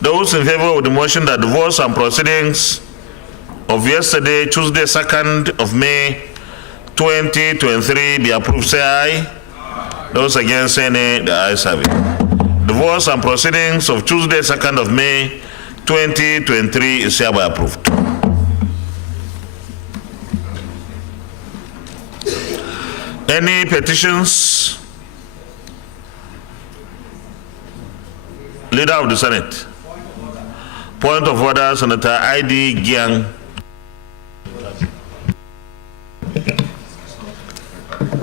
Those in favor of the motion that the votes and proceedings of yesterday, Tuesday, 2nd of May, 2023 be approved, say aye. Those against, say nay. The ayes have it. The votes and proceedings of Tuesday, 2nd of May, 2023 is hereby approved. Any petitions? Leader of the Senate. Point of order, Senator I.D. Gyang.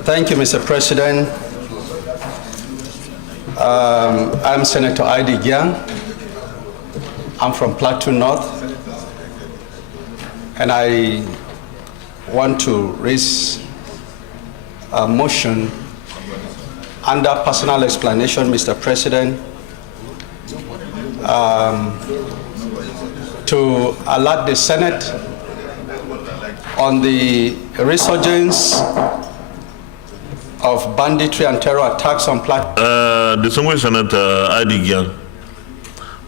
Thank you, Mr. President. I'm Senator I.D. Gyang. I'm from Plateau North, and I want to raise a motion under personal explanation, Mr. President, to alert the Senate on the resurgence of banditry and terror attacks on Plateau. Distinguished Senator I.D. Gyang,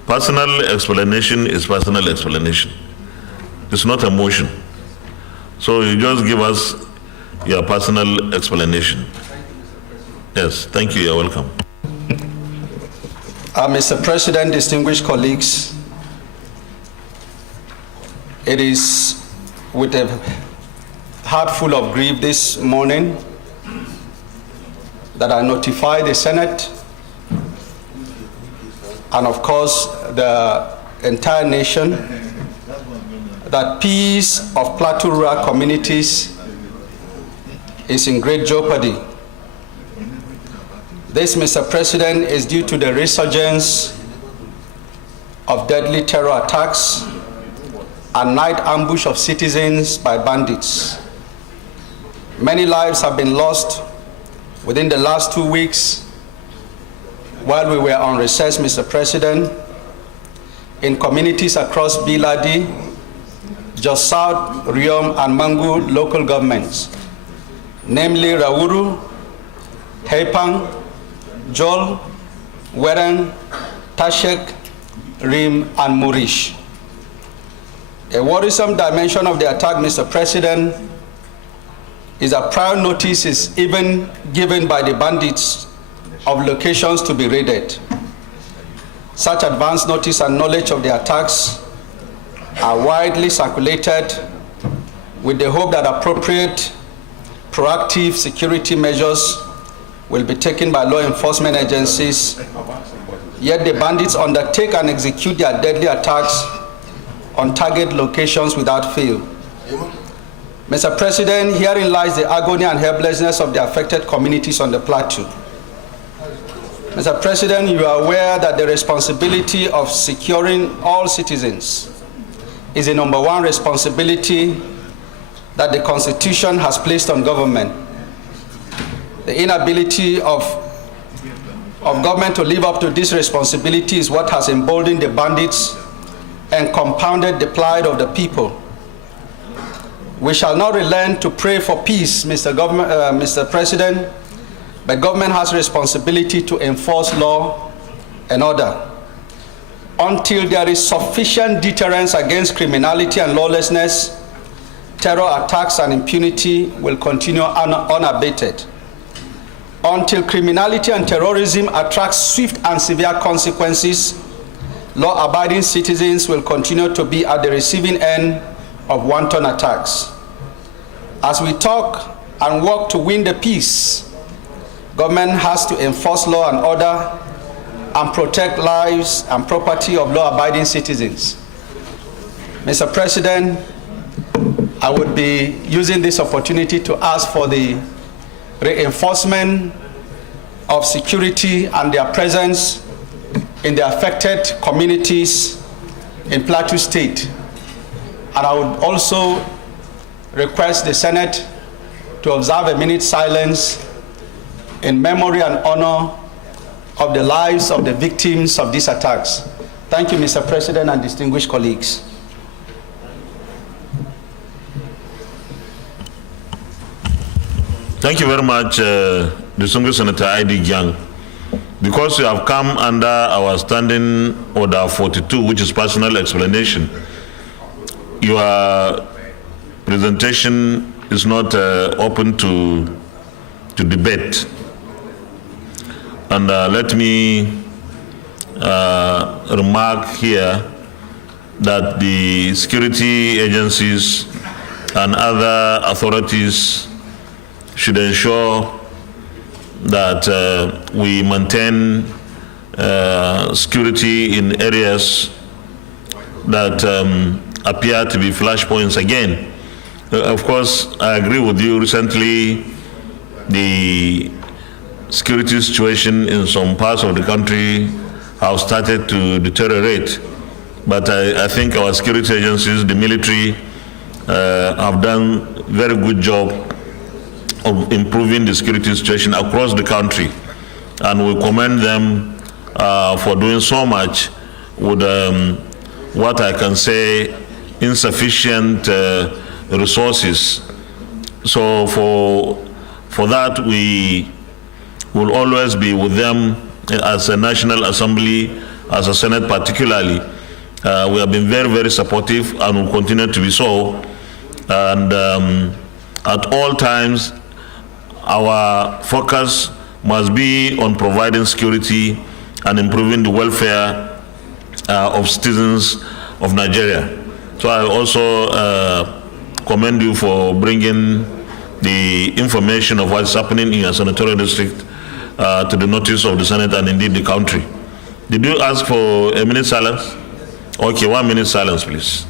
personal explanation is personal explanation. It's not a motion. So you just give us your personal explanation. Yes, thank you, you're welcome. Mr. President, distinguished colleagues, it is with a heart full of grief this morning that I notify the Senate and of course the entire nation that peace of Plateau rural communities is in great jeopardy. This, Mr. President, is due to the resurgence of deadly terror attacks and night ambush of citizens by bandits. Many lives have been lost within the last 2 weeks while we were on recess, Mr. President, in communities across Biladi, Jos South, Riom, and Mangu local governments, namely Rawuru, Hepang, Jol, Weren, Tashek, Rim, and Murish. A worrisome dimension of the attack, Mr. President, is that prior notice is even given by the bandits of locations to be raided. Such advance notice and knowledge of the attacks are widely circulated with the hope that appropriate proactive security measures will be taken by law enforcement agencies, yet the bandits undertake and execute their deadly attacks on target locations without fail. Mr. President, herein lies the agony and helplessness of the affected communities on the plateau. Mr. President, you are aware that the responsibility of securing all citizens is the #1 responsibility that the Constitution has placed on government. The inability of government to live up to this responsibility is what has emboldened the bandits and compounded the plight of the people. We shall not relent to pray for peace, Mr. President, but government has responsibility to enforce law and order. Until there is sufficient deterrence against criminality and lawlessness, terror attacks and impunity will continue unabated. Until criminality and terrorism attract swift and severe consequences, law-abiding citizens will continue to be at the receiving end of wanton attacks. As we talk and work to win the peace, government has to enforce law and order and protect lives and property of law-abiding citizens. Mr. President, I would be using this opportunity to ask for the reinforcement of security and their presence in the affected communities in Plateau State. And I would also request the Senate to observe a minute's silence in memory and honor of the lives of the victims of these attacks. Thank you, Mr. President and distinguished colleagues. Thank you very much, distinguished Senator I.D. Gyang. because you have come under our standing order 42, which is personal explanation, your presentation is not open to debate. And let me remark here that the security agencies and other authorities should ensure that we maintain security in areas that appear to be flashpoints again. Of course, I agree with you. Recently, the security situation in some parts of the country have started to deteriorate. But I think our security agencies, the military, have done a very good job of improving the security situation across the country. And we commend them for doing so much with what I can say insufficient resources. So for that, we will always be with them as a National Assembly, as a Senate particularly. We have been very, very supportive and will continue to be so. And at all times, our focus must be on providing security and improving the welfare of citizens of Nigeria. So I also commend you for bringing the information of what's happening in your senatorial district to the notice of the Senate and indeed the country. Did you ask for a minute silence? Okay, 1 minute silence, please.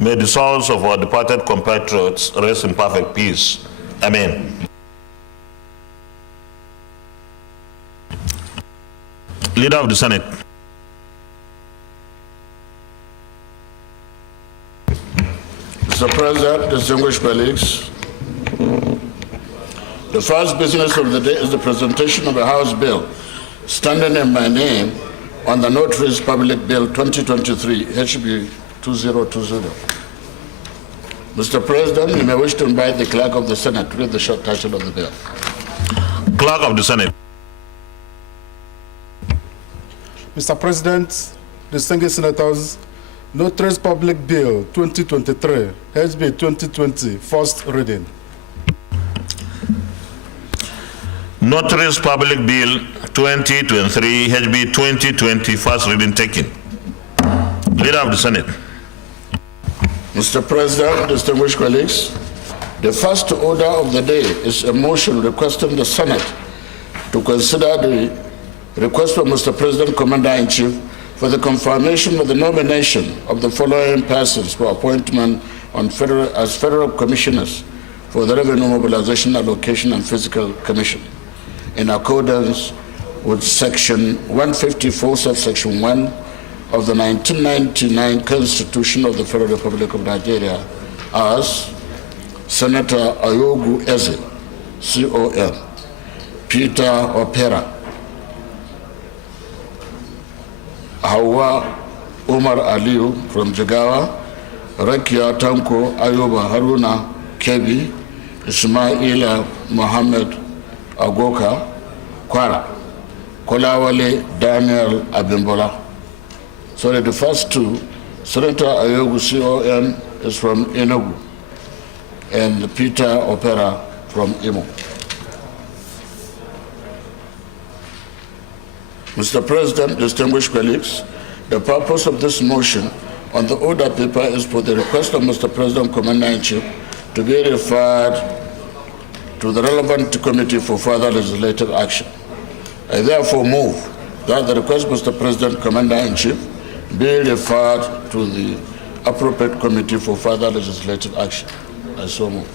May the souls of our departed compatriots rest in perfect peace. Amen. Leader of the Senate. Mr. President, distinguished colleagues, the first business of the day is the presentation of a House bill standing in my name on the Notaries Public Bill 2023, HB 2020. Mr. President, you may wish to invite the Clerk of the Senate to read the short title of the bill. Clerk of the Senate. Mr. President, distinguished senators, Notaries Public Bill 2023, HB 2020, first reading. Notaries Public Bill 2023, HB 2020, first reading taken. Leader of the Senate. Mr. President, distinguished colleagues, the first order of the day is a motion requesting the Senate to consider the request from Mr. President, Commander-in-Chief, for the confirmation of the nomination of the following persons for appointment as federal commissioners for the Revenue Mobilization, Allocation, and Fiscal Commission, in accordance with Section 154, subsection 1 of the 1999 Constitution of the Federal Republic of Nigeria as Senator Ayogu Eze, CON, Peter Opera, Hawa Umar Aliu from Jigawa, Rakia Tanko Ayuba Haruna Kebi, Ismaila Mohammed Agoka Kwara, Kolawale Daniel Abimbola. So the first two, Senator Ayogu CON is from Enugu and Peter Opera from Imo. Mr. President, distinguished colleagues, the purpose of this motion on the order paper is for the request of Mr. President, Commander-in-Chief, to be referred to the relevant committee for further legislative action. I therefore move that the request, Mr. President, Commander-in-Chief, be referred to the appropriate committee for further legislative action. I so move.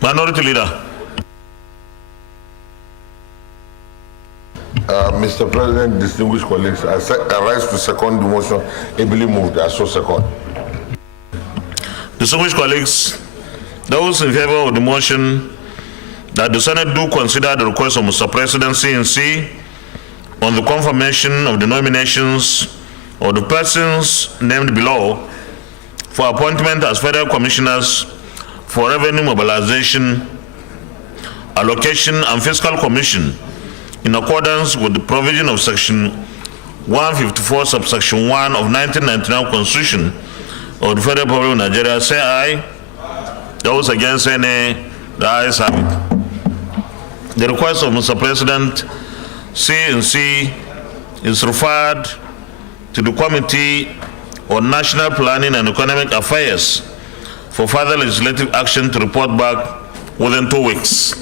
Minority Leader. Mr. President, distinguished colleagues, I rise to second the motion ably moved. I so second. Distinguished colleagues, those in favor of the motion that the Senate do consider the request of Mr. President CNC on the confirmation of the nominations of the persons named below for appointment as federal commissioners for revenue mobilization, allocation and fiscal commission in accordance with the provision of section 154 subsection 1 of 1999 Constitution of the Federal Republic of Nigeria, say aye. Those against say nay. The ayes have it. The request of Mr. President CNC is referred to the Committee on National Planning and Economic Affairs for further legislative action to report back within 2 weeks.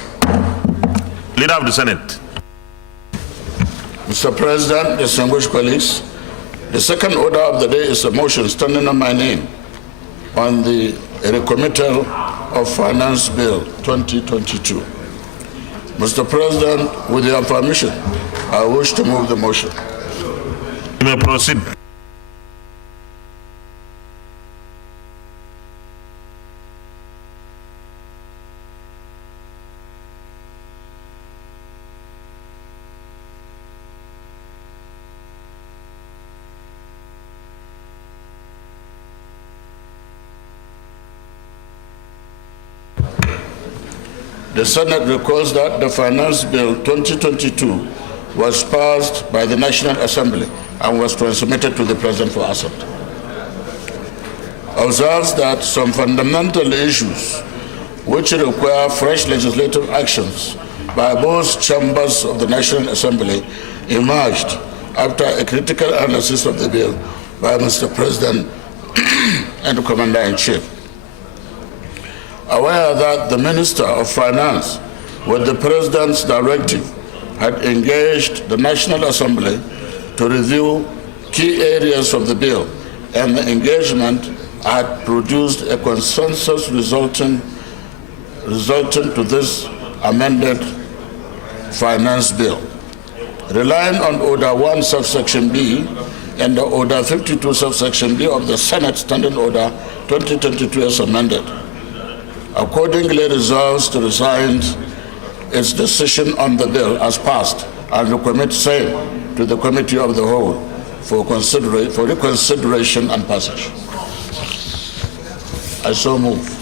Leader of the Senate. Mr. President, distinguished colleagues, the second order of the day is a motion standing on my name on the recommittal of Finance Bill 2022. Mr. President, with your permission, I wish to move the motion. You may proceed. The Senate recalls that the Finance Bill 2022 was passed by the National Assembly and was transmitted to the President for assent. Observes that some fundamental issues which require fresh legislative actions by both chambers of the National Assembly emerged after a critical analysis of the bill by Mr. President and the Commander-in-Chief. Aware that the Minister of Finance, with the President's directive, had engaged the National Assembly to review key areas of the bill, and the engagement had produced a consensus resulting to this amended finance bill. Relying on Order 1 subsection B and the Order 52 subsection B of the Senate Standing Order 2022 as amended, accordingly resolves to resign its decision on the bill as passed and recommit same to the Committee of the Whole for reconsideration and passage. I so move.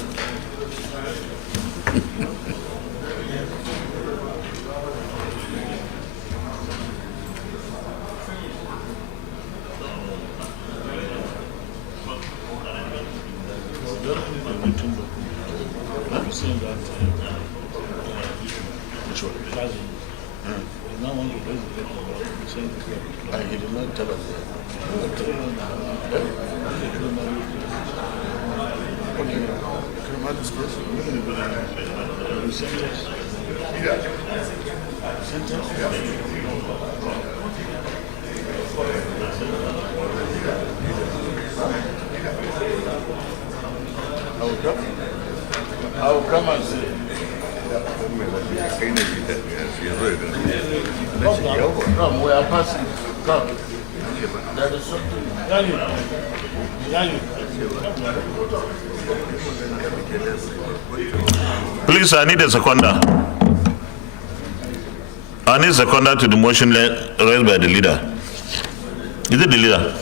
I will come and see. Come, we are passing. Come. There is something. Please, I need a seconder. I need a seconder to the motion raised by the leader. Is it the leader?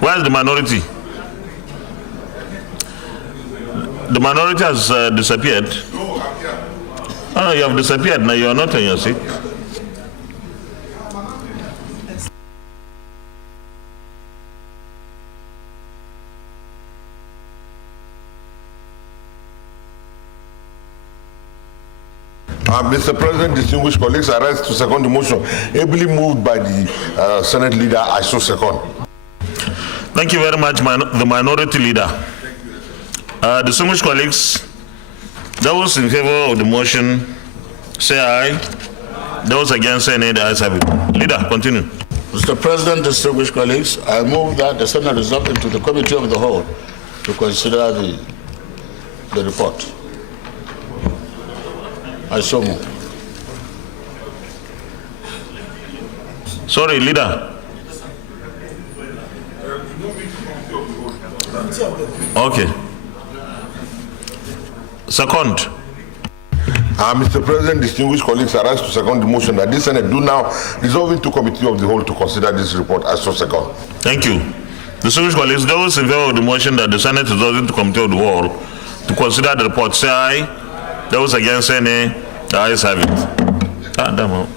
Where is the minority? The minority has disappeared. Oh, you have disappeared. Now you are not on your seat. Mr. President, distinguished colleagues, I rise to second the motion ably moved by the Senate leader. I so second. Thank you very much, the minority leader. Distinguished colleagues, those in favor of the motion say aye. Those against say nay. The ayes have it. Leader, continue. Mr. President, distinguished colleagues, I move that the Senate resolve into the Committee of the Whole to consider the report. I so move. Sorry, leader. Okay. Second. Mr. President, distinguished colleagues, I rise to second the motion that this Senate do now resolve into committee of the whole to consider this report as so second. Thank you. Distinguished colleagues, those in favor of the motion that the Senate resolve into committee of the whole to consider the report, say aye. Those against, say nay. The ayes have it. Damn.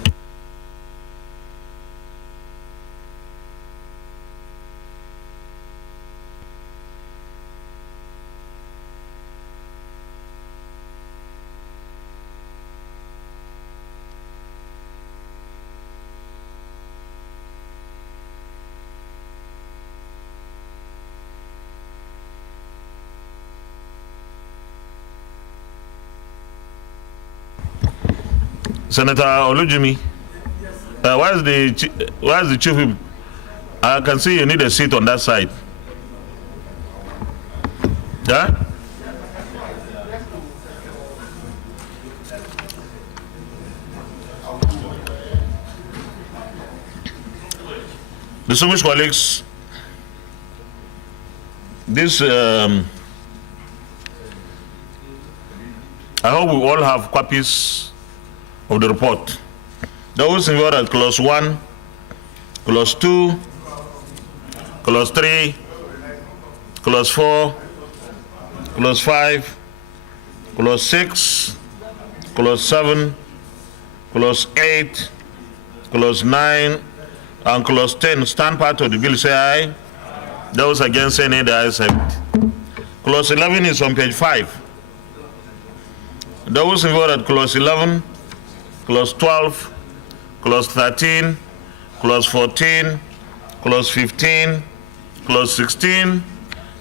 Senator Olujimi, why is the chief whip? I can see you need a seat on that side. Yeah? Distinguished colleagues, this I hope we all have copies of the report. Those in favor at clause 1, clause 2, clause 3, clause 4, clause 5, clause 6, clause 7, clause 8, clause 9, and clause 10 stand part of the bill, say aye. Those against, say nay. The ayes have it. Clause 11 is on page 5. Those in favor at clause 11, clause 12, clause 13, clause 14, clause 15, clause 16,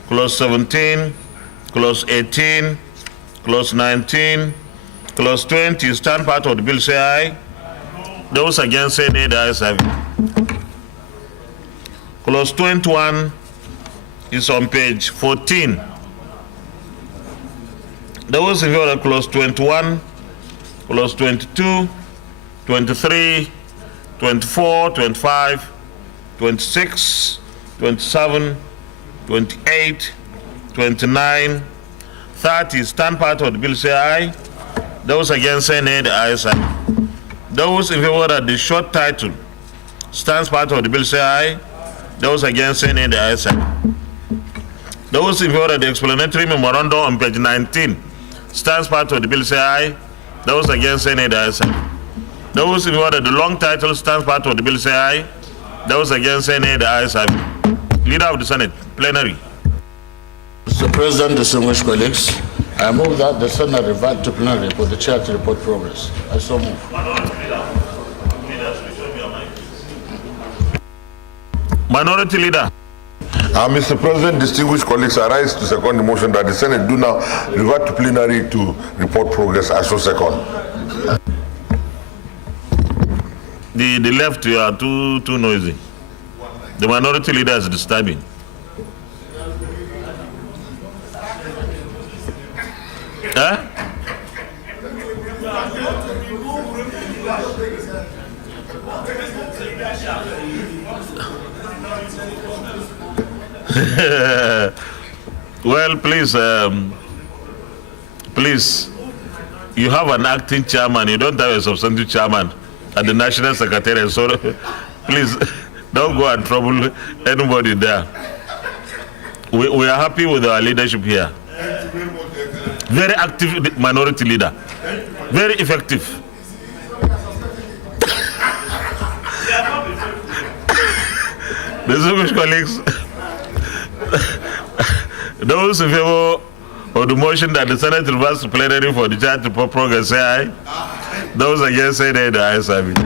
clause 17, clause 18, clause 19, clause 20 stand part of the bill, say aye. Those against, say nay. The ayes have it. Clause 21 is on page 14. Those in favor of clause 21, clause 22, 23, 24, 25, 26, 27, 28, 29, 30 stand part of the bill, say aye. Those against, say nay. The ayes have it. Those in favor that the short title stands part of the bill, say aye. Those against, say nay. The ayes have it. Those in favor of the explanatory memorandum on page 19 stands part of the bill, say aye. Those against, say nay. The ayes have it. Those in favor of the long title stands part of the bill, say aye. Those against, say nay. The ayes have it. Leader of the Senate, plenary. Mr. President, distinguished colleagues, I move that the Senate revert to plenary for the chair to report progress. I so move. Minority leader. Mr. President, distinguished colleagues, I rise to second the motion that the Senate do now revert to plenary to report progress as so second. The left, you are too noisy. The minority leader is disturbing. Huh? Well, please, you have an acting chairman. You don't have a substantive chairman at the National Secretariat. So please, don't go and trouble anybody there. We are happy with our leadership here. Very active minority leader. Very effective. Distinguished colleagues, those in favor of the motion that the Senate reverts to plenary for the chair to progress, say aye. Those against, say nay. The ayes have it.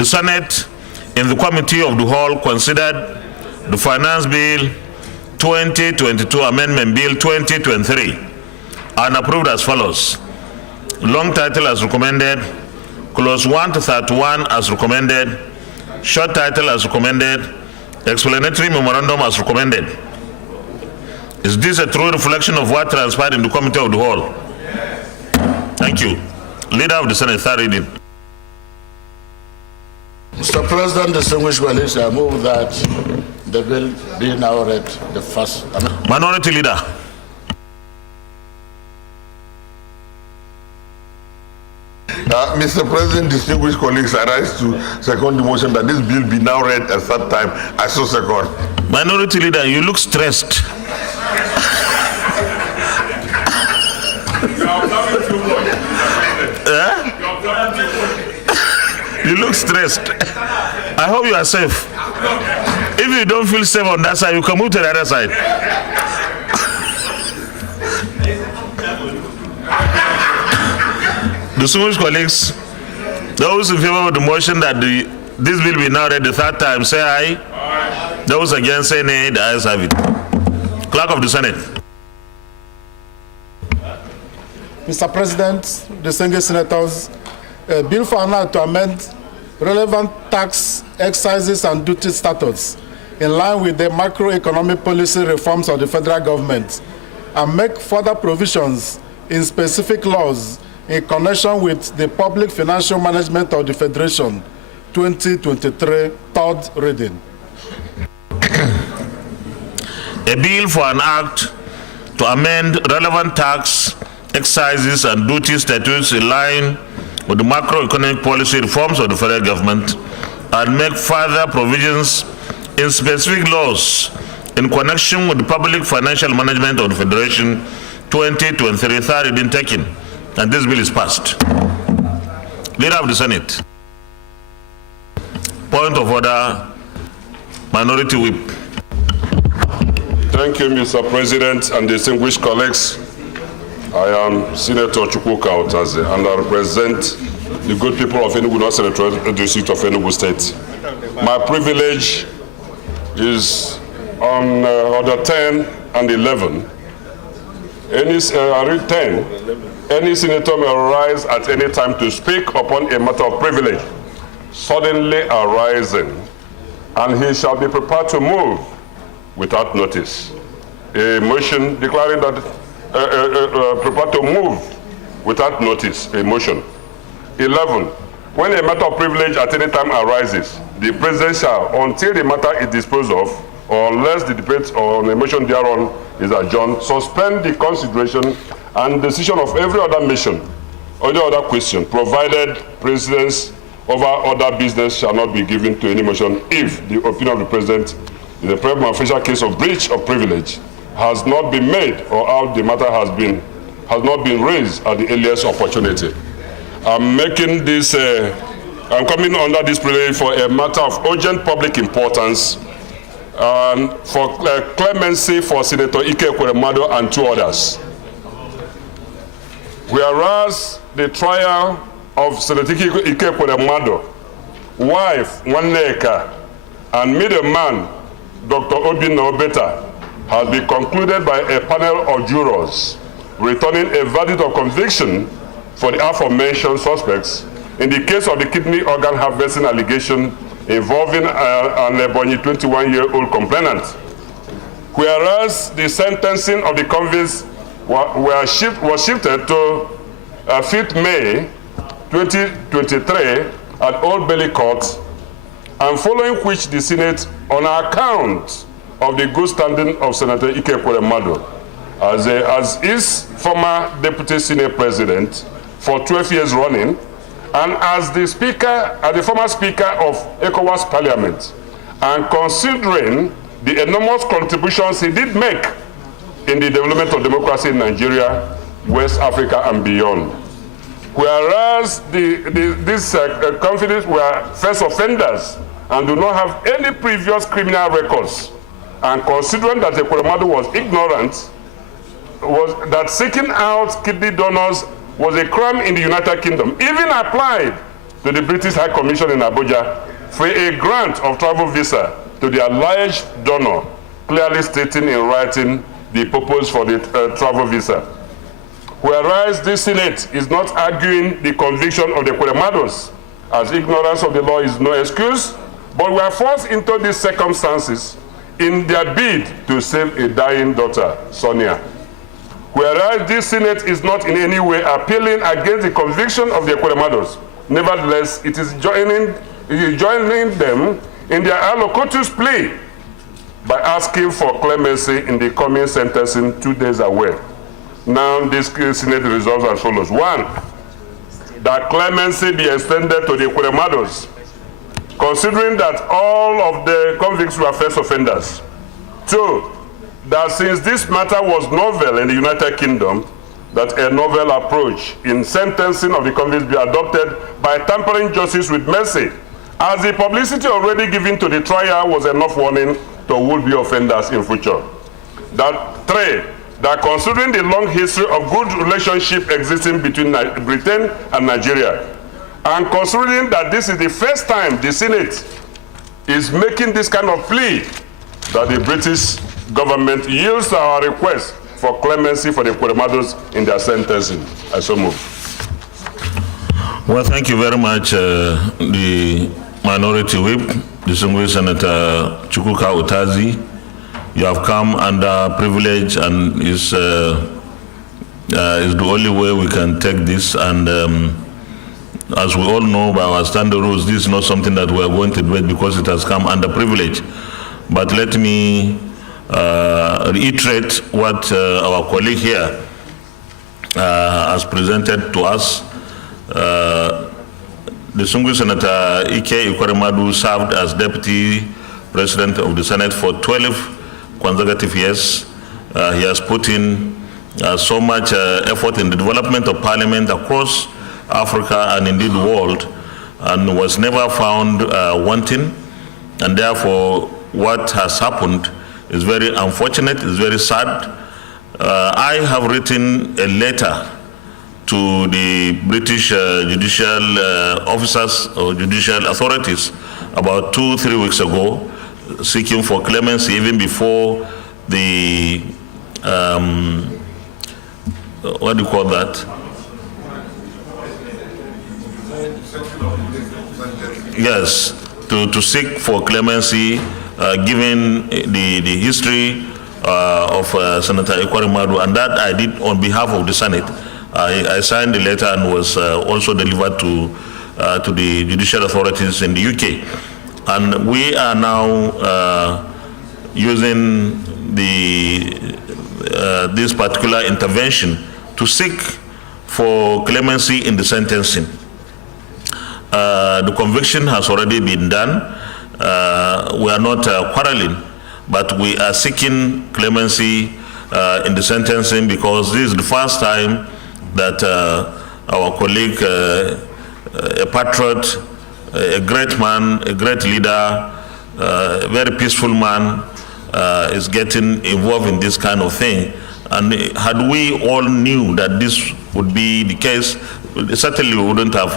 The Senate, in the Committee of the Whole, considered the Finance Bill 2022 Amendment Bill 2023 and approved as follows. Long title as recommended, clause 1 to 31 as recommended, short title as recommended, explanatory memorandum as recommended. Is this a true reflection of what transpired in the Committee of the Whole? Thank you. Leader of the Senate, third reading. Mr. President, distinguished colleagues, I move that the bill be now read the first. Minority Leader. Mr. President, distinguished colleagues, I rise to second the motion that this bill be now read a third time. I so second. Minority Leader, you look stressed. You look stressed. I hope you are safe. If you don't feel safe on that side, you can move to the other side. Distinguished colleagues, those in favor of the motion that this bill be now read the third time, say aye. Aye. Those against, say nay. The ayes have it. Clerk of the Senate. Mr. President, distinguished senators, a bill for an act to amend relevant tax, excises, and duty statutes in line with the macroeconomic policy reforms of the federal government and make further provisions in specific laws in connection with the public financial management of the Federation 2023, third reading. A bill for an act to amend relevant tax, excises, and duty statutes in line with the macroeconomic policy reforms of the federal government and make further provisions in specific laws in connection with the public financial management of the Federation 2023, third reading taken, and this bill is passed. Leader of the Senate. Point of order, Minority Whip. Thank you, Mr. President and distinguished colleagues. I am Senator Chukwuka Otaze, and I represent the good people of Enugu North Senatorial District of Enugu State. My privilege is on order 10 and 11. Any senator may arise at any time to speak upon a matter of privilege suddenly arising, and he shall be prepared to move without notice. A motion declaring that prepared to move without notice, a motion. 11, when a matter of privilege at any time arises, the president shall, until the matter is disposed of, or unless the debate on a motion thereon is adjourned, suspend the consideration and decision of every other motion or the other question, provided precedence over other business shall not be given to any motion if the opinion of the president in the prima facie case of breach of privilege has not been made or how the matter has not been raised at the earliest opportunity. I'm making this, I'm coming under this privilege for a matter of urgent public importance and for clemency for Senator Ike Ekweremadu and two others. Whereas the trial of Senator Ike Ekweremadu, wife Nwaneka, and middleman Dr. Obinna Obeta has been concluded by a panel of jurors, returning a verdict of conviction for the aforementioned suspects in the case of the kidney organ harvesting allegation involving an Ebonyi 21-year-old complainant. Whereas the sentencing of the convicts was shifted to 5th May 2023 at Old Bailey Court, and following which the Senate, on account of the good standing of Senator Ike Ekweremadu as his former Deputy Senate President for 12 years running, and as the former Speaker of ECOWAS Parliament, and considering the enormous contributions he did make in the development of democracy in Nigeria, West Africa, and beyond. Whereas these confidents were first offenders and do not have any previous criminal records, and considering that Ekweremadu was ignorant, that seeking out kidney donors was a crime in the United Kingdom, even applied to the British High Commission in Abuja for a grant of travel visa to the alleged donor, clearly stating in writing the purpose for the travel visa. Whereas this Senate is not arguing the conviction of the Kwelemados, as ignorance of the law is no excuse, but were forced into these circumstances in their bid to save a dying daughter, Sonia. Whereas this Senate is not in any way appealing against the conviction of the Kwelemados, nevertheless, it is joining them in their allocutus plea by asking for clemency in the coming sentencing 2 days away. Now, this Senate resolves as follows. 1, that clemency be extended to the Kwelemados, considering that all of the convicts were first offenders. 2, that since this matter was novel in the United Kingdom, that a novel approach in sentencing of the convicts be adopted by tampering justice with mercy, as the publicity already given to the trial was enough warning to would-be offenders in future. 3, that considering the long history of good relationship existing between Britain and Nigeria, and considering that this is the first time the Senate is making this kind of plea, that the British government yields to our request for clemency for the Kwelemados in their sentencing. I so move. Well, thank you very much, the Minority Whip, distinguished Senator Chukwuka Utazi. You have come under privilege, and is the only way we can take this. And as we all know by our standard rules, this is not something that we are going to debate because it has come under privilege. But let me reiterate what our colleague here has presented to us. Distinguished Senator Ike Ikweremadu served as Deputy President of the Senate for 12 consecutive years. He has put in so much effort in the development of Parliament across Africa and indeed the world, and was never found wanting. And therefore, what has happened is very unfortunate, it's very sad. I have written a letter to the British judicial officers or judicial authorities about 2-3 weeks ago, seeking for clemency even before the, what do you call that? Yes, to seek for clemency, given the history of Senator Ikweremadu, and that I did on behalf of the Senate. I signed the letter and was also delivered to the judicial authorities in the UK. And we are now using this particular intervention to seek for clemency in the sentencing. The conviction has already been done. We are not quarreling, but we are seeking clemency in the sentencing because this is the first time that our colleague, a patriot, a great man, a great leader, a very peaceful man, is getting involved in this kind of thing. And had we all knew that this would be the case, certainly we wouldn't have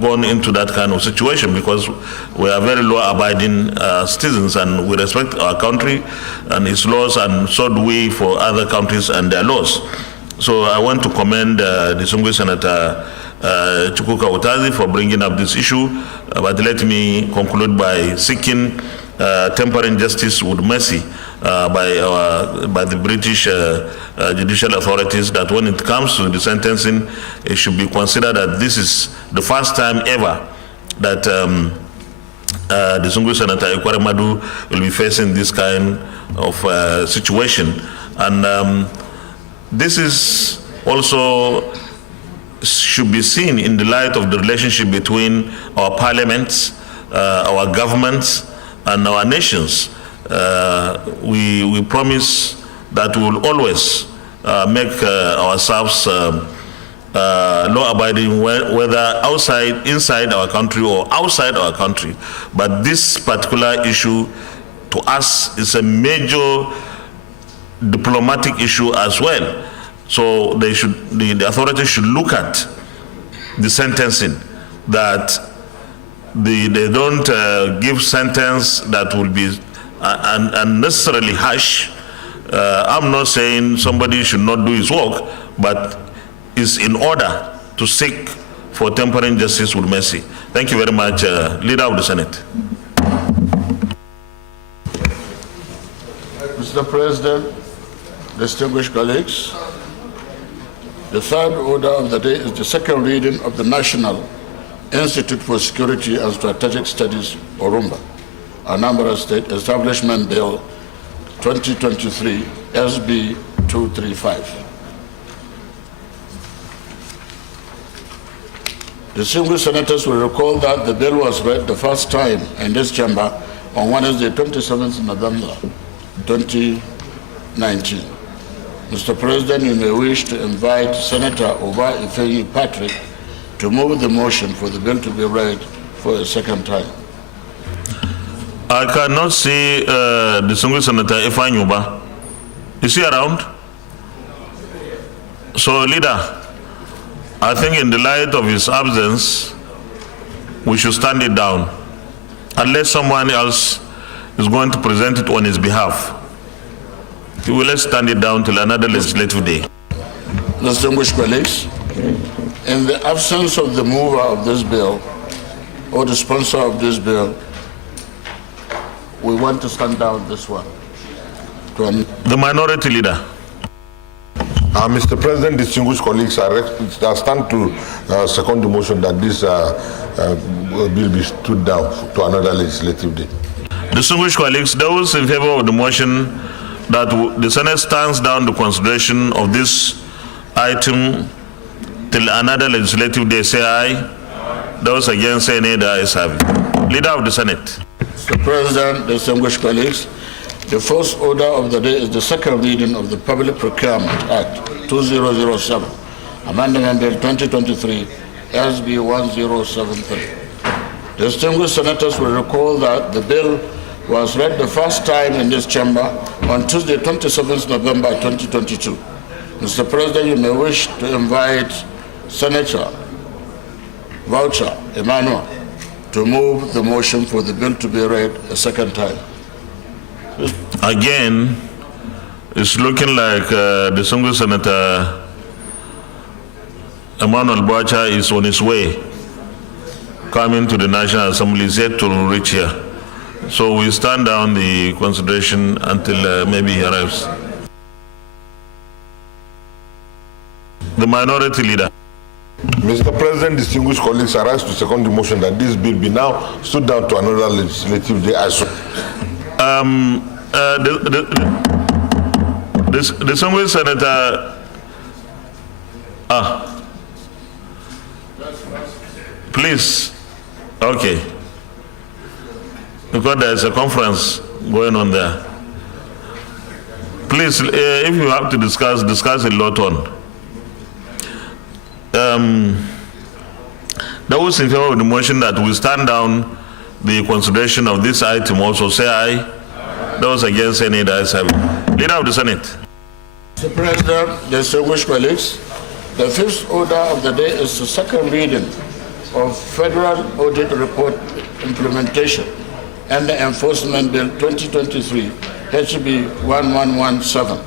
gone into that kind of situation, because we are very law-abiding citizens and we respect our country and its laws, and so do we for other countries and their laws. So I want to commend the distinguished Senator Chukwuka Utazi for bringing up this issue, but let me conclude by seeking tempering justice with mercy by the British judicial authorities, that when it comes to the sentencing, it should be considered that this is the first time ever that distinguished Senator Ikweremadu will be facing this kind of situation. And this is also should be seen in the light of the relationship between our parliaments, our governments, and our nations. We promise that we will always make ourselves law-abiding, whether inside our country or outside our country. But this particular issue to us is a major diplomatic issue as well. So the authorities should look at the sentencing that they don't give sentence that will be unnecessarily harsh. I'm not saying somebody should not do his work, but it's in order to seek for tempering justice with mercy. Thank you very much, Leader of the Senate. Mr. President, distinguished colleagues, the third order of the day is the second reading of the National Institute for Security and Strategic Studies, Orumba, Anambra State Establishment Bill 2023, SB 235. Distinguished senators will recall that the bill was read the first time in this chamber on Wednesday, 27th November 2019. Mr. President, you may wish to invite Senator Oba Ifeanyi Patrick to move the motion for the bill to be read for a second time. I cannot see distinguished Senator Ifeanyi Oba. Is he around? So, Leader, I think in the light of his absence, we should stand it down, unless someone else is going to present it on his behalf. We will let's stand it down till another legislative day. Distinguished colleagues, in the absence of the mover of this bill or the sponsor of this bill, we want to stand down this one. The minority leader. Mr. President, distinguished colleagues, I stand to second the motion that this bill be stood down to another legislative day. Distinguished colleagues, those in favor of the motion that the Senate stands down the consideration of this item till another legislative day, say aye. Those against, say nay. The ayes have it. Leader of the Senate. Mr. President, distinguished colleagues, the first order of the day is the second reading of the Public Procurement Act 2007, Amendment Bill 2023, SB 1073. Distinguished senators will recall that the bill was read the first time in this chamber on Tuesday, 27th November 2022. Mr. President, you may wish to invite Senator Voucher Emmanuel to move the motion for the bill to be read a second time. Again, it's looking like distinguished Senator Emmanuel Voucher is on his way, coming to the National Assembly, is yet to reach here. So we stand down the consideration until maybe he arrives. The minority leader. Mr. President, distinguished colleagues, I rise to second the motion that this bill be now stood down to another legislative day. The distinguished Senator. Please. Okay. Because there's a conference going on there. Please, if you have to discuss a lot on. Those in favor of the motion that we stand down the consideration of this item also say aye. Those against, any the ayes have it. Leader of the Senate. Mr. President, distinguished colleagues, the fifth order of the day is the second reading of Federal Audit Report Implementation and the Enforcement Bill 2023, HB 1117.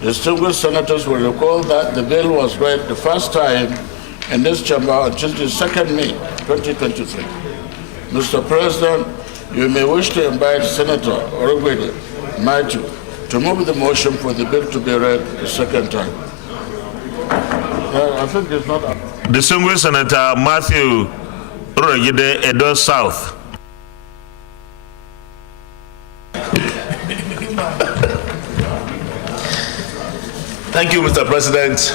Distinguished senators will recall that the bill was read the first time in this chamber on Tuesday, 2nd May 2023. Mr. President, you may wish to invite Senator Orogwede Matthew to move the motion for the bill to be read the second time. I think it's not. Distinguished Senator Matthew Orogwede, Edo South. Thank you, Mr. President.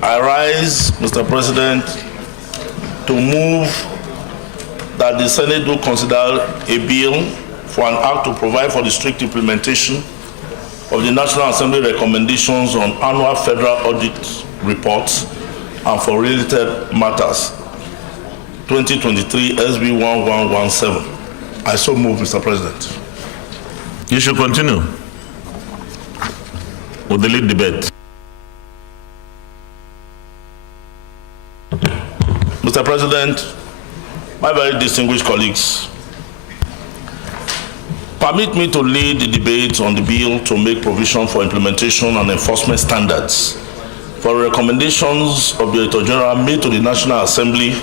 I rise, Mr. President, to move that the Senate do consider a bill for an act to provide for the strict implementation of the National Assembly recommendations on annual federal audit reports and for related matters, 2023 SB 1117. I so move, Mr. President. You should continue with the lead debate. Mr. President, my very distinguished colleagues, permit me to lead the debate on the bill to make provision for implementation and enforcement standards for recommendations of the Auditor General made to the National Assembly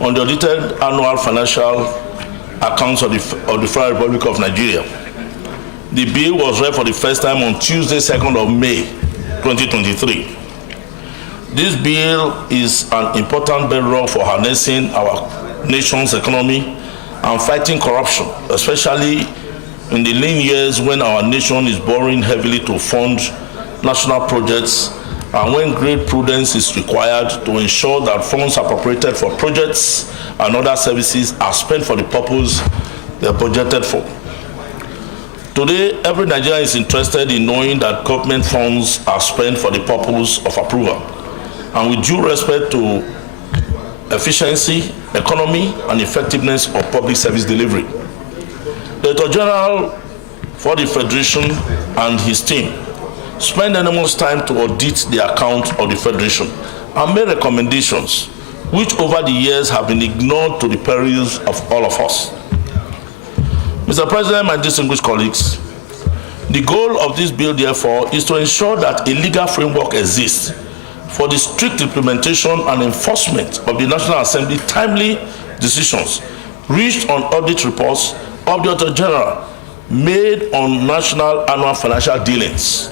on the audited annual financial accounts of the Federal Republic of Nigeria. The bill was read for the first time on Tuesday, 2nd of May, 2023. This bill is an important bedrock for harnessing our nation's economy and fighting corruption, especially in the lean years when our nation is borrowing heavily to fund national projects and when great prudence is required to ensure that funds appropriated for projects and other services are spent for the purpose they are budgeted for. Today, every Nigerian is interested in knowing that government funds are spent for the purpose of approval, and with due respect to efficiency, economy, and effectiveness of public service delivery. The Auditor General for the Federation and his team spent enormous time to audit the account of the Federation and made recommendations which over the years have been ignored to the perils of all of us. Mr. President, my distinguished colleagues, the goal of this bill, therefore, is to ensure that a legal framework exists for the strict implementation and enforcement of the National Assembly timely decisions reached on audit reports of the Auditor General made on national annual financial dealings.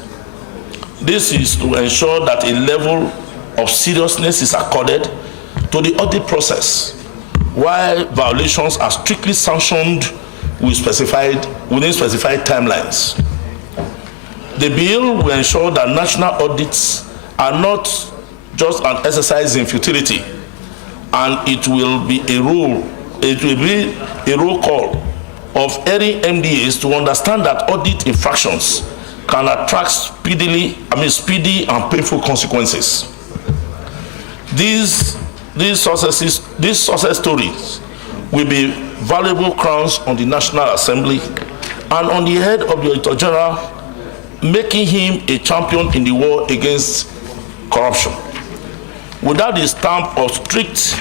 This is to ensure that a level of seriousness is accorded to the audit process, while violations are strictly sanctioned within specified timelines. The bill will ensure that national audits are not just an exercise in futility, and it will be a roll call of any MDAs to understand that audit infractions can attract speedy and painful consequences. These success stories will be valuable crowns on the National Assembly and on the head of the Auditor General, making him a champion in the war against corruption. Without the stamp of strict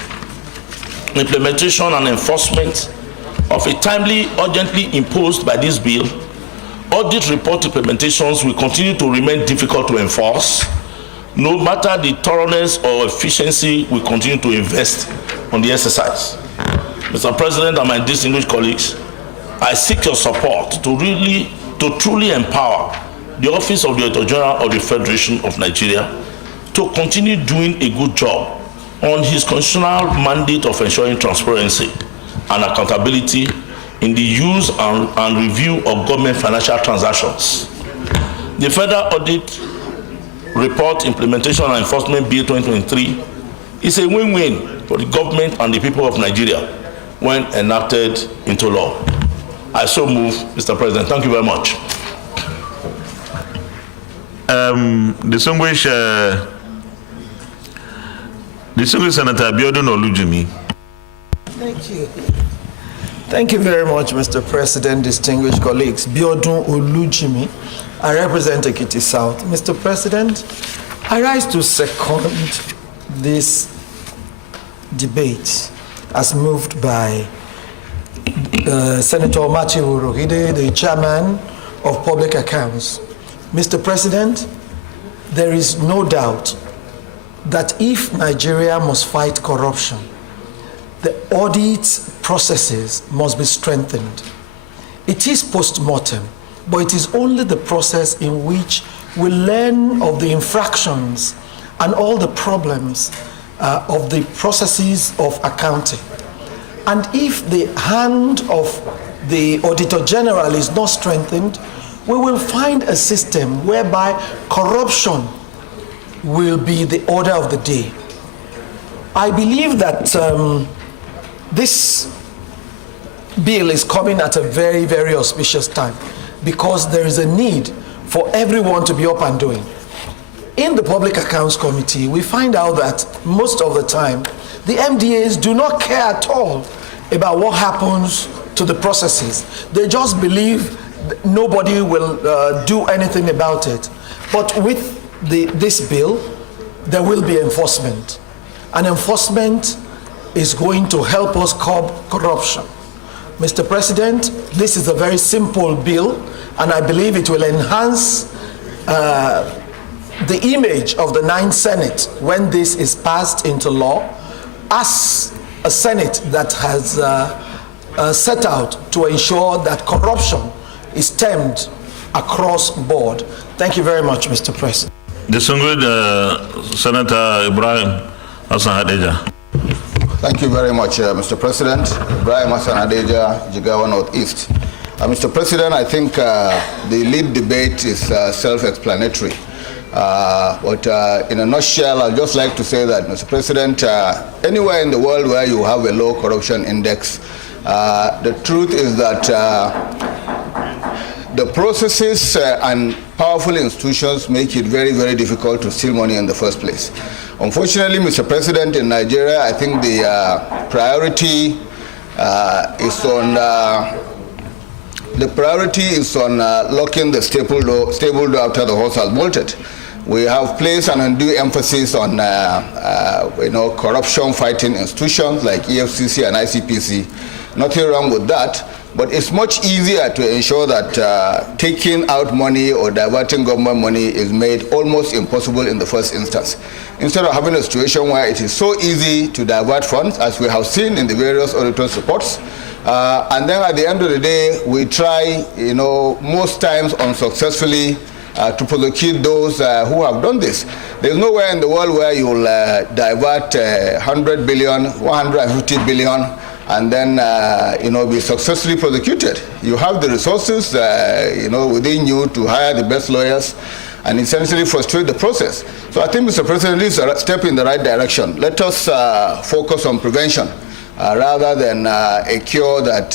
implementation and enforcement of a timely, urgently imposed by this bill, audit report implementations will continue to remain difficult to enforce, no matter the thoroughness or efficiency we continue to invest on the exercise. Mr. President and my distinguished colleagues, I seek your support to truly empower the Office of the Auditor General of the Federation of Nigeria to continue doing a good job on his constitutional mandate of ensuring transparency and accountability in the use and review of government financial transactions. The Federal Audit Report Implementation and Enforcement Bill 2023 is a win-win for the government and the people of Nigeria when enacted into law. I so move, Mr. President. Thank you very much. Distinguished Senator Abiodun Olujimi. Thank you. Thank you very much, Mr. President, distinguished colleagues. Biodun Olujimi, I represent Ekiti South. Mr. President, I rise to second this debate as moved by Senator Matthew Rohide, the chairman of Public Accounts. Mr. President, there is no doubt that if Nigeria must fight corruption, the audit processes must be strengthened. It is post-mortem, but it is only the process in which we learn of the infractions and all the problems of the processes of accounting. And if the hand of the Auditor General is not strengthened, we will find a system whereby corruption will be the order of the day. I believe that this bill is coming at a very, very auspicious time because there is a need for everyone to be up and doing. In the Public Accounts Committee, we find out that most of the time, the MDAs do not care at all about what happens to the processes. They just believe nobody will do anything about it. But with this bill, there will be enforcement. And enforcement is going to help us curb corruption. Mr. President, this is a very simple bill, and I believe it will enhance the image of the 9th Senate when this is passed into law, as a Senate that has set out to ensure that corruption is stemmed across board. Thank you very much, Mr. President. Distinguished Senator Ibrahim Hassan Hadeja. Thank you very much, Mr. President. Ibrahim Hassan Hadeja, Jigawa Northeast. Mr. President, I think the lead debate is self-explanatory. But in a nutshell, I'd just like to say that, Mr. President, anywhere in the world where you have a low corruption index, the truth is that the processes and powerful institutions make it very, very difficult to steal money in the first place. Unfortunately, Mr. President, in Nigeria, I think the priority is on locking the stable door after the horse has bolted. We have placed an undue emphasis on corruption-fighting institutions like EFCC and ICPC. Nothing wrong with that, but it's much easier to ensure that taking out money or diverting government money is made almost impossible in the first instance. Instead of having a situation where it is so easy to divert funds, as we have seen in the various auditors' reports, and then at the end of the day, we try, most times unsuccessfully, to prosecute those who have done this. There's nowhere in the world where you'll divert 100 billion, 150 billion, and then be successfully prosecuted. You have the resources within you to hire the best lawyers and essentially frustrate the process. So I think, Mr. President, this is a step in the right direction. Let us focus on prevention rather than a cure that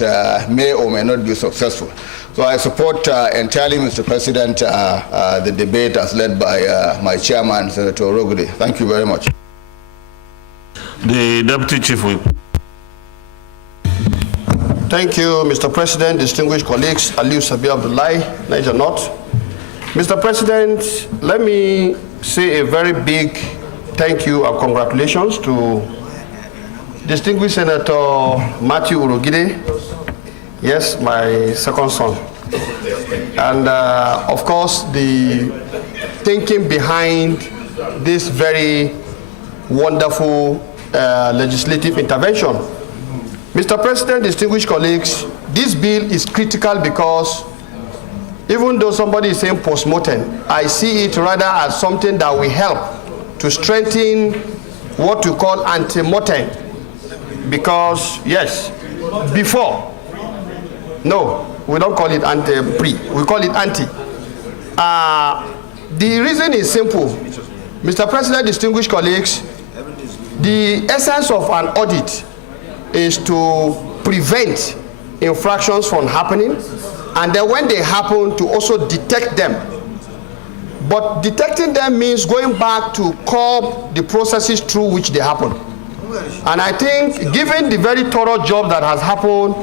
may or may not be successful. So I support entirely, Mr. President, the debate as led by my chairman, Senator Orogude. Thank you very much. The Deputy Chief Whip. Thank you, Mr. President, distinguished colleagues, Aliu Sabi Abdullahi, Niger North. Mr. President, let me say a very big thank you and congratulations to distinguished Senator Matthew Urogide, yes, my second son. And of course, the thinking behind this very wonderful legislative intervention. Mr. President, distinguished colleagues, this bill is critical because even though somebody is saying post-mortem, I see it rather as something that will help to strengthen what we call ante-mortem. Because, yes, before, no, we don't call it ante-pre, we call it anti. The reason is simple. Mr. President, distinguished colleagues, the essence of an audit is to prevent infractions from happening, and then when they happen, to also detect them. But detecting them means going back to curb the processes through which they happen. And I think, given the very thorough job that has happened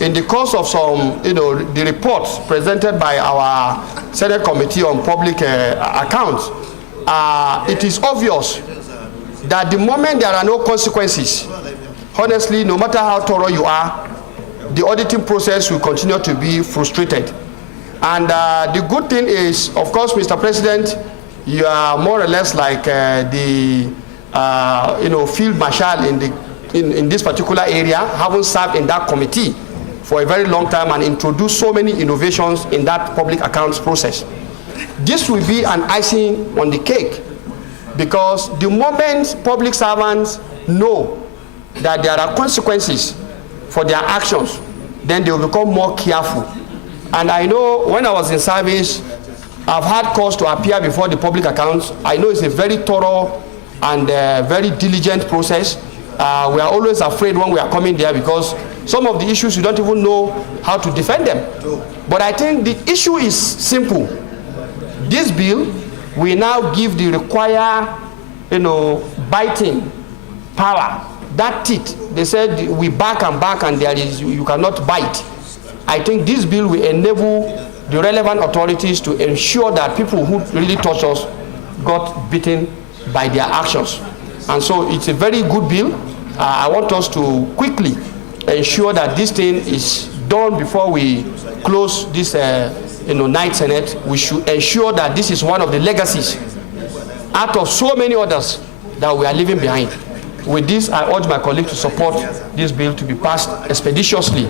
in the course of some, the reports presented by our Senate Committee on Public Accounts, it is obvious that the moment there are no consequences, honestly, no matter how thorough you are, the auditing process will continue to be frustrated. And the good thing is, of course, Mr. President, you are more or less like the field marshal in this particular area, having served in that committee for a very long time and introduced so many innovations in that public accounts process. This will be an icing on the cake, because the moment public servants know that there are consequences for their actions, then they will become more careful. And I know when I was in service, I've had cause to appear before the public accounts. I know it's a very thorough and very diligent process. We are always afraid when we are coming there, because some of the issues you don't even know how to defend them. But I think the issue is simple. This bill will now give the required, biting power. That teeth, they said we back and there is, you cannot bite. I think this bill will enable the relevant authorities to ensure that people who really touch us got beaten by their actions. And so it's a very good bill. I want us to quickly ensure that this thing is done before we close this night Senate. We should ensure that this is one of the legacies out of so many others that we are leaving behind. With this, I urge my colleagues to support this bill to be passed expeditiously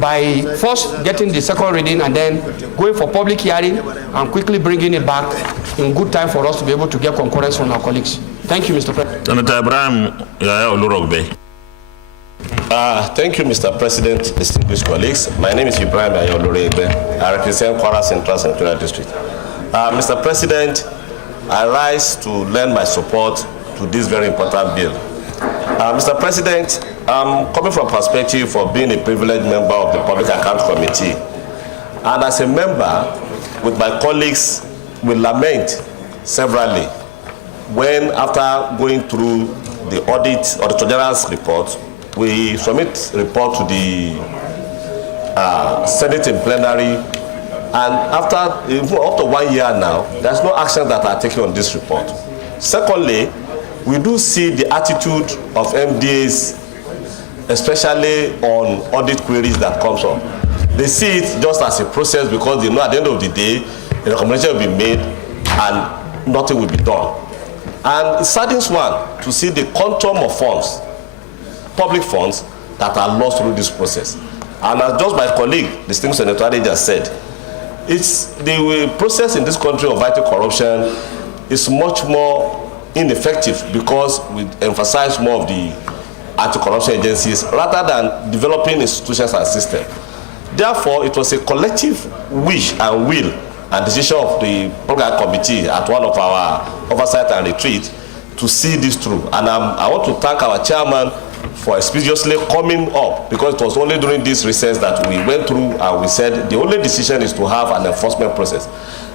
by first getting the second reading and then going for public hearing and quickly bringing it back in good time for us to be able to get concurrence from our colleagues. Thank you, Mr. President. Senator Ibrahim Olurogbe. Thank you, Mr. President, distinguished colleagues. My name is Ibrahim Olurogbe. I represent Kwara Central Senatorial District. Mr. President, I rise to lend my support to this very important bill. Mr. President, I'm coming from a perspective of being a privileged member of the Public Account Committee. And as a member, with my colleagues, we lament severally when, after going through the audit or the General's report, we submit report to the Senate in plenary, and after up to 1 year now, there's no action that are taken on this report. Secondly, we do see the attitude of MDAs, especially on audit queries that comes up. They see it just as a process because they know at the end of the day, a recommendation will be made and nothing will be done. And it saddens one to see the quantum of funds, public funds, that are lost through this process. And as just my colleague, distinguished Senator Ade just said, it's the process in this country of fighting corruption is much more ineffective because we emphasize more of the anti-corruption agencies rather than developing institutions and systems. Therefore, it was a collective wish and will and decision of the program committee at one of our oversight and retreat to see this through. And I want to thank our chairman for expeditiously coming up, because it was only during this recess that we went through and we said the only decision is to have an enforcement process.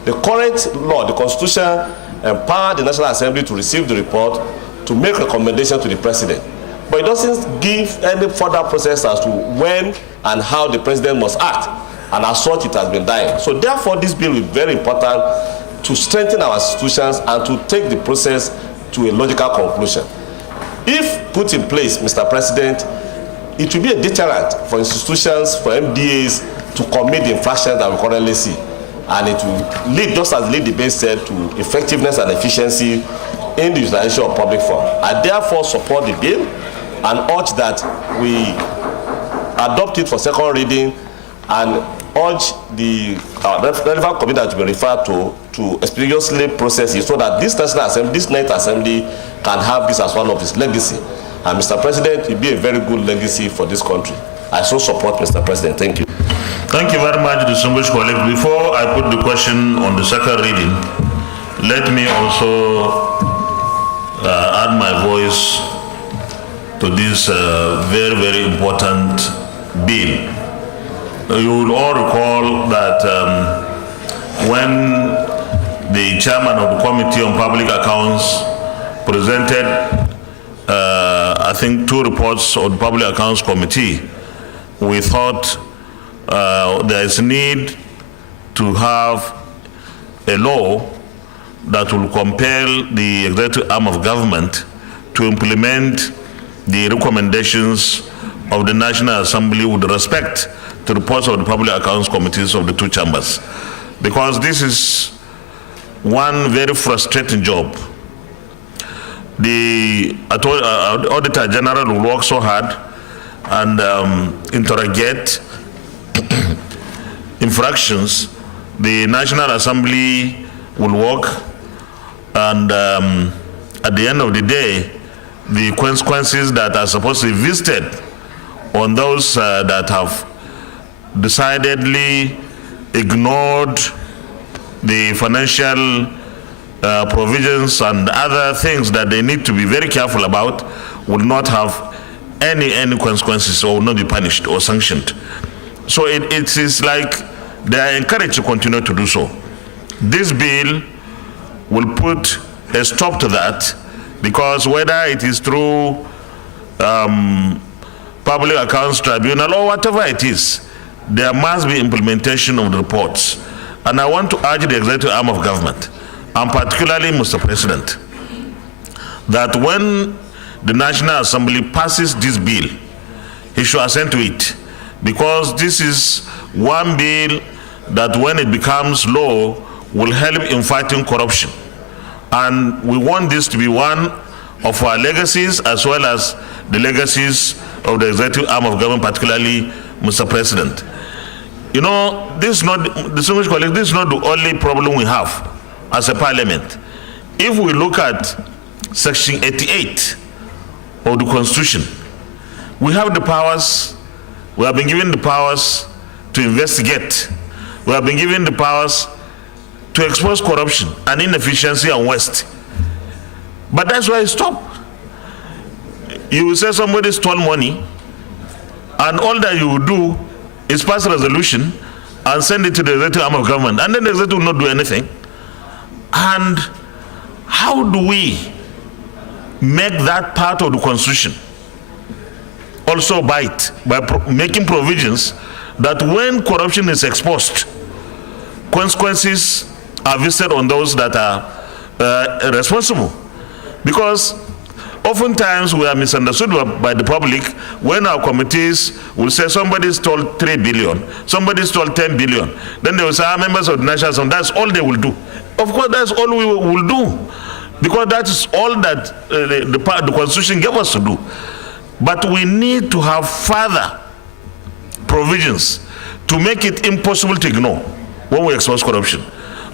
The current law, the Constitution, empowered the National Assembly to receive the report, to make recommendations to the president. But it doesn't give any further process as to when and how the president must act. And as such, it has been dying. So therefore, this bill is very important to strengthen our institutions and to take the process to a logical conclusion. If put in place, Mr. President, it will be a deterrent for institutions, for MDAs to commit the infractions that we currently see. And it will lead, just as the lead debate said, to effectiveness and efficiency in the utilization of public funds. I therefore support the bill and urge that we adopt it for second reading and urge the relevant committee that to be referred to expeditiously process it so that this National Assembly, this Night Assembly can have this as one of its legacy. And Mr. President, it will be a very good legacy for this country. I so support, Mr. President. Thank you. Thank you very much, distinguished colleague. Before I put the question on the second reading, let me also add my voice to this very, very important bill. You will all recall that when the chairman of the Committee on Public Accounts presented, I think, 2 reports on the Public Accounts Committee, we thought there is need to have a law that will compel the executive arm of government to implement the recommendations of the National Assembly with respect to the reports of the Public Accounts Committees of the 2 chambers. Because this is one very frustrating job. The Auditor General will work so hard and interrogate infractions. The National Assembly will work, and at the end of the day, the consequences that are supposed to be visited on those that have decidedly ignored the financial provisions and other things that they need to be very careful about will not have any consequences or will not be punished or sanctioned. So it is like they are encouraged to continue to do so. This bill will put a stop to that, because whether it is through Public Accounts Tribunal or whatever it is, there must be implementation of the reports. And I want to urge the executive arm of government, and particularly Mr. President, that when the National Assembly passes this bill, he should assent to it, because this is one bill that when it becomes law will help in fighting corruption. And we want this to be one of our legacies as well as the legacies of the executive arm of government, particularly Mr. President. You know, this is not, distinguished colleagues, this is not the only problem we have as a parliament. If we look at Section 88 of the Constitution, we have the powers, we have been given the powers to investigate, we have been given the powers to expose corruption and inefficiency and waste. But that's why it stopped. You will say somebody stole money, and all that you will do is pass a resolution and send it to the executive arm of government, and then the executive will not do anything. And how do we make that part of the Constitution also bite by making provisions that when corruption is exposed, consequences are visited on those that are responsible? Because oftentimes we are misunderstood by the public when our committees will say somebody stole 3 billion, somebody stole 10 billion. Then they will say, members of the National Assembly, that's all they will do. Of course, that's all we will do, because that is all that the Constitution gave us to do. But we need to have further provisions to make it impossible to ignore when we expose corruption.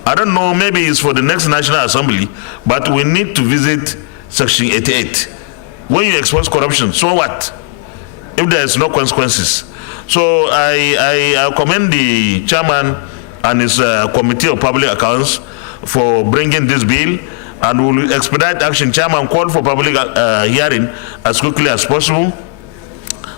I don't know, maybe it's for the next National Assembly, but we need to visit Section 88. When you expose corruption, so what? If there is no consequences. So I commend the chairman and his Committee of Public Accounts for bringing this bill, and will expedite action. Chairman called for public hearing as quickly as possible,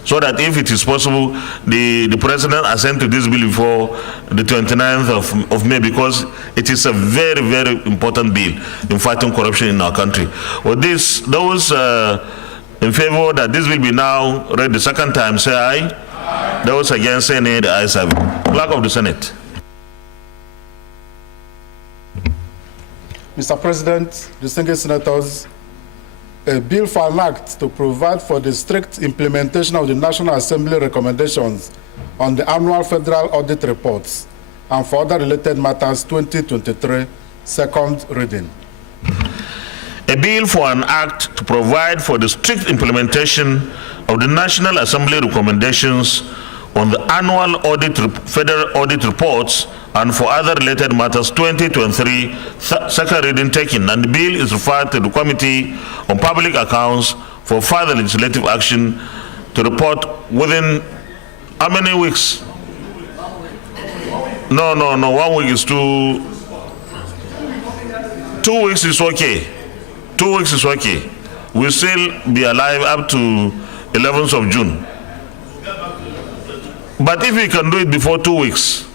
so that if it is possible, the president assent to this bill before the 29th of May, because it is a very, very important bill in fighting corruption in our country. With this, those in favor that this will be now read the second time, say aye. Aye. Those against, say nay. The ayes have it. Clerk of the Senate. Mr. President, distinguished senators, a bill for an act to provide for the strict implementation of the National Assembly recommendations on the annual federal audit reports and for other related matters 2023, second reading. A bill for an act to provide for the strict implementation of the National Assembly recommendations on the annual federal audit reports and for other related matters 2023, second reading taken, and the bill is referred to the Committee on Public Accounts for further legislative action to report within how many weeks? No, 1 week is too. 2 weeks is okay. 2 weeks is okay. We'll still be alive up to 11th of June. But if we can do it before 2 weeks,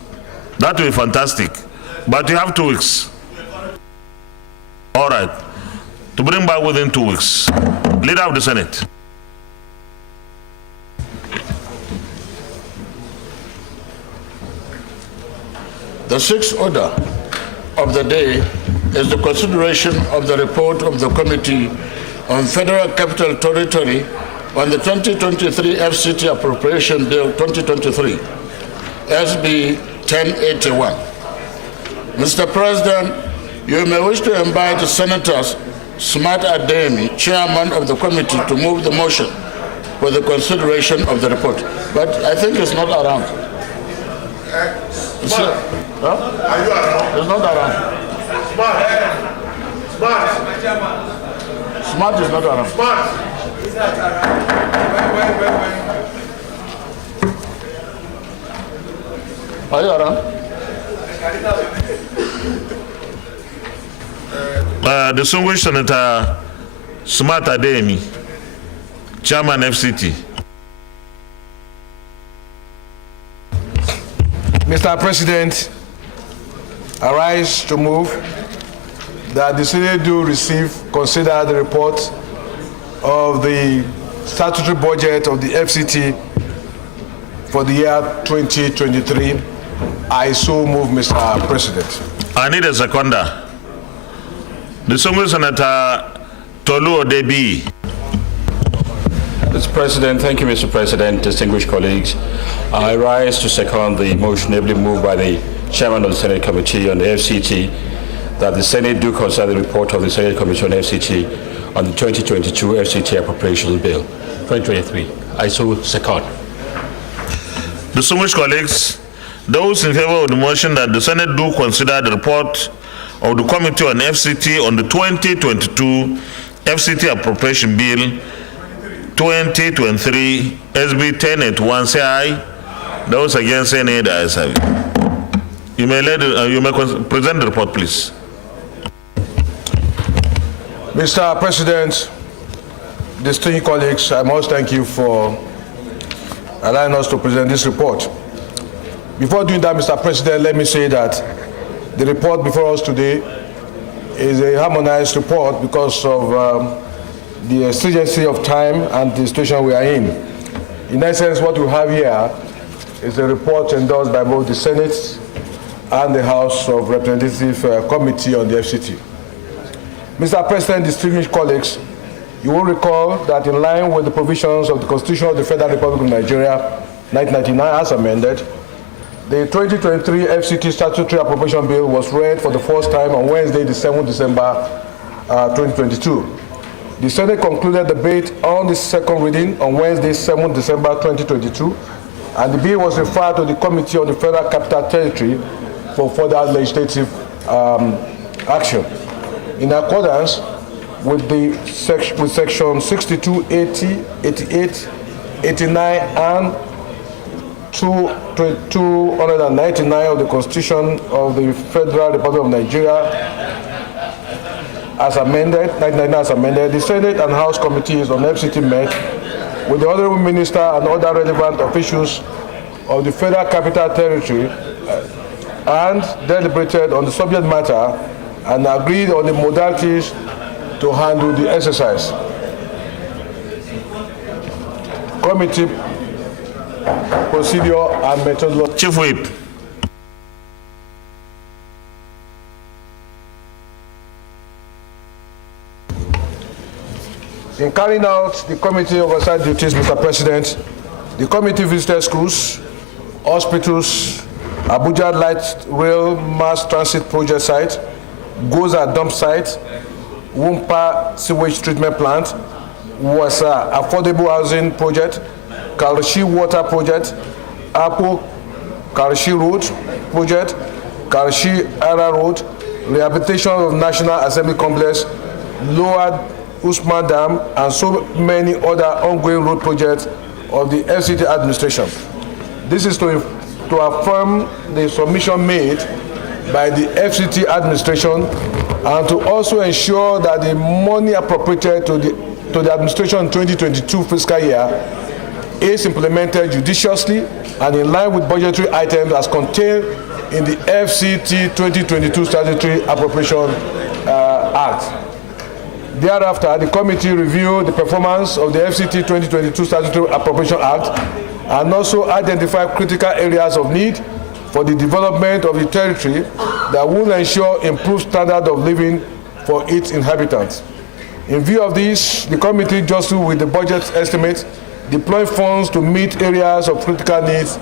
that will be fantastic. But you have 2 weeks. All right. To bring back within 2 weeks. Leader of the Senate. The sixth order of the day is the consideration of the report of the Committee on Federal Capital Territory on the 2023 FCT Appropriation Bill 2023, SB 1081. Mr. President, you may wish to invite Senator Smart Ademi, Chairman of the Committee, to move the motion for the consideration of the report. But I think it's not around. Smart. Huh? Are you around? It's not around. Smart is not around. Smart. Are you around? Distinguished Senator Smart Ademi, Chairman FCT. Mr. President, I rise to move that the Senate do consider the report of the statutory budget of the FCT for the year 2023. I so move, Mr. President. I need a seconder. Distinguished Senator Tolu Odebi. Mr. President, thank you, Mr. President, distinguished colleagues. I rise to second the motion ably moved by the Chairman of the Senate Committee on the FCT that the Senate do consider the report of the Senate Committee on FCT on the 2022 FCT Appropriations Bill 2023. I so second. Distinguished colleagues, those in favor of the motion that the Senate do consider the report of the Committee on FCT on the 2022 FCT Appropriation Bill 2023 SB 1081 say aye. Those against say nay. The ayes have it. You may present the report, please. Mr. President, distinguished colleagues, I must thank you for allowing us to present this report. Before doing that, Mr. President, let me say that the report before us today is a harmonized report because of the exigency of time and the situation we are in. In essence, what we have here is a report endorsed by both the Senate and the House of Representatives Committee on the FCT. Mr. President, distinguished colleagues, you will recall that in line with the provisions of the Constitution of the Federal Republic of Nigeria, 1999 as amended, the 2023 FCT Statutory Appropriation Bill was read for the first time on Wednesday, the 7th December 2022. The Senate concluded debate on the second reading on Wednesday, 7th December 2022, and the bill was referred to the Committee on the Federal Capital Territory for further legislative action. In accordance with section 62, 80, 88, 89, and 299 of the Constitution of the Federal Republic of Nigeria, as amended, 1999 as amended, the Senate and House committees on FCT met with the Honorable Minister and other relevant officials of the Federal Capital Territory and deliberated on the subject matter and agreed on the modalities to handle the exercise. Committee procedure and methodology. Chief Whip. In carrying out the committee oversight duties, Mr. President, the committee visited schools, hospitals, Abuja Light Rail Mass Transit Project site, Goza Dump site, Wumpa Sewage Treatment Plant, Wasa Affordable Housing Project, Karachi Water Project, Apo Karachi Road Project, Karachi Ara Road, Rehabilitation of National Assembly Complex, Lower Usman Dam, and so many other ongoing road projects of the FCT administration. This is to affirm the submission made by the FCT administration and to also ensure that the money appropriated to the administration in 2022 fiscal year is implemented judiciously and in line with budgetary items as contained in the FCT 2022 Statutory Appropriation Act. Thereafter, the committee reviewed the performance of the FCT 2022 Statutory Appropriation Act and also identified critical areas of need for the development of the territory that will ensure improved standard of living for its inhabitants. In view of this, the committee jostled with the budget estimates, deploying funds to meet areas of critical needs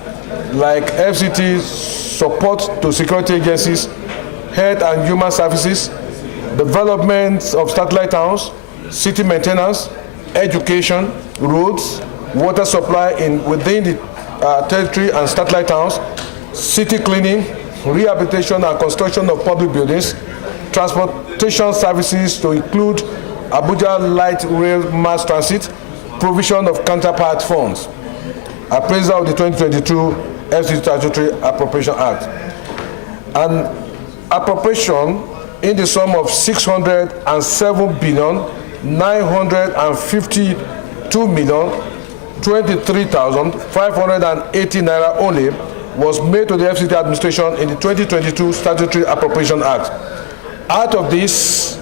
like FCT support to security agencies, health and human services, development of satellite towns, city maintenance, education, roads, water supply within the territory and satellite towns, city cleaning, rehabilitation and construction of public buildings, transportation services to include Abuja Light Rail Mass Transit, provision of counterpart funds, appraisal of the 2022 FCT Statutory Appropriation Act, and appropriation in the sum of 607,952,23,580 naira only was made to the FCT administration in the 2022 Statutory Appropriation Act. Out of this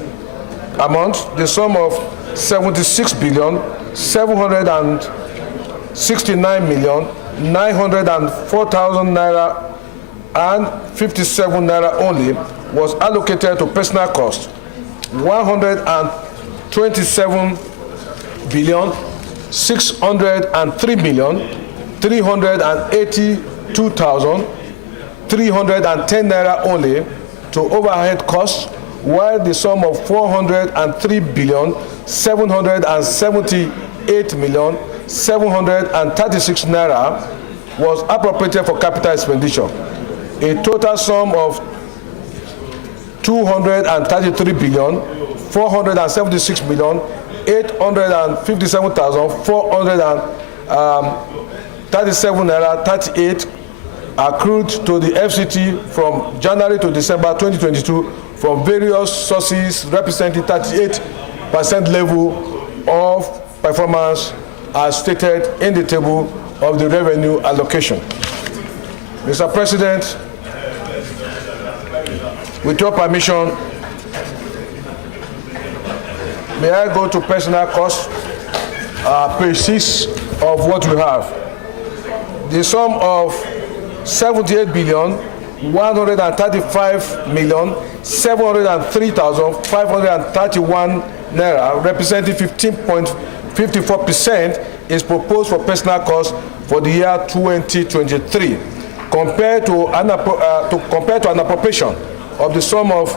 amount, the sum of 76,769,904,000 naira and 57 naira only was allocated to personal cost. 127 603,382,310 naira only to overhead costs, while the sum of 403,778,736 naira was appropriated for capital expenditure. A total sum of 233,456,857,437 naira 38 accrued to the FCT from January to December 2022 from various sources representing 38% level of performance as stated in the table of the revenue allocation. Mr. President, with your permission, may I go to personal costs, page 6 of what we have. The sum of 78,135,703,531 naira, representing 15.54%, is proposed for personal costs for the year 2023, compared to an appropriation of the sum of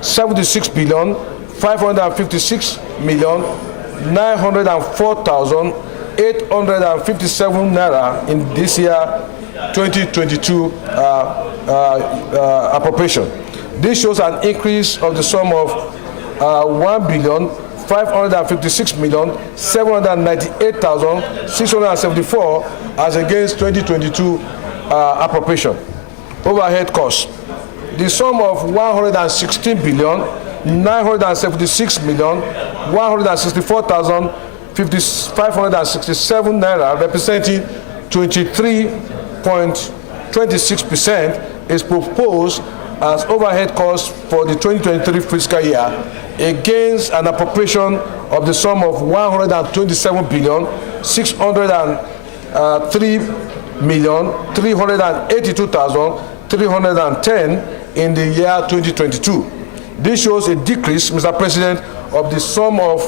76,556,904,857 naira in this year 2022 appropriation. This shows an increase of the sum of 1,556,798,674 as against 2022 appropriation. Overhead costs. The sum of 116,976,164,567 naira, representing 23.26%, is proposed as overhead costs for the 2023 fiscal year against an appropriation of the sum of 127,603,382,310 in the year 2022. This shows a decrease, Mr. President, of the sum of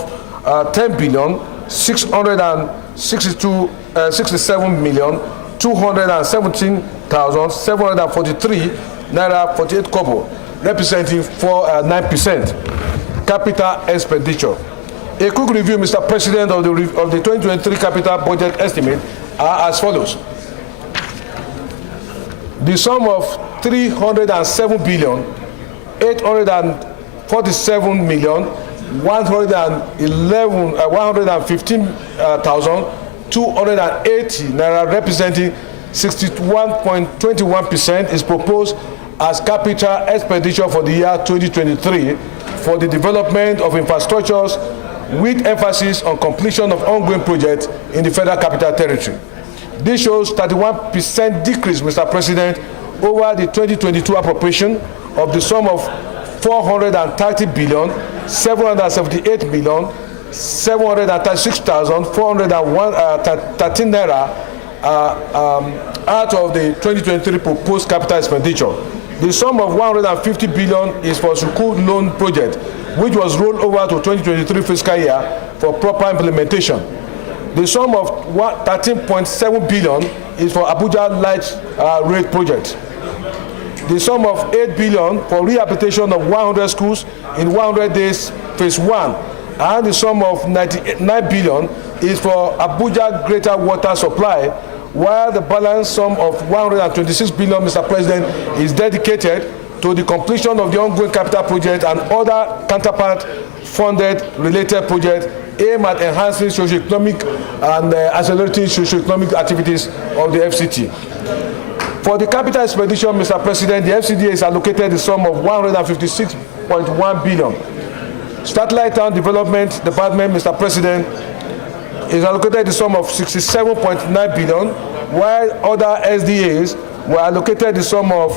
10,667,217,743 naira 48 kobo, representing 9%. Capital expenditure. A quick review, Mr. President, of the 2023 capital budget estimate are as follows. The sum of 307,811,115,280 naira, representing 61.21%, is proposed as capital expenditure for the year 2023 for the development of infrastructures with emphasis on completion of ongoing projects in the Federal Capital Territory. This shows 31% decrease, Mr. President, over the 2022 appropriation of the sum of 430,738,736,413 naira out of the 2023 proposed capital expenditure. The sum of 150 billion is for Sukuk loan project, which was rolled over to 2023 fiscal year for proper implementation. The sum of 13.7 billion is for Abuja Light Rail project. The sum of 8 billion for rehabilitation of 100 schools in 100 days, phase 1, and the sum of 99 billion is for Abuja Greater Water Supply, while the balance sum of 126 billion, Mr. President, is dedicated to the completion of the ongoing capital project and other counterpart funded related projects aimed at enhancing socio-economic and accelerating socio-economic activities of the FCT. For the capital expenditure, Mr. President, the FCDA is allocated the sum of 156.1 billion. Satellite Town Development Department, Mr. President, is allocated the sum of 67.9 billion, while other SDAs were allocated the sum of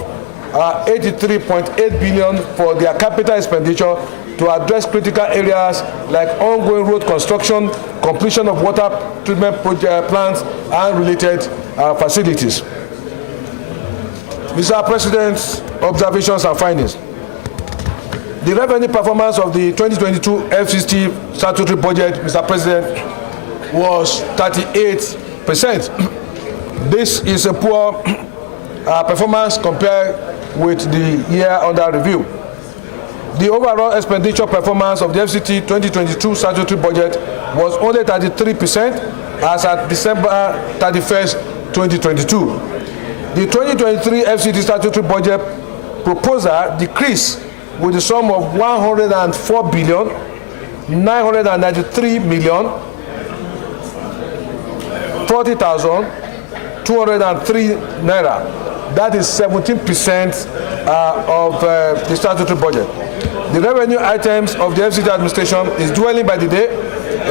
83.8 billion for their capital expenditure to address critical areas like ongoing road construction, completion of water treatment plants, and related facilities. Mr. President, observations and findings. The revenue performance of the 2022 FCT statutory budget, Mr. President, was 38%. This is a poor performance compared with the year under review. The overall expenditure performance of the FCT 2022 statutory budget was only 33% as at December 31st, 2022. The 2023 FCT statutory budget proposal decreased with the sum of 104,993,040,203 naira. That is 17% of the statutory budget. The revenue items of the FCT administration is dwindling by the day,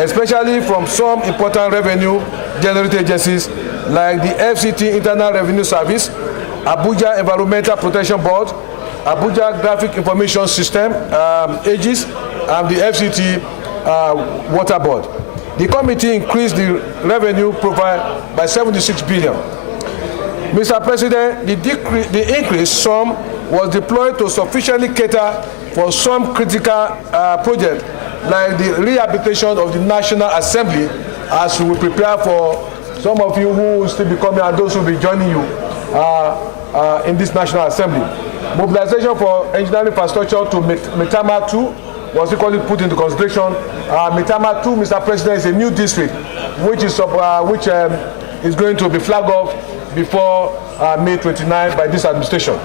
especially from some important revenue generating agencies like the FCT Internal Revenue Service, Abuja Environmental Protection Board, Abuja Graphic Information System, AGIS, and the FCT Water Board. The committee increased the revenue profile by 76 billion. Mr. President, the increased sum was deployed to sufficiently cater for some critical projects like the rehabilitation of the National Assembly, as we prepare for some of you who will still be coming and those who will be joining you in this National Assembly. Mobilization for engineering infrastructure to Metama 2 was equally put into consideration. Metama 2, Mr. President, is a new district which is going to be flagged off before May 29 by this administration.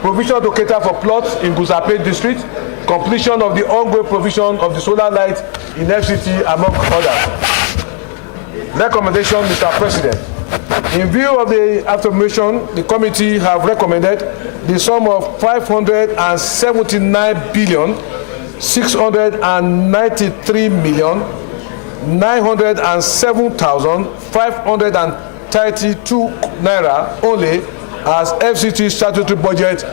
Provision to cater for plots in Guzape district, completion of the ongoing provision of the solar light in FCT, among others. Recommendation, Mr. President. In view of the affirmation, the committee have recommended the sum of 579,693,907,532 naira only as FCT statutory budget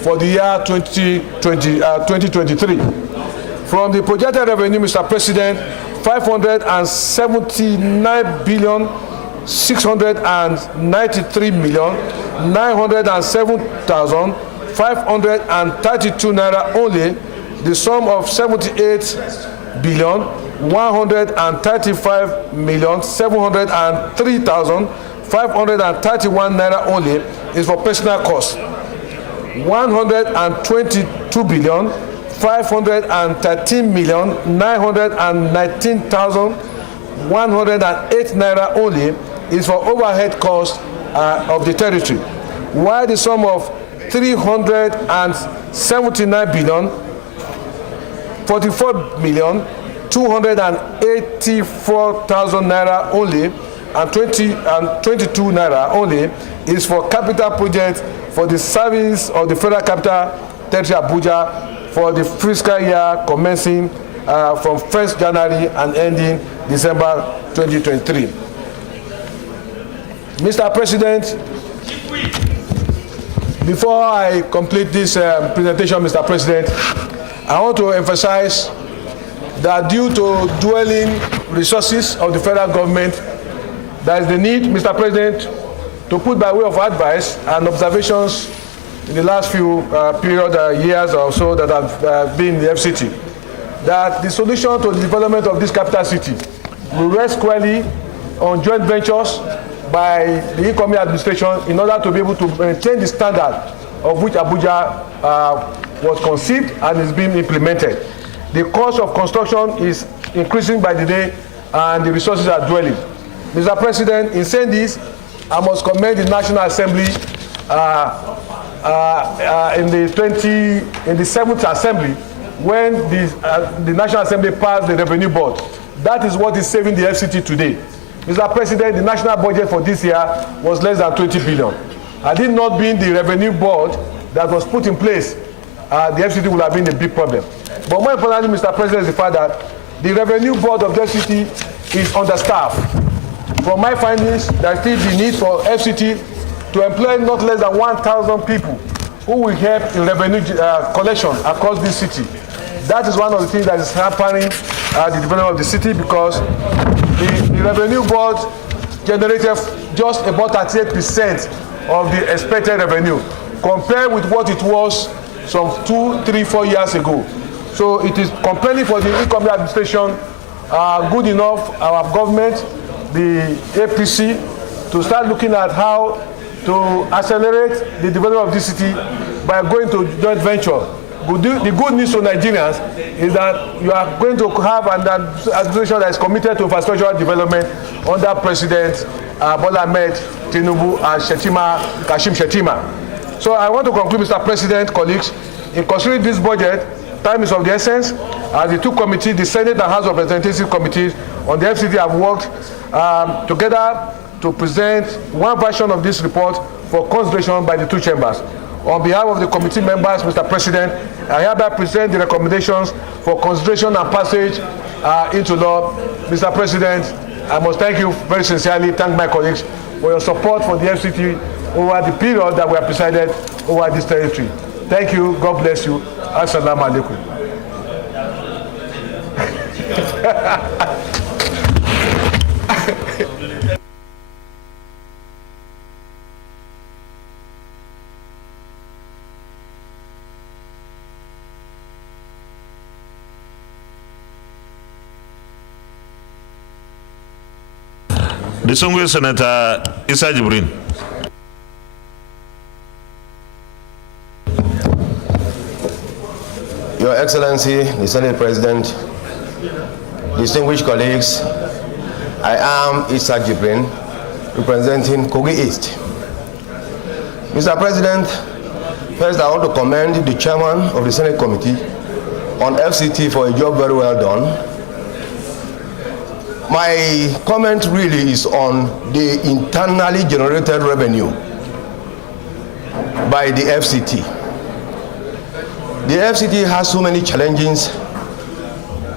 for the year 2023. From the projected revenue, Mr. President, 579,693,907,532 naira only, the sum of 78,135,703,531 naira only is for personal costs. 122,513,919,108 naira only is for overhead costs of the territory, while the sum of 379,044,284,000 naira only and 22 naira only is for capital projects for the service of the Federal Capital Territory Abuja for the fiscal year commencing from 1st January and ending December 2023. Mr. President, before I complete this presentation, Mr. President, I want to emphasize that due to dwindling resources of the federal government, there is the need, Mr. President, to put by way of advice and observations in the last few years or so that have been in the FCT, that the solution to the development of this capital city will rest squarely on joint ventures by the incoming administration in order to be able to maintain the standard of which Abuja was conceived and is being implemented. The cost of construction is increasing by the day and the resources are dwindling. Mr. President, in saying this, I must commend the National Assembly in the 7th Assembly when the National Assembly passed the Revenue Board. That is what is saving the FCT today. Mr. President, the national budget for this year was less than 20 billion. Had it not been the Revenue Board that was put in place, the FCT would have been a big problem. But more importantly, Mr. President, is the fact that the Revenue Board of the FCT is understaffed. From my findings, there is still the need for FCT to employ not less than 1,000 people who will help in revenue collection across this city. That is one of the things that is hampering the development of the city, because the Revenue Board generated just about 38% of the expected revenue, compared with what it was some 2, 3, 4 years ago. So it is compelling for the incoming administration, good enough, our government, the APC to start looking at how to accelerate the development of this city by going to joint venture. The good news to Nigerians is that you are going to have an administration that is committed to infrastructural development under President Bola Ahmed Tinubu and Kashim Shettima. So I want to conclude, Mr. President, colleagues, in considering this budget, time is of the essence. As the two committees, the Senate and House of Representatives committees on the FCT have worked together to present one version of this report for consideration by the two chambers. On behalf of the committee members, Mr. President, I hereby present the recommendations for consideration and passage into law. Mr. President, I must thank you very sincerely, thank my colleagues for your support for the FCT over the period that we have presided over this territory. Thank you, God bless you. Assalamu alaikum. Distinguished Senator Issa Jibrin. Your Excellency, the Senate President, distinguished colleagues, I am Issa Jibrin, representing Kogi East. Mr. President, first I want to commend the chairman of the Senate Committee on FCT for a job very well done. My comment really is on the internally generated revenue by the FCT. The FCT has so many challenges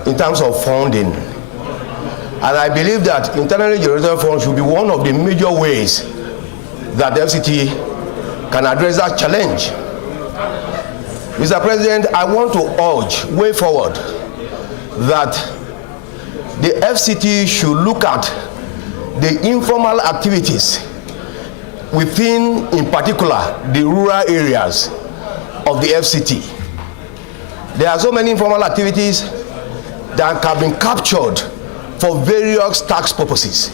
in terms of funding, and I believe that internally generated funds should be one of the major ways that the FCT can address that challenge. Mr. President, I want to urge way forward that the FCT should look at the informal activities within, in particular, the rural areas of the FCT. There are so many informal activities that have been captured for various tax purposes.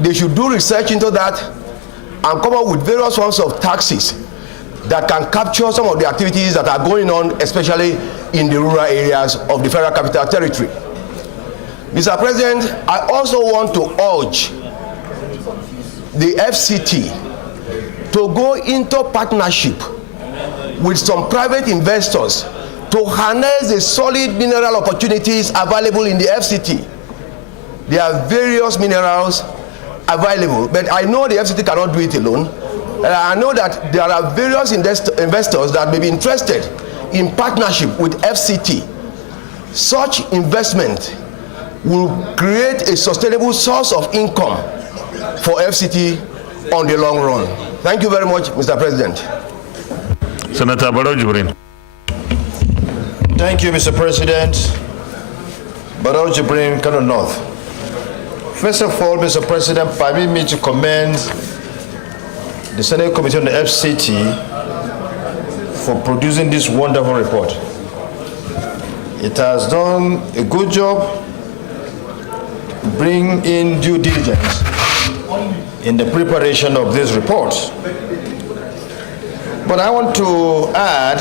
They should do research into that and come up with various forms of taxes that can capture some of the activities that are going on, especially in the rural areas of the Federal Capital Territory. Mr. President, I also want to urge the FCT to go into partnership with some private investors to harness the solid mineral opportunities available in the FCT. There are various minerals available, but I know the FCT cannot do it alone. And I know that there are various investors that may be interested in partnership with FCT. Such investment will create a sustainable source of income for FCT on the long run. Thank you very much, Mr. President. Senator Barrow Jibrin. Thank you, Mr. President. Barrow Jibrin, Kano North. First of all, Mr. President, permit me to commend the Senate Committee on the FCT for producing this wonderful report. It has done a good job bring in due diligence in the preparation of this report. But I want to add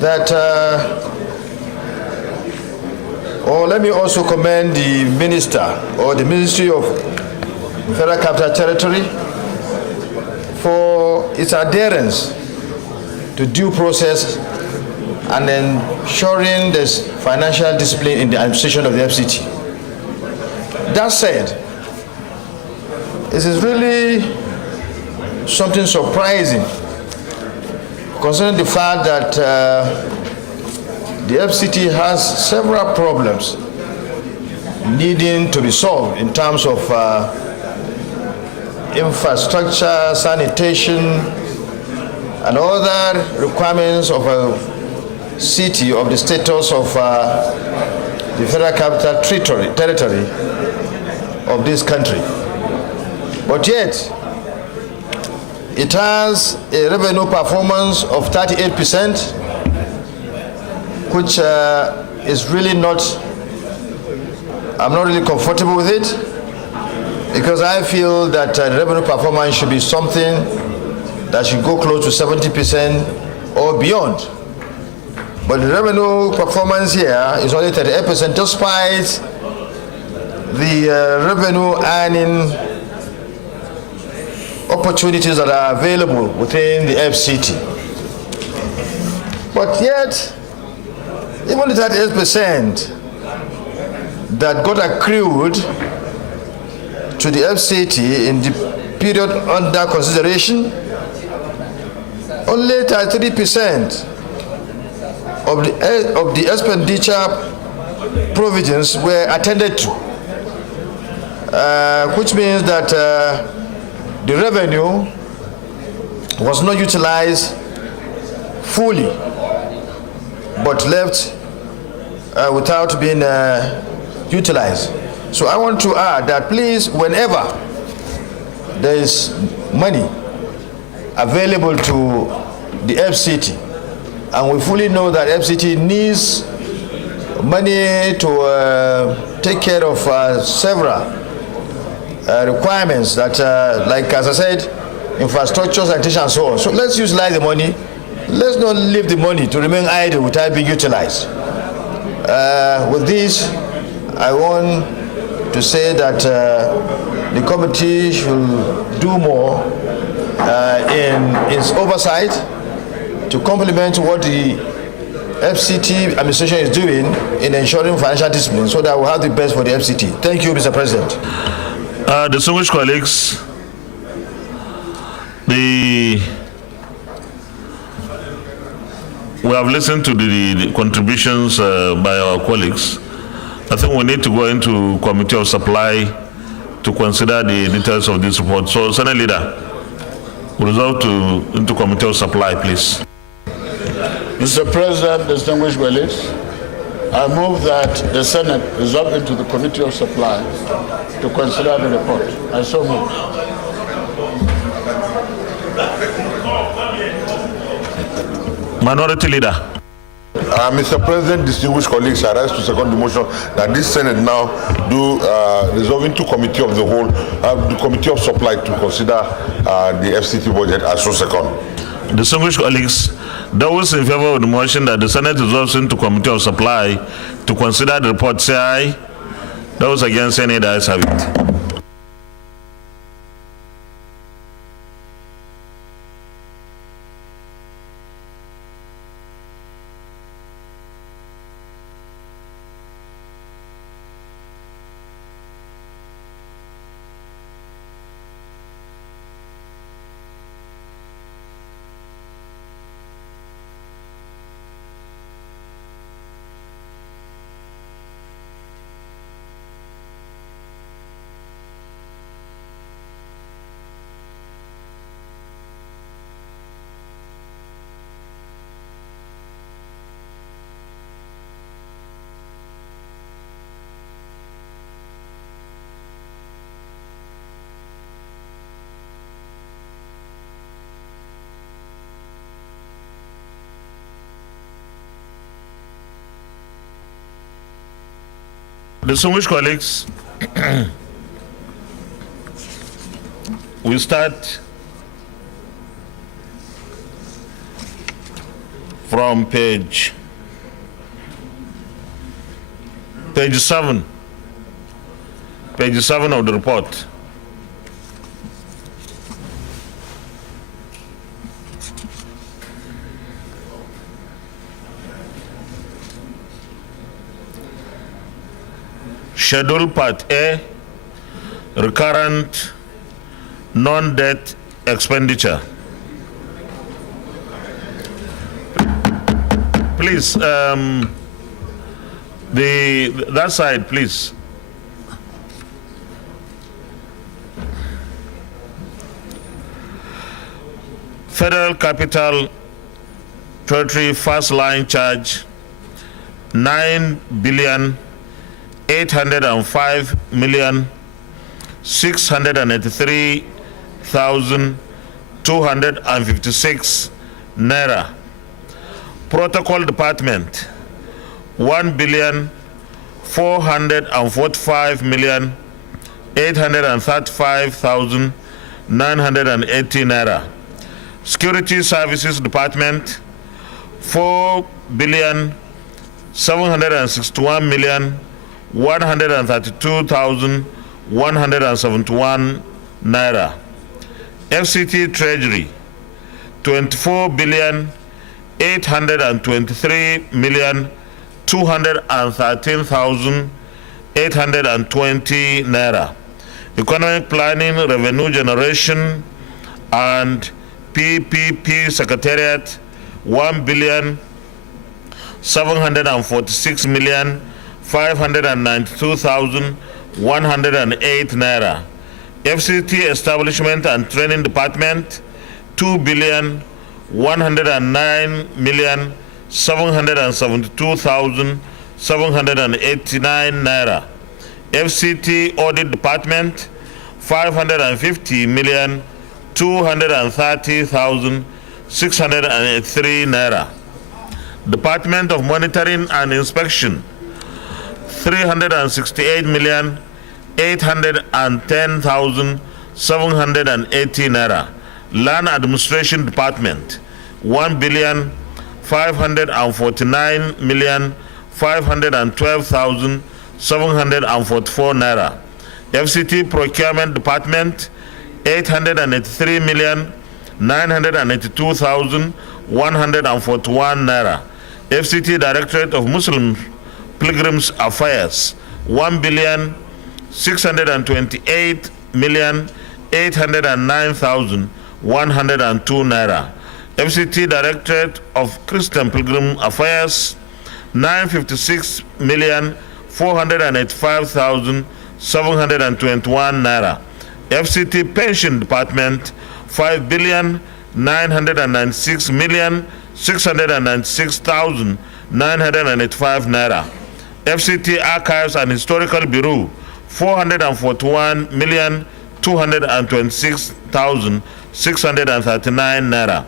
that, let me also commend the minister or the Ministry of Federal Capital Territory for its adherence to due process and ensuring there's financial discipline in the administration of the FCT. That said, it is really something surprising concerning the fact that the FCT has several problems needing to be solved in terms of infrastructure, sanitation, and other requirements of a city of the status of the Federal Capital Territory of this country. But yet, it has a revenue performance of 38%, which is really not I'm not really comfortable with it because I feel that revenue performance should be something that should go close to 70% or beyond. But the revenue performance here is only 38% despite the revenue earning opportunities that are available within the FCT. But yet, even the 38% that got accrued to the FCT in the period under consideration, only 33% of the expenditure provisions were attended to, which means that the revenue was not utilized fully, but left without being utilized. So I want to add that please, whenever there is money available to the FCT, and we fully know that FCT needs money to take care of several requirements that, like as I said, infrastructure, sanitation, and so on. So let's utilize the money. Let's not leave the money to remain idle without being utilized. With this, I want to say that the committee should do more in its oversight to complement what the FCT administration is doing in ensuring financial discipline so that we'll have the best for the FCT. Thank you, Mr. President. Distinguished colleagues, we have listened to the contributions by our colleagues. I think we need to go into Committee of Supply to consider the details of this report. So, Senate Leader, we resolve into Committee of Supply, please. Mr. President, distinguished colleagues, I move that the Senate resolve into the Committee of Supply to consider the report. I so move. Minority Leader. Mr. President, distinguished colleagues, I rise to second the motion that this Senate now do resolve into Committee of the Whole, the Committee of Supply to consider the FCT budget. I so second. Distinguished colleagues, those in favor of the motion that the Senate resolves into Committee of Supply to consider the report, say aye. Those against, say nay. The ayes have it. Distinguished colleagues, we start from page 7. Page 7 of the report. Schedule Part A, recurrent non-debt expenditure. Please, that side, please. Federal Capital Territory First Line Charge, 9,805,683,256 naira. Protocol Department, 1,400,000 445,835,980 naira. Security Services Department, 4,761,132,171 naira. FCT Treasury, 24,823,213,820 naira. Economic Planning, Revenue Generation, and PPP Secretariat, 1,746,592,108 naira. FCT Establishment and Training Department, 2,109,772,789 naira. FCT Audit Department, 550,230,603 naira. Department of Monitoring and Inspection, 368,810,780 naira. Land Administration Department, 1,549,512,744 naira. FCT Procurement Department, 883,982,141 naira. FCT Directorate of Muslim Pilgrims Affairs, 1,628,809,102 naira. FCT Directorate of Christian Pilgrim Affairs, 956,485,721 naira. FCT Pension Department, 5,996,696,985 naira. FCT Archives and Historical Bureau, 441,226,639 naira.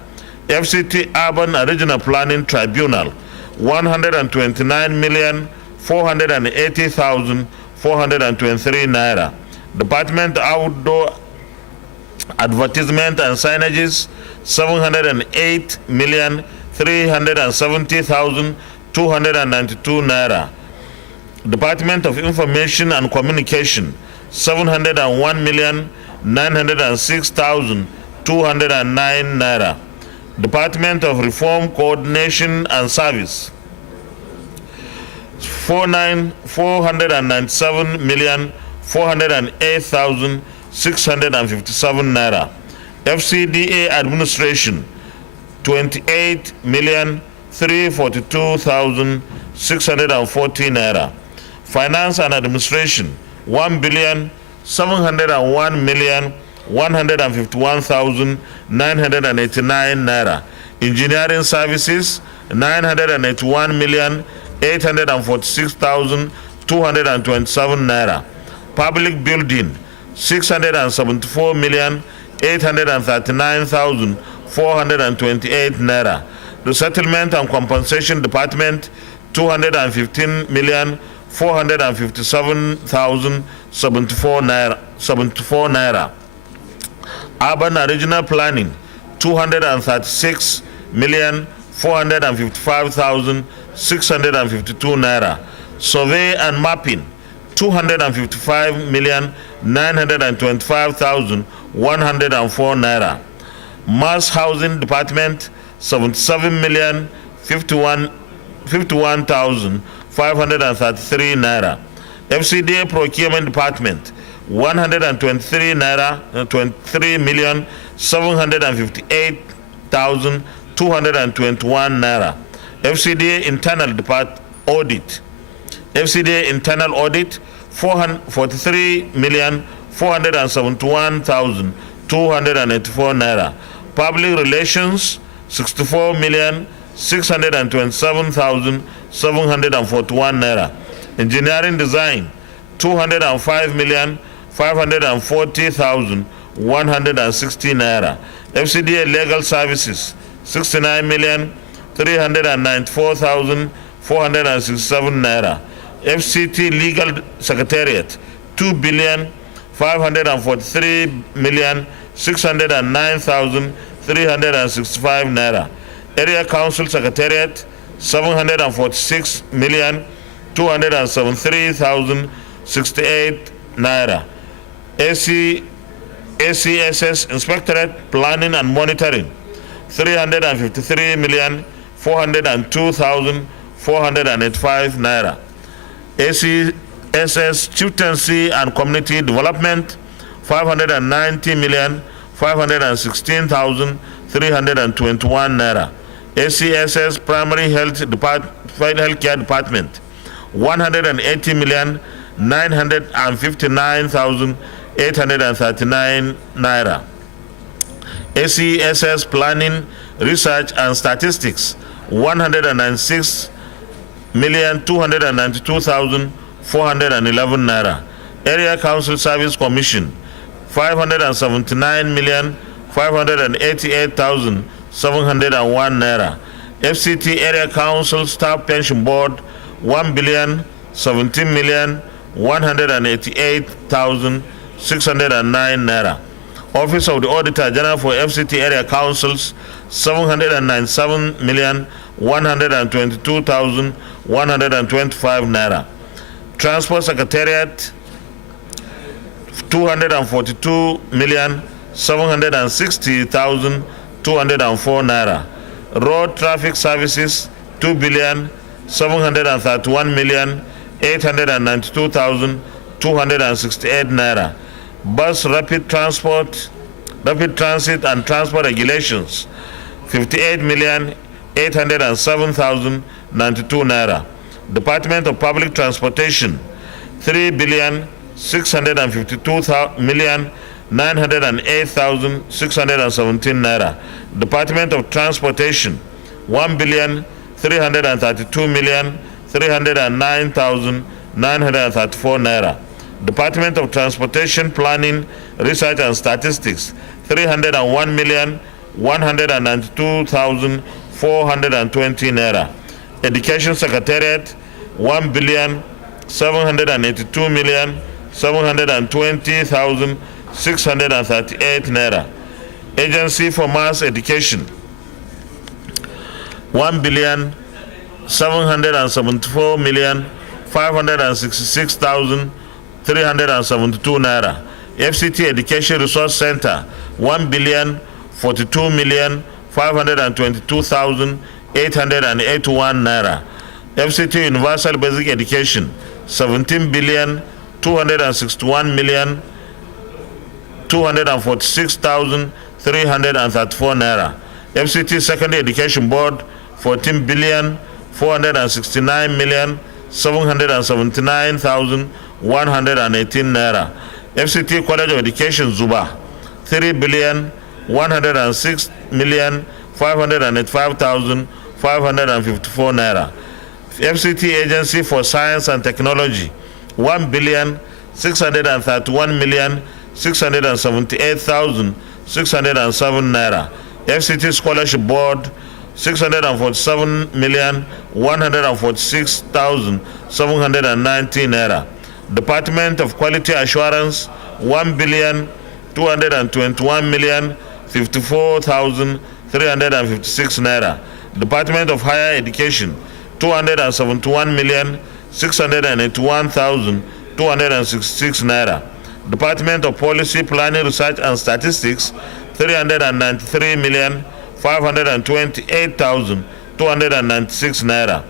FCT Urban and Regional Planning Tribunal, 129,480,423 naira. Department Outdoor Advertisement and Signages, 708,370,292 naira. Department of Information and Communication, 701,906,209 naira. Department of Reform, Coordination and Service, 408,657 naira. FCDA Administration, 28,342,640 naira. Finance and Administration, 1,701,151,989 naira. Engineering Services, 901,846,227 naira. Public Building, 674,839,428 naira. The Settlement and Compensation Department, 215,457,074 naira. Urban and Regional Planning, 236,455,652 naira. Survey and Mapping, 255,925,104 naira. Mass Housing Department, 77,051,533 naira. FCDA Procurement Department, 123,758,221 naira. FCDA Internal Audit, FCDA Internal Audit, 43,471,284 naira. Public Relations, 64,627,741 naira. Engineering Design, 205,540,160 naira. FCDA Legal Services, 69,394,467 naira. FCT Legal Secretariat, 2,543,609,365 naira. Area Council Secretariat, 746,273,068 naira. ACSS Inspectorate Planning and Monitoring, 353,402,485 naira. ACSS Chieftaincy and Community Development, 590,516,321 naira. ACSS Primary Healthcare Department, 180,959,839 naira. ACSS Planning, Research and Statistics, 196,292,411 naira. Area Council Service Commission, 579,588,701 naira. FCT Area Council Staff Pension Board, 1,017,188,609 naira. Office of the Auditor General for FCT Area Councils, 797,122,125 naira. Transport Secretariat, 242,760,204 naira. Road Traffic Services, 2,731,892,268 naira. Bus Rapid Transit and Transport Regulations, 58,807,092 naira. Department of Public Transportation, 3,652,908,617 naira. Department of Transportation, 1,332,309,934 naira. Department of Transportation Planning, Research and Statistics, 301,192,420 naira. Education Secretariat, 1,782,720,638 naira. Agency for Mass Education, 1,774,566,372 naira. FCT Education Resource Center, 1,042,522,881 naira. FCT Universal Basic Education, 17,261,246,334 naira. FCT Secondary Education Board, 14,469,779,118 naira. FCT College of Education Zuba, 3,106,585,554 naira. FCT Agency for Science and Technology, 1,631,678,607 naira. FCT Scholarship Board, 647,146,719 naira. Department of Quality Assurance, 1,221,054,356 naira. Department of Higher Education, 271,681,266 naira. Department of Policy, Planning, Research and Statistics, 393,528,296 naira.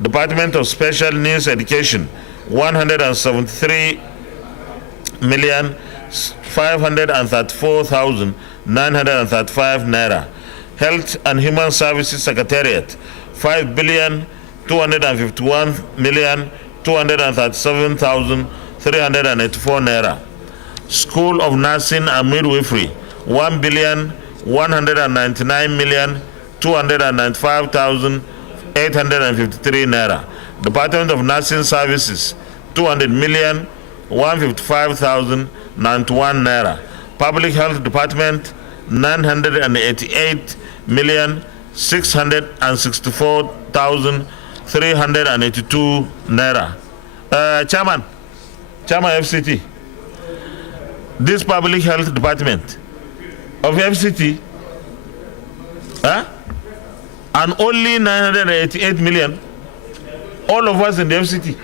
Department of Special Needs Education, 173,534,935 naira. Health and Human Services Secretariat, 5,251,237,384 naira. School of Nursing and Midwifery, 1,199,295,853 naira. Department of Nursing Services, 200,155,091 naira. Public Health Department, 988,664,382 naira. Chairman FCT, this public health department of FCT, and only 988 million, all of us in the FCT.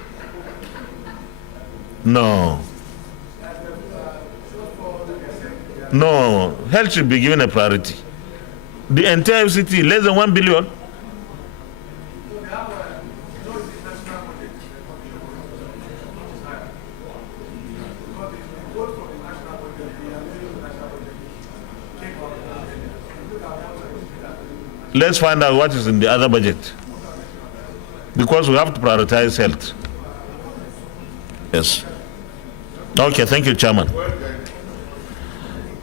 No, health should be given a priority. The entire FCT, less than 1 billion. Let's find out what is in the other budget, because we have to prioritize health. Yes. Okay, thank you, Chairman.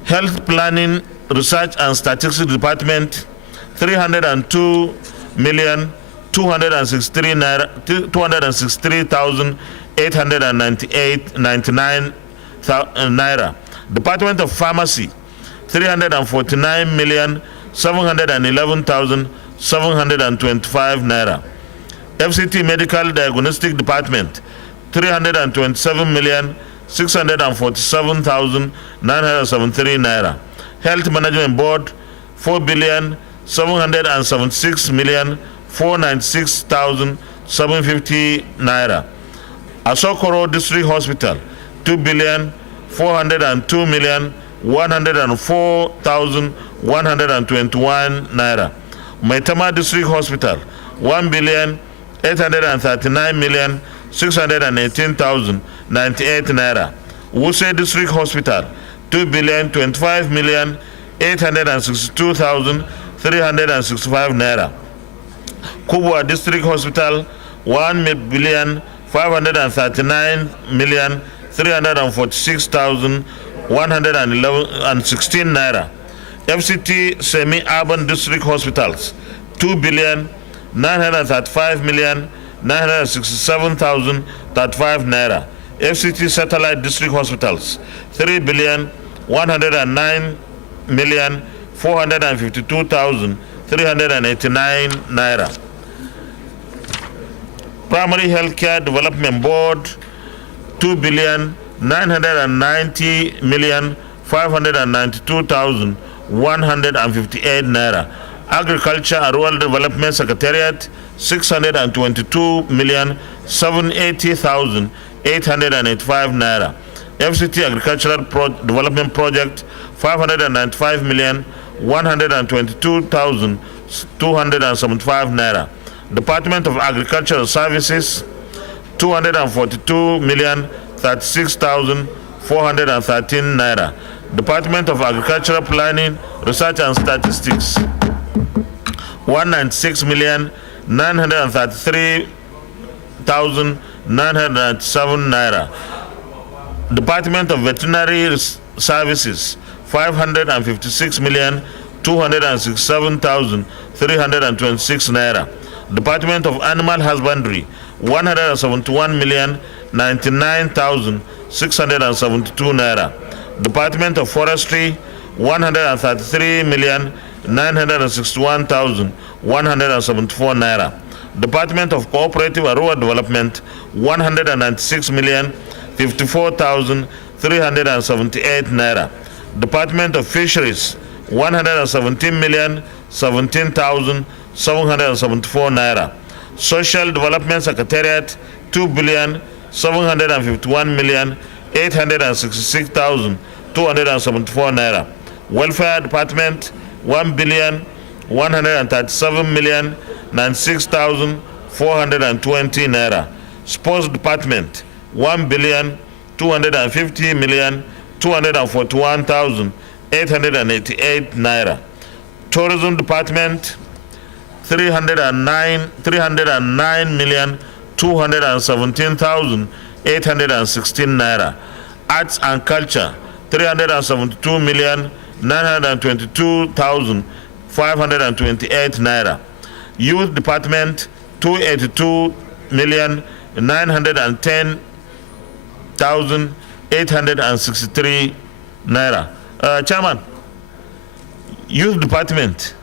Health Planning, Research and Statistics Department, 263,898.99 naira. Department of Pharmacy, 349,711,725 naira. FCT Medical Diagnostic Department, 327,647,973 naira. Health Management Board, 4,706,496,750 naira. Asokoro District Hospital, 2,402,104,121 naira. Maitama District Hospital, 1,839,618,098 naira. Wuse District Hospital, 2,025,862,365 naira. Kubwa District Hospital, 1,539,346,116 naira. FCT Semi-Urban District Hospitals, 2,935,967,035 naira. FCT Satellite District Hospitals, 3,109,452,389 naira. Primary Healthcare Development Board, 2,990,592,158 naira. Agriculture and Rural Development Secretariat, 622,780,885 naira. FCT Agricultural Development Project, 595,122,275 naira. Department of Agricultural Services, 242,036,413 naira. Department of Agricultural Planning, Research and Statistics, 196,933,997 naira. Department of Veterinary Services, 556,267,326 naira. Department of Animal Husbandry, 171,099,672 naira. Department of Forestry, 133,961,174 naira. Department of Cooperative and Rural Development, 196,054,378 naira. Department of Fisheries, 117,017,774 naira. Social Development Secretariat, 2,751,866,274 naira. Welfare Department, 1,137,096,420 naira. Sports Department, 1,250,241,888 naira. Tourism Department, 309,217,816 naira. Arts and Culture, 372,922,528 naira. Youth Department, 282,910,863 naira. Chairman, Youth Department.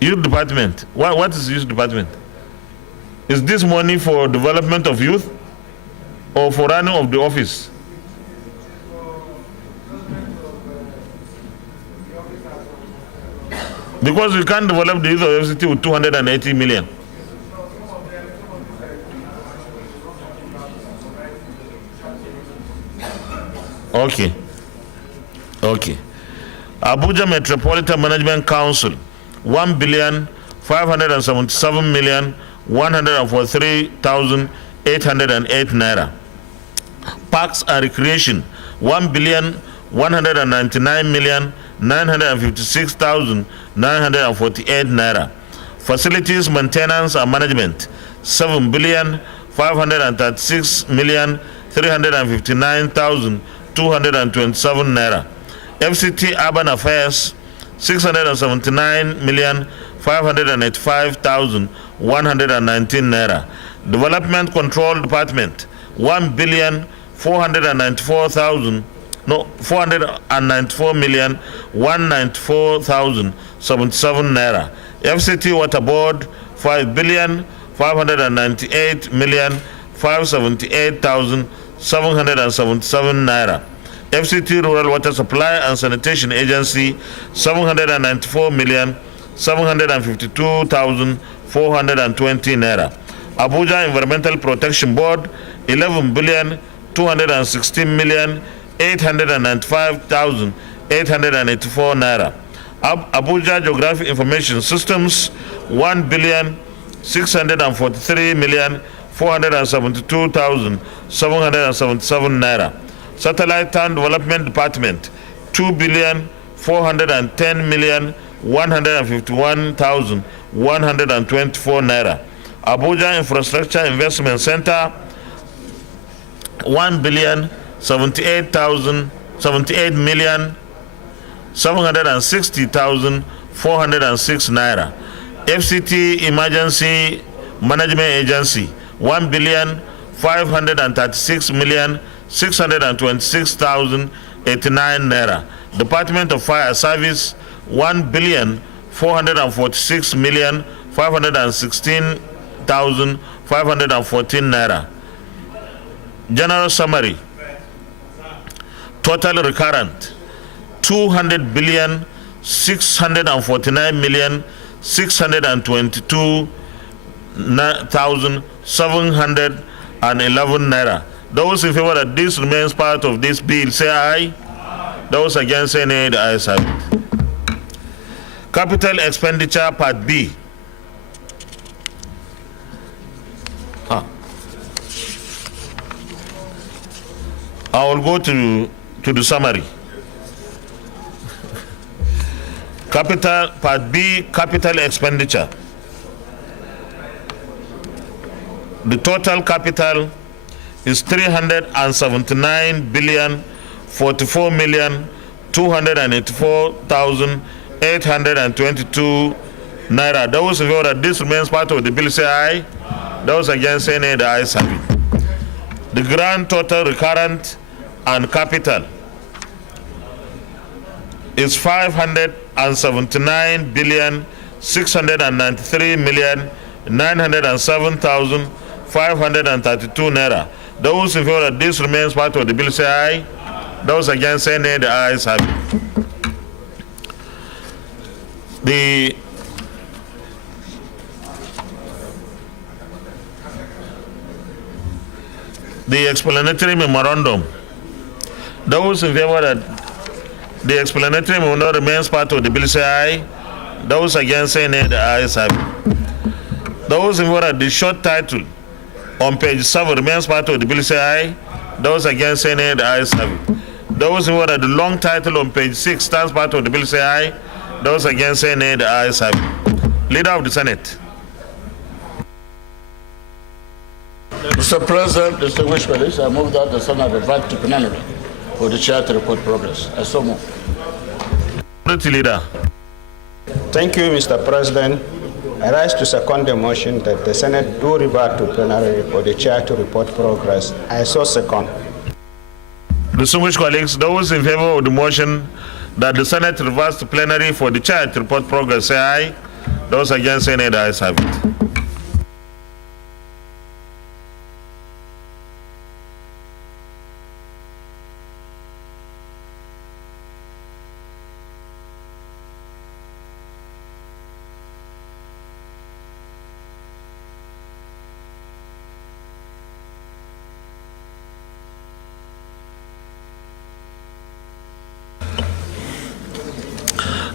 Youth Department. What is Youth Department? Is this money for development of youth or for running of the office? Because we can't develop the youth of FCT with 280 million. Okay. Abuja Metropolitan Management Council, 1,577,143,808 naira. Parks and Recreation, 1,199,956,948 naira. Facilities Maintenance and Management, 7,536,359,227 naira. FCT Urban Affairs, 679,585,119 naira. Development Control Department, 494,194,194,077 naira. FCT Water Board, 5,598,578,777 naira. FCT Rural Water Supply and Sanitation Agency, 794,752,420 naira. Abuja Environmental Protection Board, 11,216,895,884 naira. Abuja Geographic Information Systems, 1,643,472,777 naira. Satellite Town Development Department, 2,410,151,124 naira. Abuja Infrastructure Investment Center, 1,78,760,406 naira. FCT Emergency Management Agency, 1,536,626,089 naira. Department of Fire Service, 1,446,516,514 naira. General summary: total recurrent 200,649,622,711 naira. Those in favor that this remains part of this bill, say aye. Those against, say nay. The ayes have it. Capital Expenditure Part B. I will go to the summary. Capital Part B, Capital Expenditure. The total capital is 379,444,284,822 naira. Those in favor that this remains part of the bill, say aye. Those against, say nay. The ayes have it. The grand total recurrent and capital is 579,693,907,532 naira. Those in favor that this remains part of the bill, say aye. Those against, say nay. The ayes have it. The explanatory memorandum. Those in favor that the explanatory memorandum remains part of the bill, say aye. Those against, say nay. The ayes have it. Those in favor that the short title on page 7 remains part of the bill, say aye. Those against, say nay. The ayes have it. Those in favor that the long title on page 6 stands part of the bill, say aye. Those against, say nay. The ayes have it. Leader of the Senate. Mr. President, distinguished colleagues, I move that the Senate revert to plenary for the chair to report progress. I so move. Leader. Thank you, Mr. President. I rise to second the motion that the Senate do revert to plenary for the chair to report progress. I so second. Distinguished colleagues, those in favor of the motion that the Senate reverts to plenary for the chair to report progress, say aye. Those against, say nay. The ayes have it.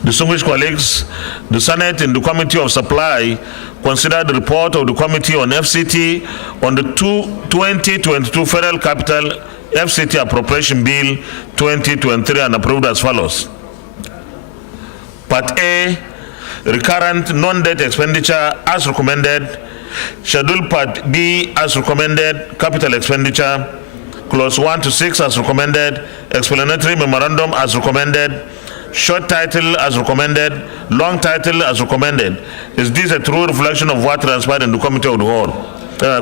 Distinguished colleagues, the Senate in the Committee of Supply considered the report of the Committee on FCT on the 2022 Federal Capital FCT Appropriation Bill 2023 and approved as follows. Part A, recurrent non-debt expenditure as recommended. Schedule Part B as recommended, capital expenditure. Clause 1 to 6 as recommended. Explanatory memorandum as recommended. Short title as recommended. Long title as recommended. Is this a true reflection of what transpired in the Committee of the Whole,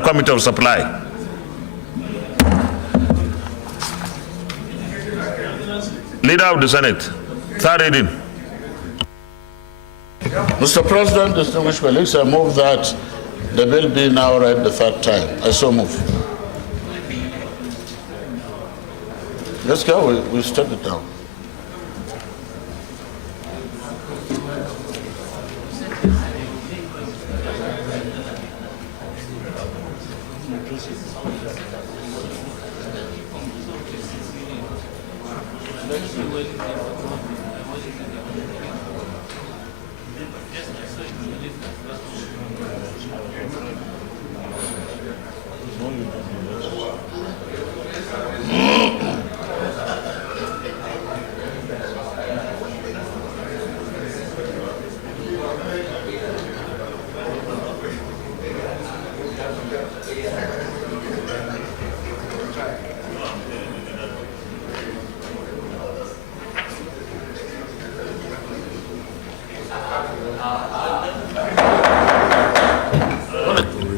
Committee of Supply? Leader of the Senate, third reading. Mr. President, distinguished colleagues, I move that the bill be now read the third time. I so move. Let's go, we'll step it down.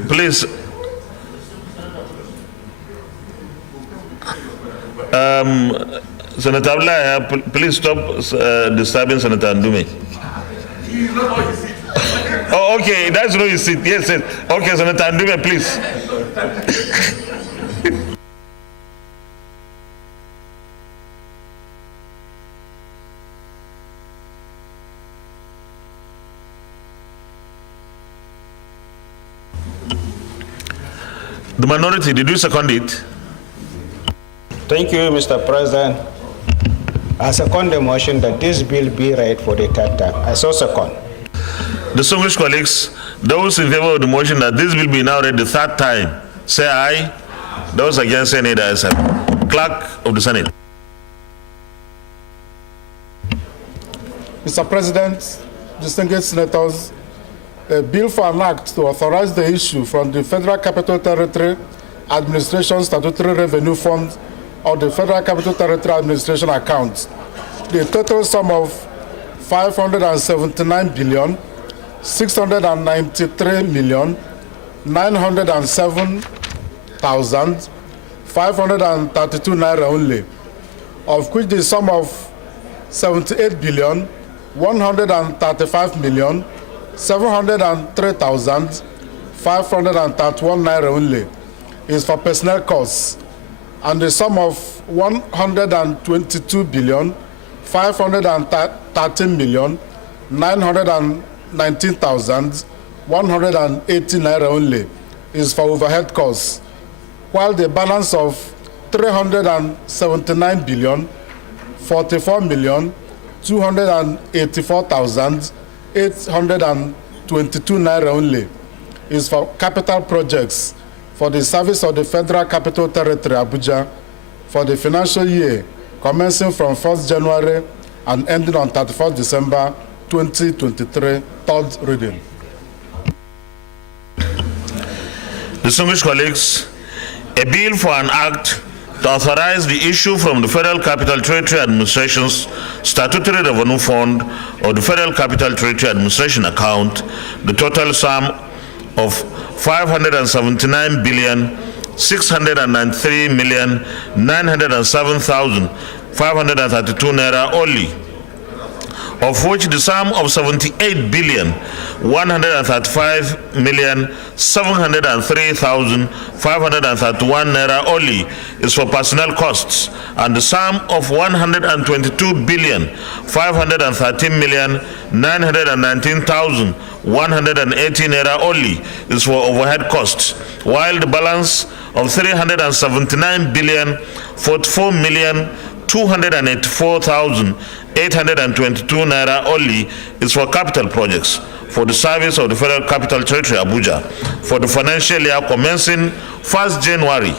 Please, Senator Abdullah, please stop disturbing Senator Ndume. Oh, okay, that's no you sit. Yes, yes. Okay, Senator Ndume, please. The minority, did you second it? Thank you, Mr. President. I second the motion that this bill be read for the third time. I so second. Distinguished colleagues, those in favor of the motion that this bill be now read the third time, say aye. Those against, say nay. Clerk of the Senate. Mr. President, distinguished senators, a bill for an act to authorize the issue from the Federal Capital Territory Administration Statutory Revenue Fund or the Federal Capital Territory Administration account the total sum of 579,693,907,532 naira only, of which the sum of 78,135,703,531 naira only is for personnel costs, and the sum of 122,513,919,180 naira only is for overhead costs, while the balance of 379,284,822 naira only is for capital projects for the service of the Federal Capital Territory, Abuja, for the financial year commencing from 1st January and ending on 31st December 2023, third reading. Distinguished colleagues, a bill for an act to authorize the issue from the Federal Capital Territory Administration's Statutory Revenue Fund or the Federal Capital Territory Administration account, the total sum of 579,693,907,532 naira only, of which the sum of 78,135,703,531 naira only is for personnel costs, and the sum of 122,513,919,180 naira only is for overhead costs, while the balance of 379,044,284,800 822 naira only is for capital projects for the service of the Federal Capital Territory, Abuja, for the financial year commencing 1st January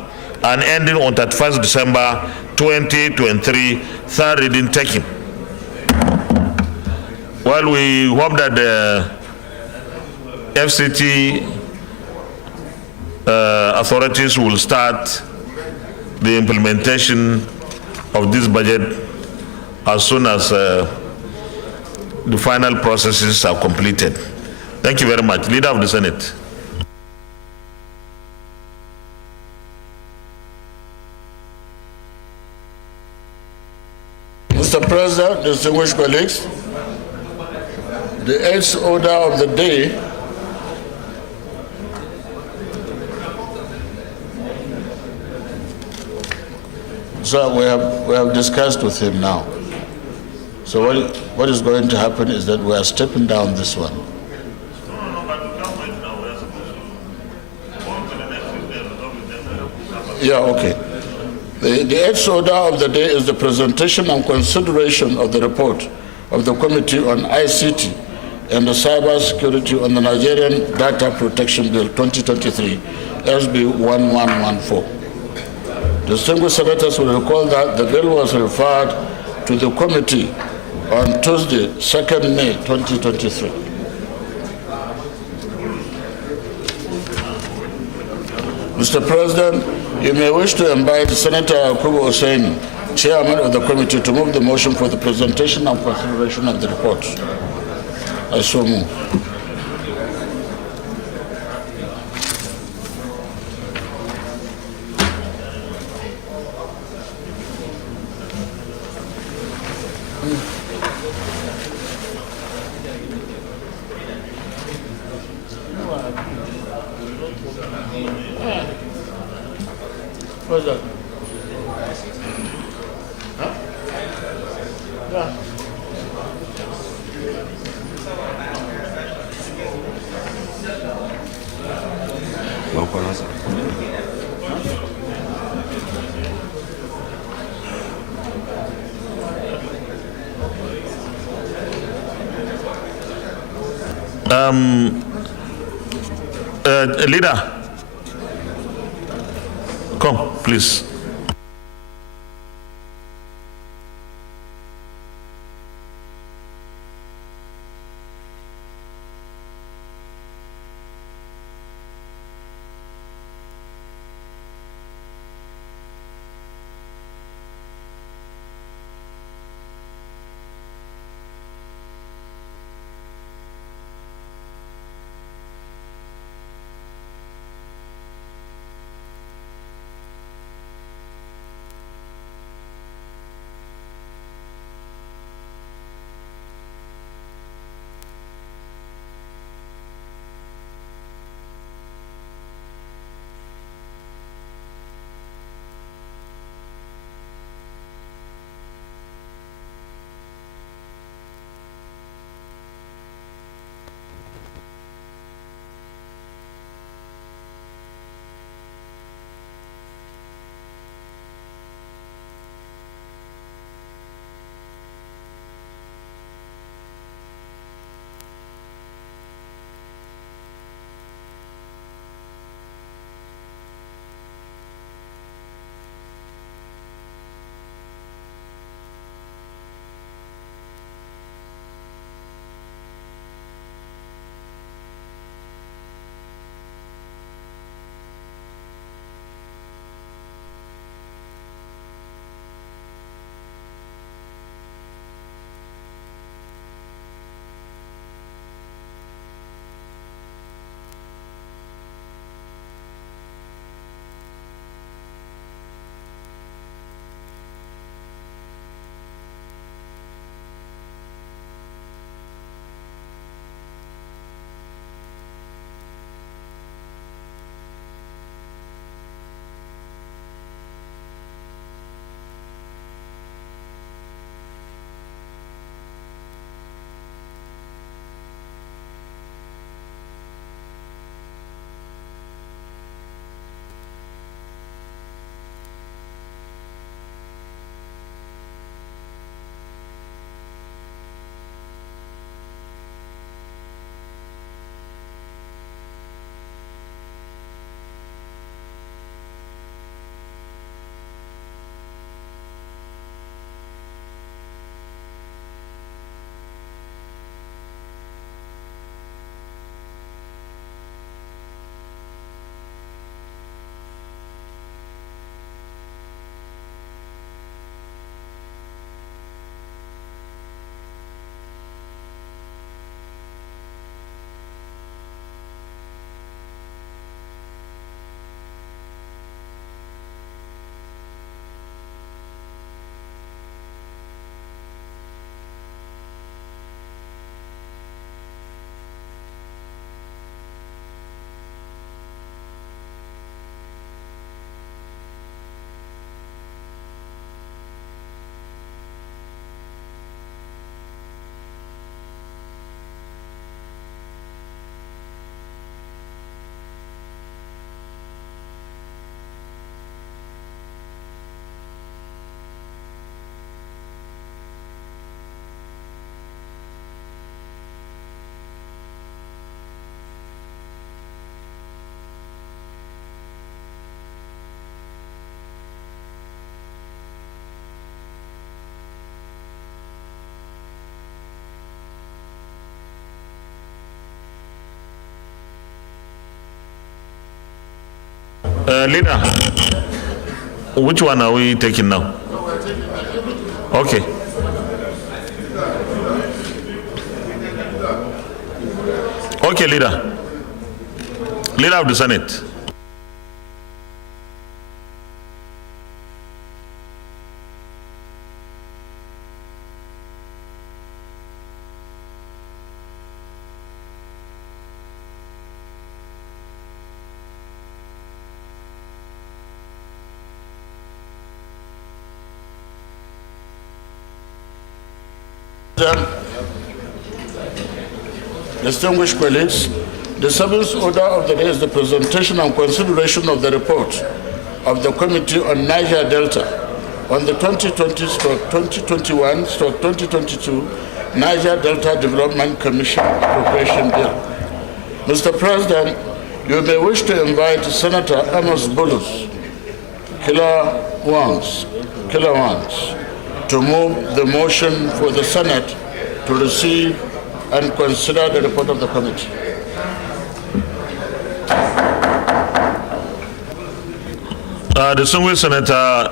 and ending on 31st December 2023. Third reading taken. Well, we hope that the FCT authorities will start the implementation of this budget as soon as the final processes are completed. Thank you very much. Leader of the Senate. Mr. President, distinguished colleagues, the eighth order of the day so we have discussed with him now. So what is going to happen is that we are stepping down this one. Yeah, okay. The eighth order of the day is the presentation and consideration of the report of the Committee on ICT and the Cyber Security on the Nigerian Data Protection Bill 2023, SB 1114. Distinguished senators will recall that the bill was referred to the committee on Tuesday, 2nd May 2023. Mr. President, you may wish to invite Senator Akubu Hussaini, Chairman of the committee, to move the motion for the presentation and consideration of the report. I so move. What's that? Huh? Yeah. Leader, come, please. Leader, which one are we taking now? Okay. Okay, Leader. Leader of the Senate. Distinguished colleagues, the seventh order of the day is the presentation and consideration of the report of the Committee on Niger Delta on the 2020-2021-2022 Niger Delta Development Commission Appropriation Bill. Mr. President, you may wish to invite Senator Amos Bulus, Killer Ones, to move the motion for the Senate to receive and consider the report of the committee. Distinguished Senator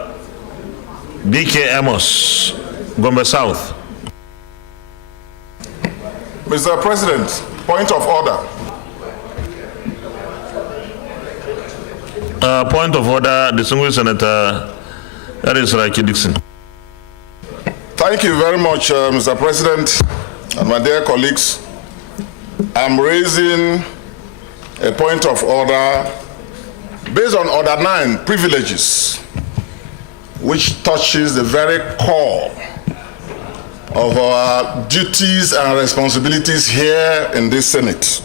B.K. Amos, Gombe South. Mr. President, point of order. Point of order, distinguished Senator, that is Raki Dixon. Thank you very much, Mr. President and my dear colleagues. I'm raising a point of order based on Order 9, privileges, which touches the very core of our duties and responsibilities here in this Senate.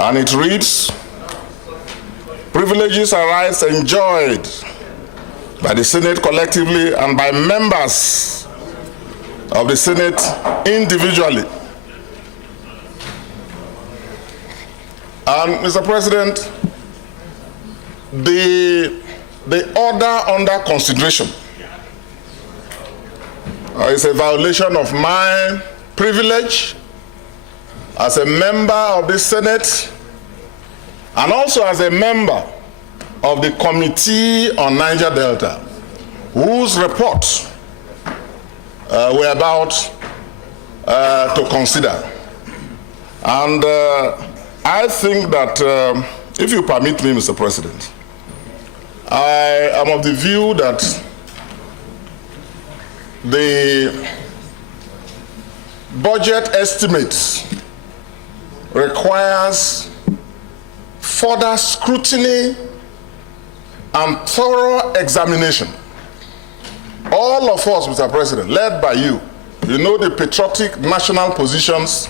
And it reads, privileges are rights enjoyed by the Senate collectively and by members of the Senate individually. And Mr. President, the order under consideration is a violation of my privilege as a member of the Senate and also as a member of the Committee on Niger Delta, whose report we're about to consider. And I think that, if you permit me, Mr. President, I am of the view that the budget estimates requires further scrutiny and thorough examination. All of us, Mr. President, led by you, you know the patriotic national positions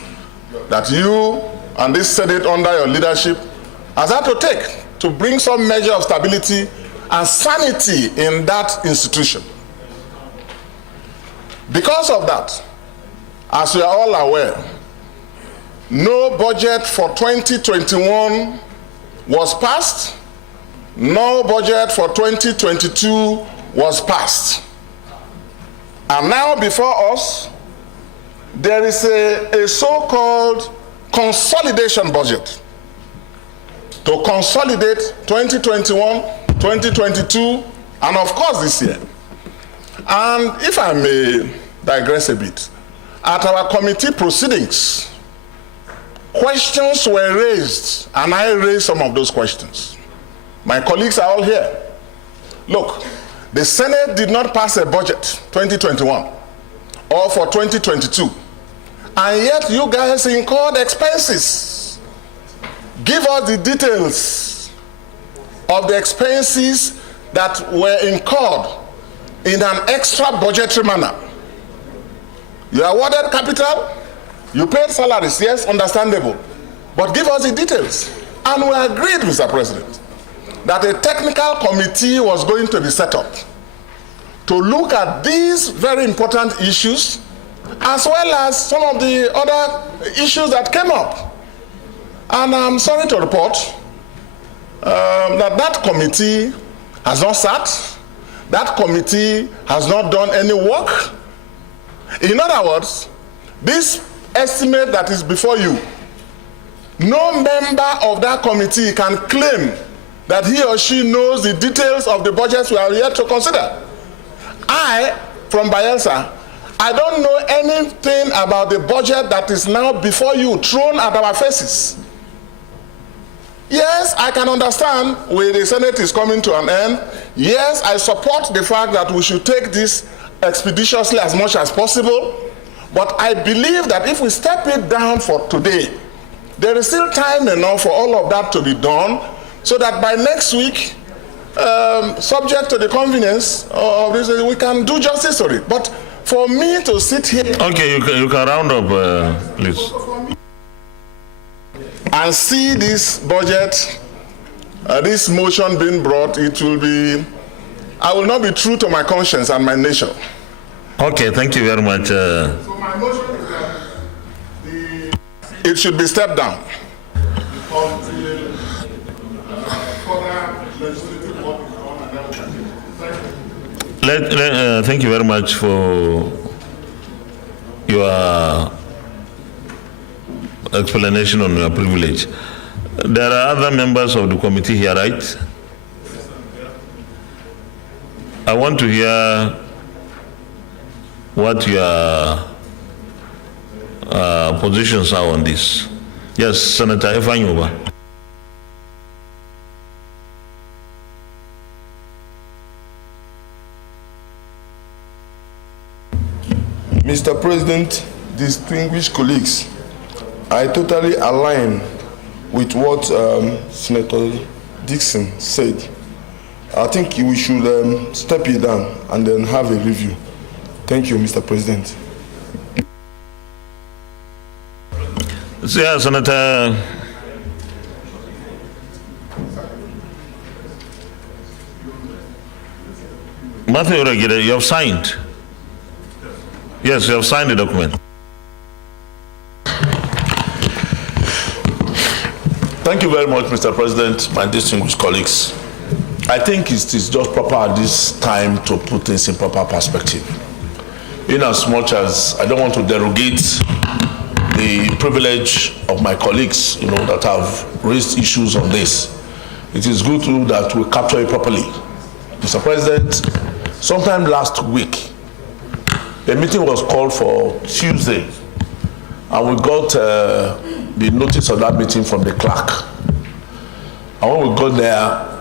that you and this Senate under your leadership has had to take to bring some measure of stability and sanity in that institution. Because of that, as we are all aware, no budget for 2021 was passed, no budget for 2022 was passed. And now before us, there is a so-called consolidation budget to consolidate 2021, 2022, and of course this year. And if I may digress a bit, at our committee proceedings, questions were raised, and I raised some of those questions. My colleagues are all here. Look, the Senate did not pass a budget 2021 or for 2022, and yet you guys incurred expenses. Give us the details of the expenses that were incurred in an extra budgetary manner. You awarded capital, you paid salaries, yes, understandable, but give us the details. And we agreed, Mr. President, that a technical committee was going to be set up to look at these very important issues as well as some of the other issues that came up. And I'm sorry to report that committee has not sat, that committee has not done any work. In other words, this estimate that is before you No member of that committee can claim that he or she knows the details of the budgets we are yet to consider. I, from Bayelsa, I don't know anything about the budget that is now before you, thrown at our faces. Yes, I can understand when the Senate is coming to an end. Yes, I support the fact that we should take this expeditiously as much as possible. But I believe that if we step it down for today, there is still time enough for all of that to be done, so that by next week, subject to the convenience of this, we can do justice to it. But for me to sit here... Okay, you can round up, please. And see this budget, this motion being brought, it will be... I will not be true to my conscience and my nation. Okay, thank you very much. So my motion is that it should be stepped down. Thank you very much for your explanation on your privilege. There are other members of the committee here, right? I want to hear what your positions are on this. Yes, Senator Ifanyuba. Mr. President, distinguished colleagues, I totally align with what Senator Dixon said. I think we should step it down and then have a review. Thank you, Mr. President. So, yeah, Senator Matthew Regida, you have signed. Yes, you have signed the document. Thank you very much, Mr. President, my distinguished colleagues. I think it is just proper at this time to put things in proper perspective. In as much as I don't want to derogate the privilege of my colleagues, that have raised issues on this, it is good to that we capture it properly. Mr. President, sometime last week, a meeting was called for Tuesday, and we got the notice of that meeting from the clerk. And when we got there,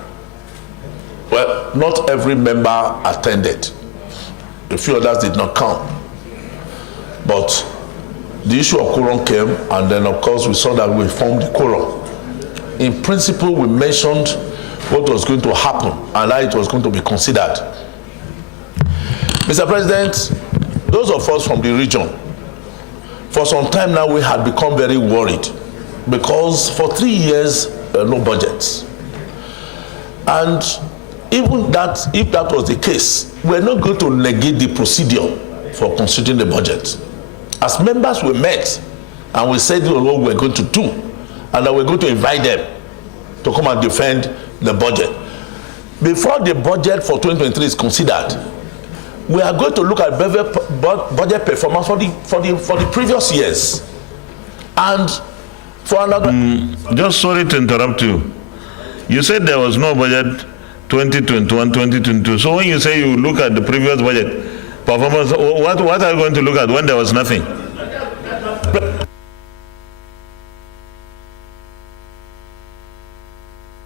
well, not every member attended. A few others did not come. But the issue of quorum came, and then of course we saw that we formed the quorum. In principle, we mentioned what was going to happen and how it was going to be considered. Mr. President, those of us from the region, for some time now we had become very worried because for 3 years, no budgets. And even that, if that was the case, we're not going to negate the procedure for considering the budget. As members, we met and we said what we're going to do, and that we're going to invite them to come and defend the budget. Before the budget for 2023 is considered, we are going to look at budget performance for the previous years. And for another... Just sorry to interrupt you. You said there was no budget 2021, 2022. So when you say you look at the previous budget performance, what are you going to look at when there was nothing?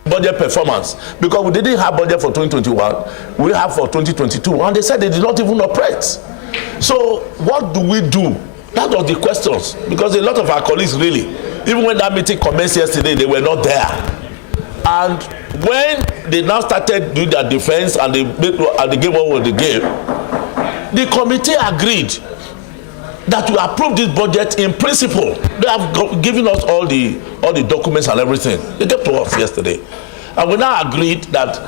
Budget performance, because we didn't have budget for 2021, we have for 2022, and they said they did not even operate. So what do we do? That was the questions, because a lot of our colleagues really, even when that meeting commenced yesterday, they were not there. And when they now started doing their defense and they gave what was the game, the committee agreed that we approve this budget in principle. They have given us all the documents and everything. They gave to us yesterday. And we now agreed that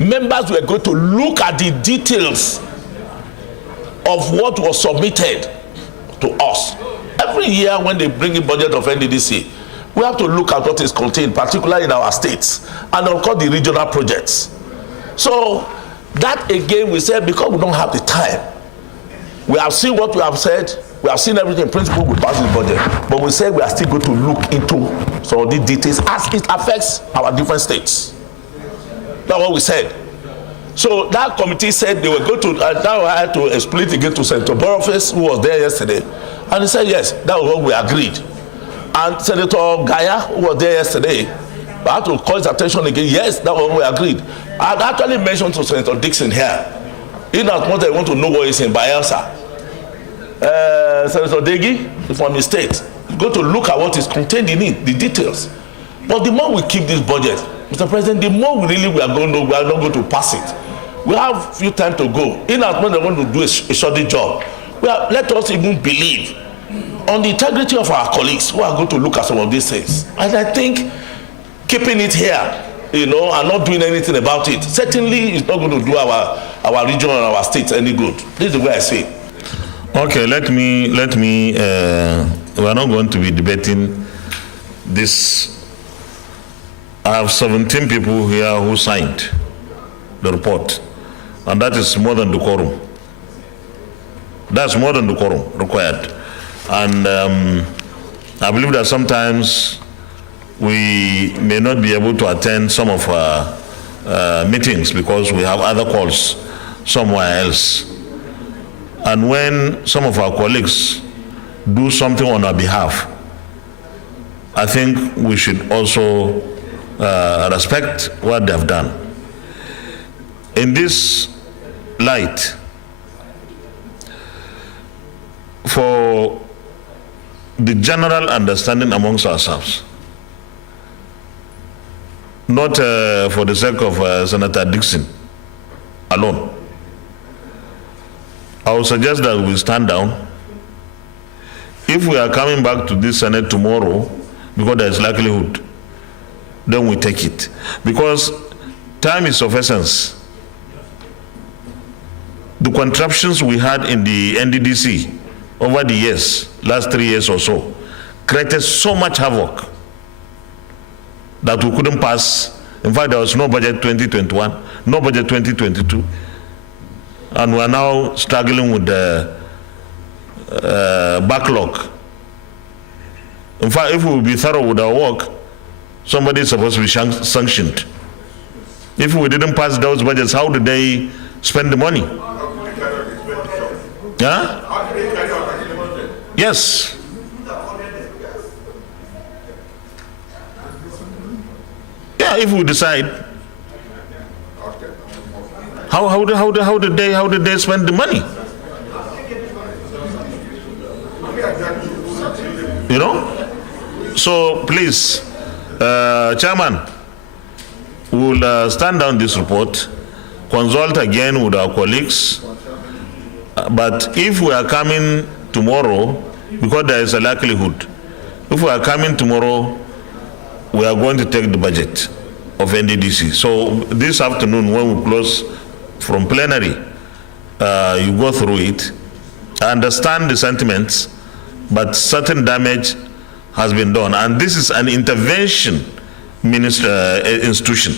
members were going to look at the details of what was submitted to us. Every year when they bring in budget of NDDC, we have to look at what is contained, particularly in our states, and of course the regional projects. So that again, we said, because we don't have the time, we have seen what we have said, we have seen everything in principle, we pass the budget, but we said we are still going to look into some of these details as it affects our different states. That's what we said. So that committee said they were going to, now I had to explain it again to Senator Boniface, who was there yesterday, and he said yes, that was what we agreed. And Senator Gaya, who was there yesterday, I had to call his attention again, yes, that was what we agreed. I had actually mentioned to Senator Dixon here, in as much as I want to know what is in Bayelsa. Senator Degi, from the state, is going to look at what is contained in it, the details. But the more we keep this budget, Mr. President, the more we are not going to pass it. We have few time to go. In as much as they want to do a shoddy job, let us even believe on the integrity of our colleagues who are going to look at some of these things. And I think keeping it here, and not doing anything about it, certainly is not going to do our region and our states any good. This is the way I see it. Okay, let me. We are not going to be debating this. I have 17 people here who signed the report, and that is more than the quorum. That's more than the quorum required. And I believe that sometimes we may not be able to attend some of our meetings because we have other calls somewhere else. And when some of our colleagues do something on our behalf, I think we should also respect what they have done. In this light, for the general understanding amongst ourselves, not for the sake of Senator Dixon alone, I would suggest that we stand down. If we are coming back to this Senate tomorrow, because there is likelihood, then we take it. Because time is of essence. The contraptions we had in the NDDC over the years, last 3 years or so, created so much havoc that we couldn't pass. In fact, there was no budget 2021, no budget 2022. And we are now struggling with the backlog. In fact, if we will be thorough with our work, somebody is supposed to be sanctioned. If we didn't pass those budgets, how did they spend the money? Yeah? Yes. Yeah, if we decide. How did they spend the money? So please, Chairman, we'll stand down this report, consult again with our colleagues. But if we are coming tomorrow, because there is a likelihood, if we are coming tomorrow, we are going to take the budget of NDDC. So this afternoon, when we close from plenary, you go through it. I understand the sentiments, but certain damage has been done. And this is an intervention institution.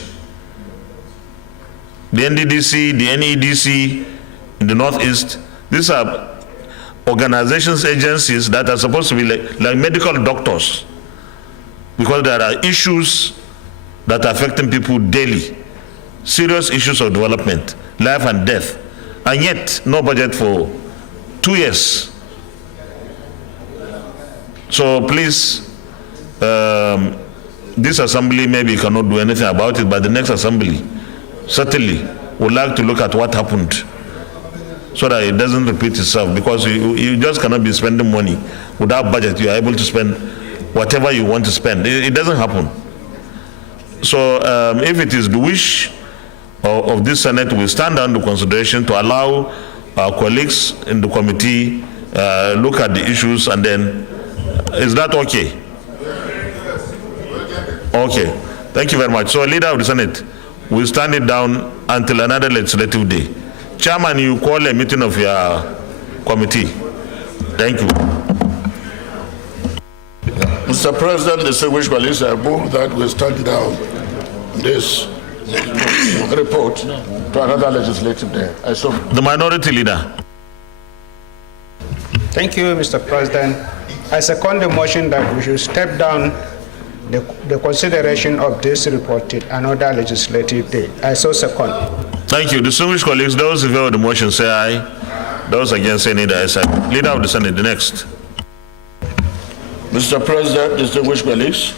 The NDDC, the NEDC in the Northeast, these are organizations, agencies that are supposed to be like medical doctors, because there are issues that are affecting people daily, serious issues of development, life and death, and yet no budget for 2 years. So please, this assembly maybe cannot do anything about it, but the next assembly certainly would like to look at what happened so that it doesn't repeat itself, because you just cannot be spending money without budget. You are able to spend whatever you want to spend. It doesn't happen. So if it is the wish of this Senate, we stand under consideration to allow our colleagues in the committee look at the issues, and then is that okay? Okay, thank you very much. So, Leader of the Senate, we'll stand it down until another legislative day. Chairman, you call a meeting of your committee. Thank you. Mr. President, distinguished colleagues, I move that we stand down this report to another legislative day. The Minority Leader. Thank you, Mr. President. I second the motion that we should step down the consideration of this report till another legislative day. I so second. Thank you. Distinguished colleagues, those in favor of the motion say aye. Those against say nay. The ayes have it. Leader of the Senate, the next. Mr. President, distinguished colleagues,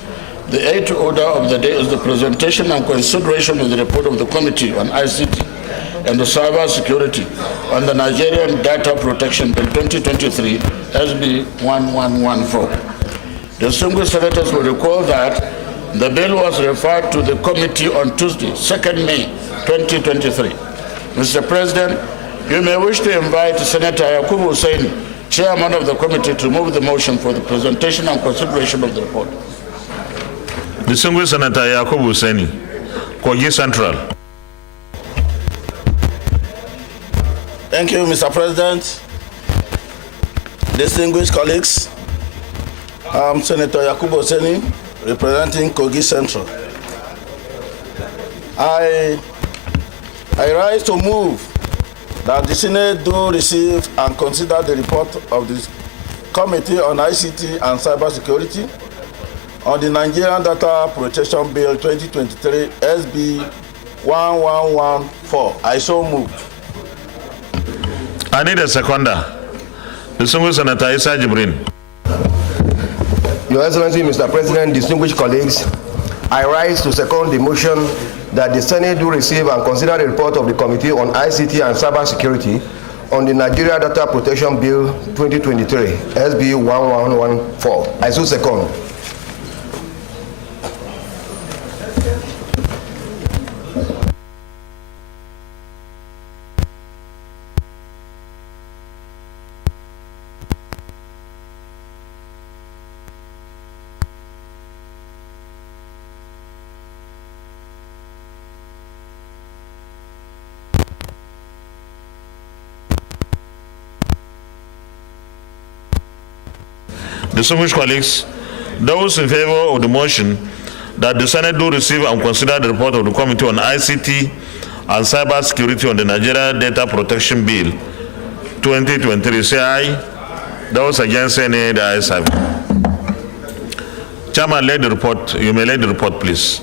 the eighth order of the day is the presentation and consideration of the report of the Committee on ICT and the Cyber Security on the Nigerian Data Protection Bill 2023, SB 1114. Distinguished senators will recall that the bill was referred to the committee on Tuesday, 2nd May 2023. Mr. President, you may wish to invite Senator Yakubu Hussaini, Chairman of the committee, to move the motion for the presentation and consideration of the report. Distinguished Senator Yakubu Hussaini, Kogi Central. Thank you, Mr. President. Distinguished colleagues, I'm Senator Yakubu Hussaini, representing Kogi Central. I rise to move that the Senate do receive and consider the report of the Committee on ICT and Cybersecurity on the Nigerian Data Protection Bill 2023, SB 1114. I so moved. I need a seconder. Distinguished Senator Issa Jibrin. Your Excellency, Mr. President, distinguished colleagues, I rise to second the motion that the Senate do receive and consider the report of the Committee on ICT and Cybersecurity on the Nigeria Data Protection Bill 2023, SB 1114. I so second. Distinguished colleagues, those in favor of the motion that the Senate do receive and consider the report of the Committee on ICT and Cyber Security on the Nigeria Data Protection Bill 2023 say aye. Those against say nay. The ayes have it. Chairman, lead the report. You may lead the report, please.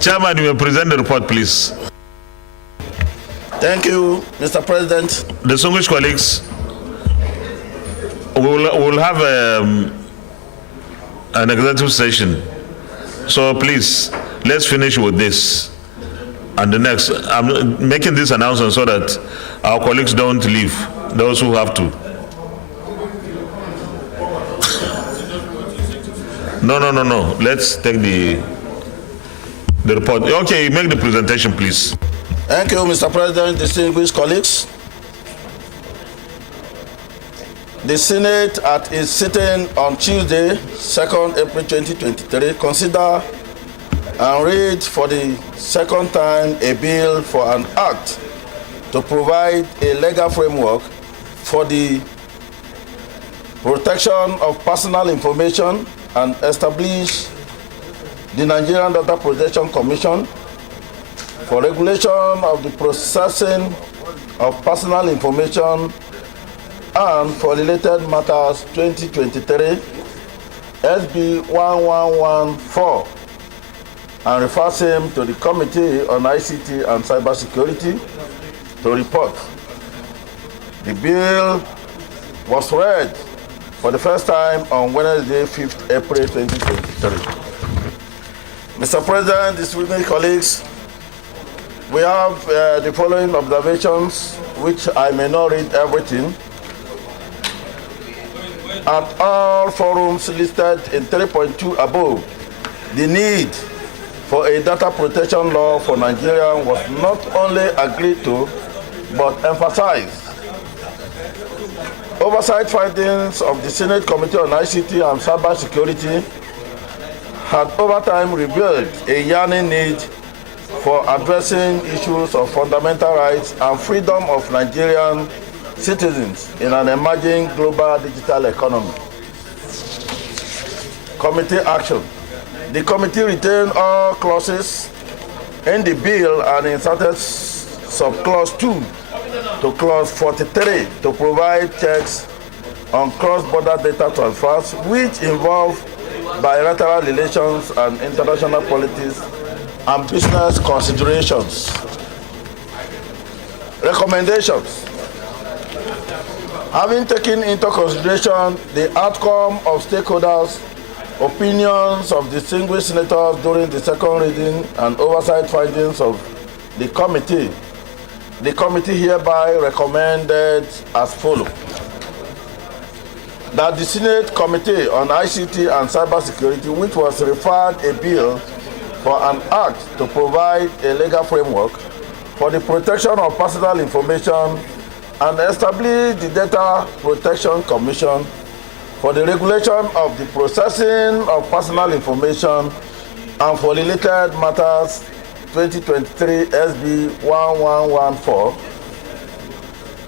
Chairman, you may present the report, please. Thank you, Mr. President. Distinguished colleagues, we'll have an executive session. So please, let's finish with this. And the next, I'm making this announcement so that our colleagues don't leave, those who have to. No. Let's take the report. Okay, make the presentation, please. Thank you, Mr. President, distinguished colleagues. The Senate, at its sitting on Tuesday, 2nd April 2023, consider and read for the second time a bill for an act to provide a legal framework for the protection of personal information and establish the Nigerian Data Protection Commission for regulation of the processing of personal information and for related matters 2023 SB 1114 and refers him to the Committee on ICT and Cybersecurity to report. The bill was read for the first time on Wednesday, 5th April 2023. Mr. President, distinguished colleagues, we have the following observations, which I may not read everything. At all forums listed in 3.2 above, the need for a data protection law for Nigeria was not only agreed to, but emphasized. Oversight findings of the Senate Committee on ICT and Cyber Security had over time revealed a yearning need for addressing issues of fundamental rights and freedom of Nigerian citizens in an emerging global digital economy. Committee action. The committee retained all clauses in the bill and inserted subclause 2 to clause 43 to provide checks on cross-border data transfers which involve bilateral relations and international politics and business considerations. Recommendations. Having taken into consideration the outcome of stakeholders' opinions of distinguished senators during the second reading and oversight findings of the committee hereby recommended as follows. That the Senate Committee on ICT and Cybersecurity, which was referred a bill for an act to provide a legal framework for the protection of personal information and establish the Data Protection Commission for the regulation of the processing of personal information and for related matters 2023 SB 1114,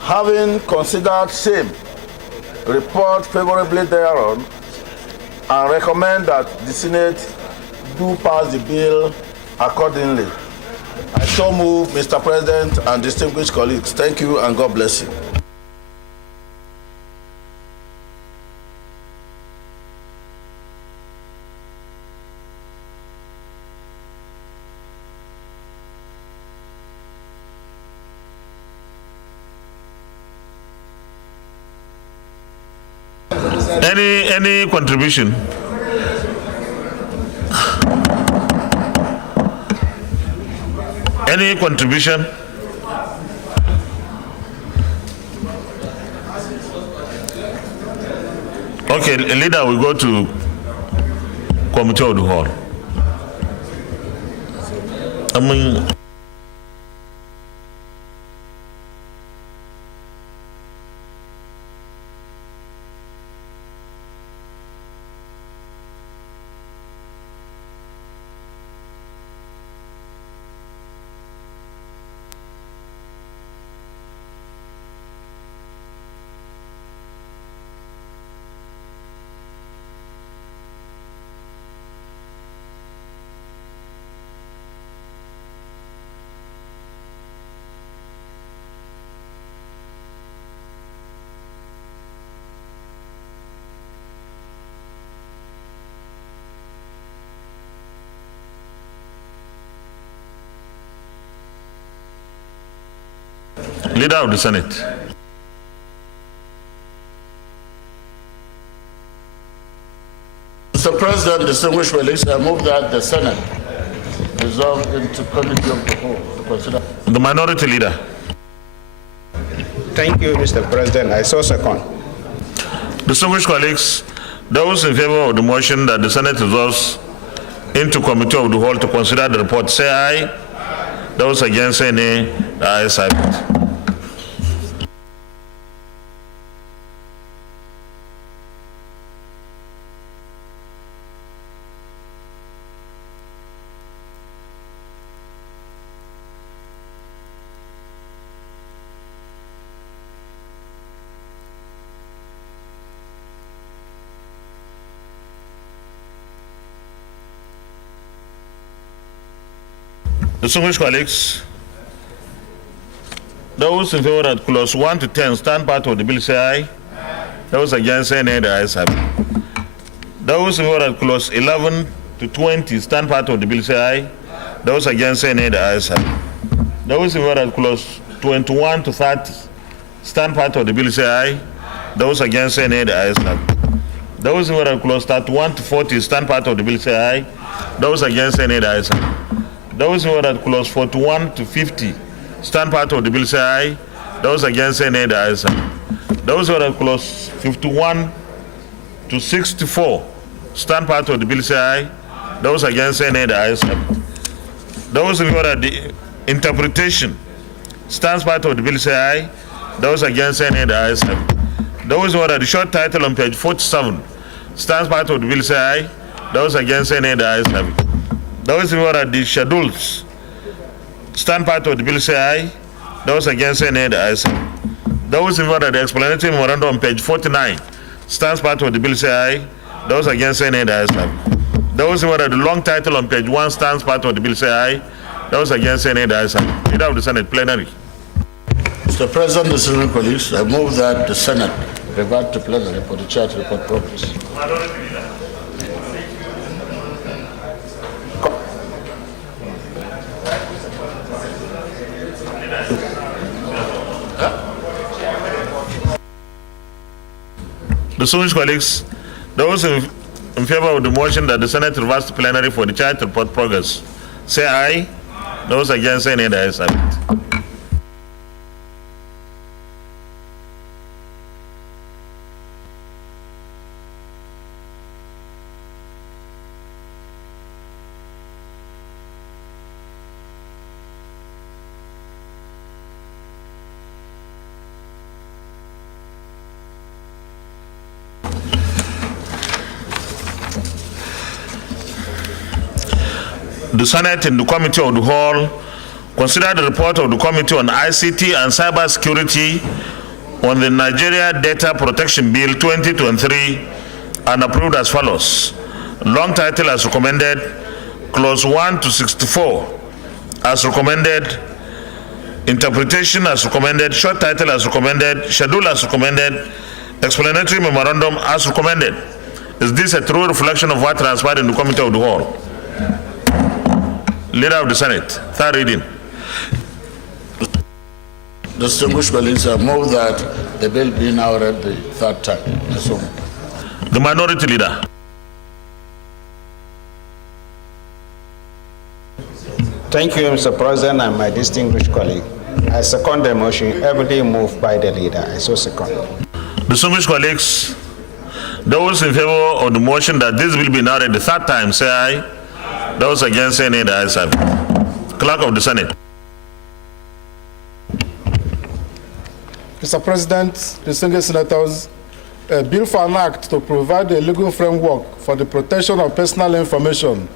having considered same, report favorably thereon and recommend that the Senate do pass the bill accordingly. I so move, Mr. President and distinguished colleagues. Thank you and God bless you. Any contribution? Any contribution? Okay, leader, we go to committee of the whole. Leader of the Senate. Mr. President, distinguished colleagues, I move that the Senate resolve into committee of the whole to consider. The minority leader. Thank you, Mr. President. I so second. Distinguished colleagues, those in favor of the motion that the Senate resolves into committee of the whole to consider the report, say aye. Those against, say nay. The ayes have it. Distinguished colleagues, those in favor that clause 1 to 10 stand part of the bill say aye. Those against say nay. The ayes have it. Those in favor that clause 11 to 20 stand part of the bill say aye. Those against say nay. The ayes have it. Those in favor that clause 21 to 30 stand part of the bill say aye. Those against say nay. The ayes have it. Those in favor that clause 31 to 40 stand part of the bill say aye. Those against say nay. The ayes have it. Those who are at clause 41 to 50 stand part of the bill say aye. Those against say nay. The ayes have it. Those who are at clause 51 to 64 stand part of the bill say aye. Those against, say nay. The ayes have it. Those in favor that the interpretation stands part of the bill, say aye. Those against, say nay. The ayes have it. Those in favor that the short title on page 47 stands part of the bill, say aye. Those against, say nay. The ayes have it. Those in favor that the schedules stand part of the bill, say aye. Those against, say nay. The ayes have it. Those in favor that the explanatory memorandum on page 49 stands part of the bill, say aye. Those against, say nay. The ayes have it. Those in favor that the long title on page 1 stands part of the bill, say aye. Those against, say nay. The ayes have it. Leader of the Senate, plenary. Mr. President, distinguished colleagues, I move that the Senate revert to plenary for the chair to report progress. Distinguished colleagues, those in favor of the motion that the Senate reverts to plenary for the chair to report progress, say aye. Those against, say nay. The ayes have it. The Senate in the Committee of the Whole consider the report of the Committee on ICT and Cyber Security on the Nigeria Data Protection Bill 2023 and approved as follows. Long title as recommended, clause 1 to 64 as recommended, interpretation as recommended, short title as recommended, schedule as recommended, explanatory memorandum as recommended. Is this a true reflection of what transpired in the Committee of the Whole? Leader of the Senate, third reading. Distinguished colleagues, I move that the bill be now read the third time. The minority leader. Thank you, Mr. President, and my distinguished colleague. I second the motion heavily moved by the leader. I so second. Distinguished colleagues, those in favor of the motion that this will be now read the third time, say aye. Those against, say nay. The ayes have it. Clerk of the Senate. Mr. President, distinguished senators, a bill for an act to provide a legal framework for the protection of personal information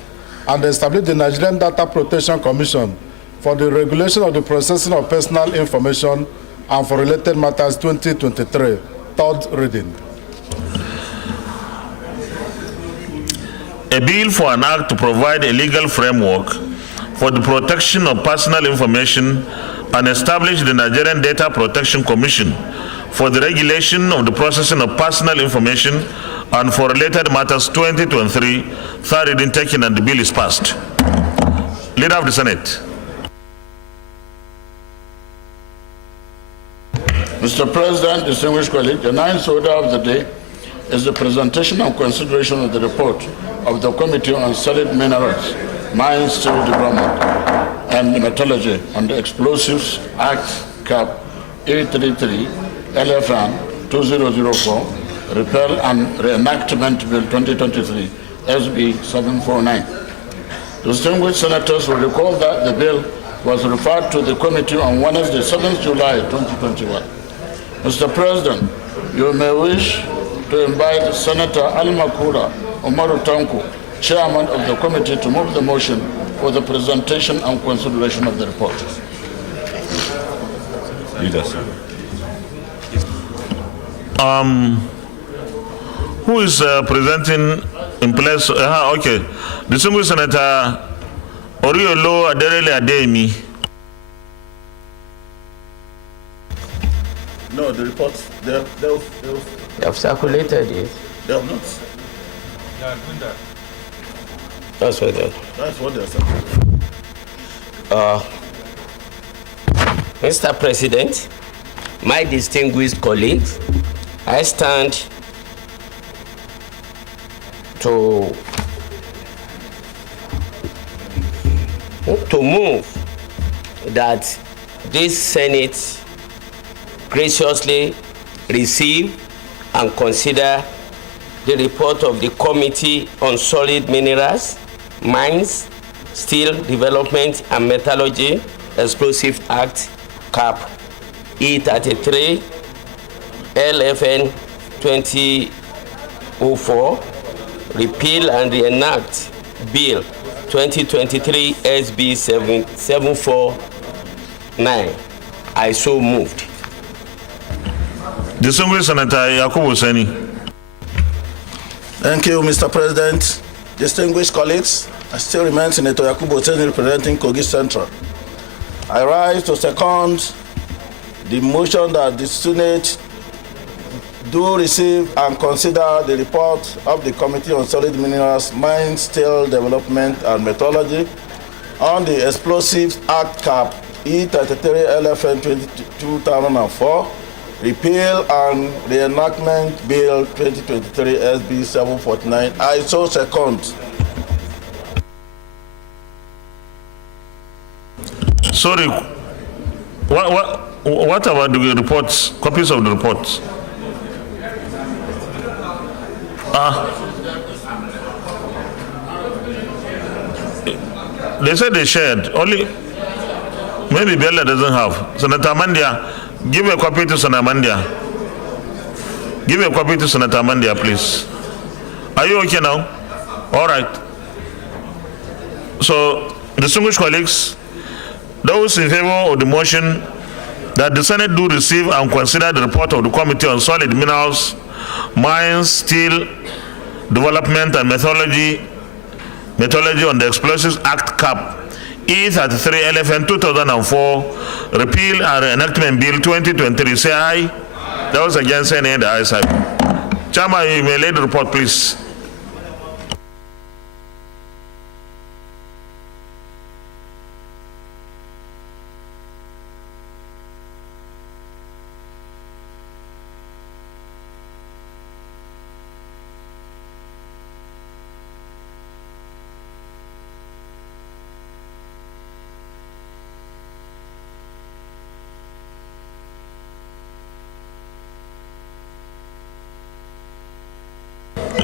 and establish the Nigerian Data Protection Commission for the regulation of the processing of personal information and for related matters 2023, third reading. A bill for an act to provide a legal framework for the protection of personal information and establish the Nigerian Data Protection Commission for the regulation of the processing of personal information and for related matters 2023, third reading taken and the bill is passed. Leader of the Senate. Mr. President, distinguished colleagues, the ninth order of the day is the presentation and consideration of the report of the Committee on Solid Minerals, Mines, Steel Development, and Metallurgy on the Explosives Act, Cap 833, LFN 2004, Repeal and Reenactment Bill 2023, SB 749. Distinguished senators will recall that the bill was referred to the committee on Wednesday, 7th July 2021. Mr. President, you may wish to invite Senator Almakura Umaru Tanku, Chairman of the committee, to move the motion for the presentation and consideration of the report. Who is presenting in place? Okay. Distinguished Senator Oriolo Aderele Ademi. No, the reports, they have circulated it. They have not. Yeah, doing that. That's what they're. That's what they're saying. Mr. President, my distinguished colleagues, I stand to move that this Senate graciously receive and consider the report of the Committee on Solid Minerals, Mines, Steel Development and Metallurgy Explosive Act, Cap E33, LFN 2004, repeal and reenact Bill 2023 SB 749. I so moved. Distinguished Senator Yakubu Seni. Thank you, Mr. President. Distinguished colleagues, I still remain Senator Yakubu Seni representing Kogi Central. I rise to second the motion that the Senate do receive and consider the report of the Committee on Solid Minerals, Mines, Steel Development and Metallurgy on the Explosives Act Cap E33 LFN 2004, repeal and reenactment Bill 2023 SB 749. I so second. Sorry, what about the reports, copies of the reports? They said they shared, only, maybe Bella doesn't have. Senator Mandia, give a copy to Senator Mandia. Give a copy to Senator Mandia, please. Are you okay now? All right. So, distinguished colleagues, those in favor of the motion that the Senate do receive and consider the report of the Committee on Solid Minerals, Mines, Steel, Development and Metallurgy on the Explosives Act Cap E33 LFN 2004, repeal and enactment Bill 2023, say aye. Those against any the ayes have. Chairman, you may lay the report, please.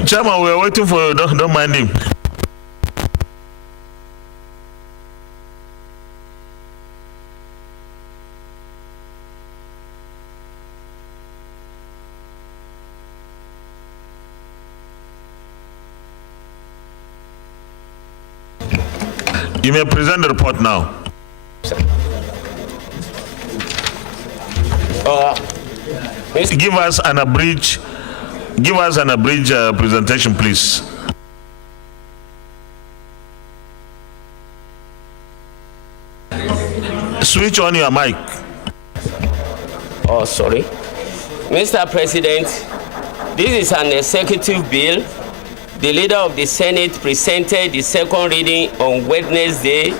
Chairman, we are waiting for you. Don't mind him. You may present the report now. Give us an abridged presentation, please. Switch on your mic. Oh, sorry. Mr. President, this is an executive bill. The leader of the Senate presented the second reading on Wednesday,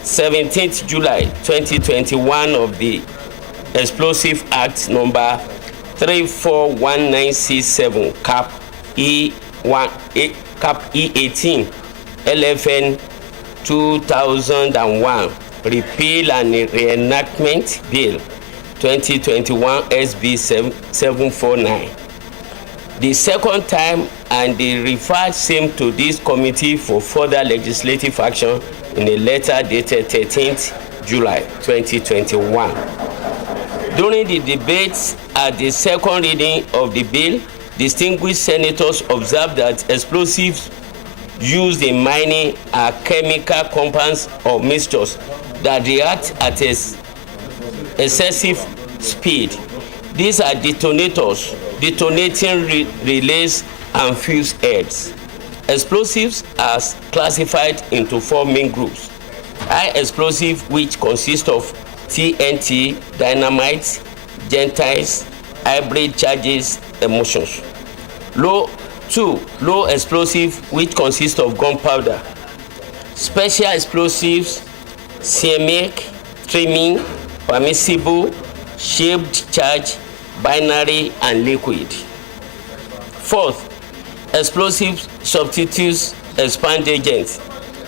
17th July 2021 of the Explosive Act number 341967 Cap E18 LFN 2001 repeal and reenactment Bill 2021 SB 749. The second time, and the referred same to this committee for further legislative action in a letter dated 13th July 2021. During the debates at the second reading of the bill, distinguished senators observed that explosives used in mining are chemical compounds or mixtures that react at excessive speed. These are detonators, detonating relays, and fuse heads. Explosives are classified into four main groups. High explosive, which consist of TNT, dynamite, gentiles, hybrid charges, emulsions. Low explosive, which consist of gunpowder. Special explosives, ceramic, trimming, permissible, shaped charge, binary, and liquid. Fourth, explosive substitutes, expand agents,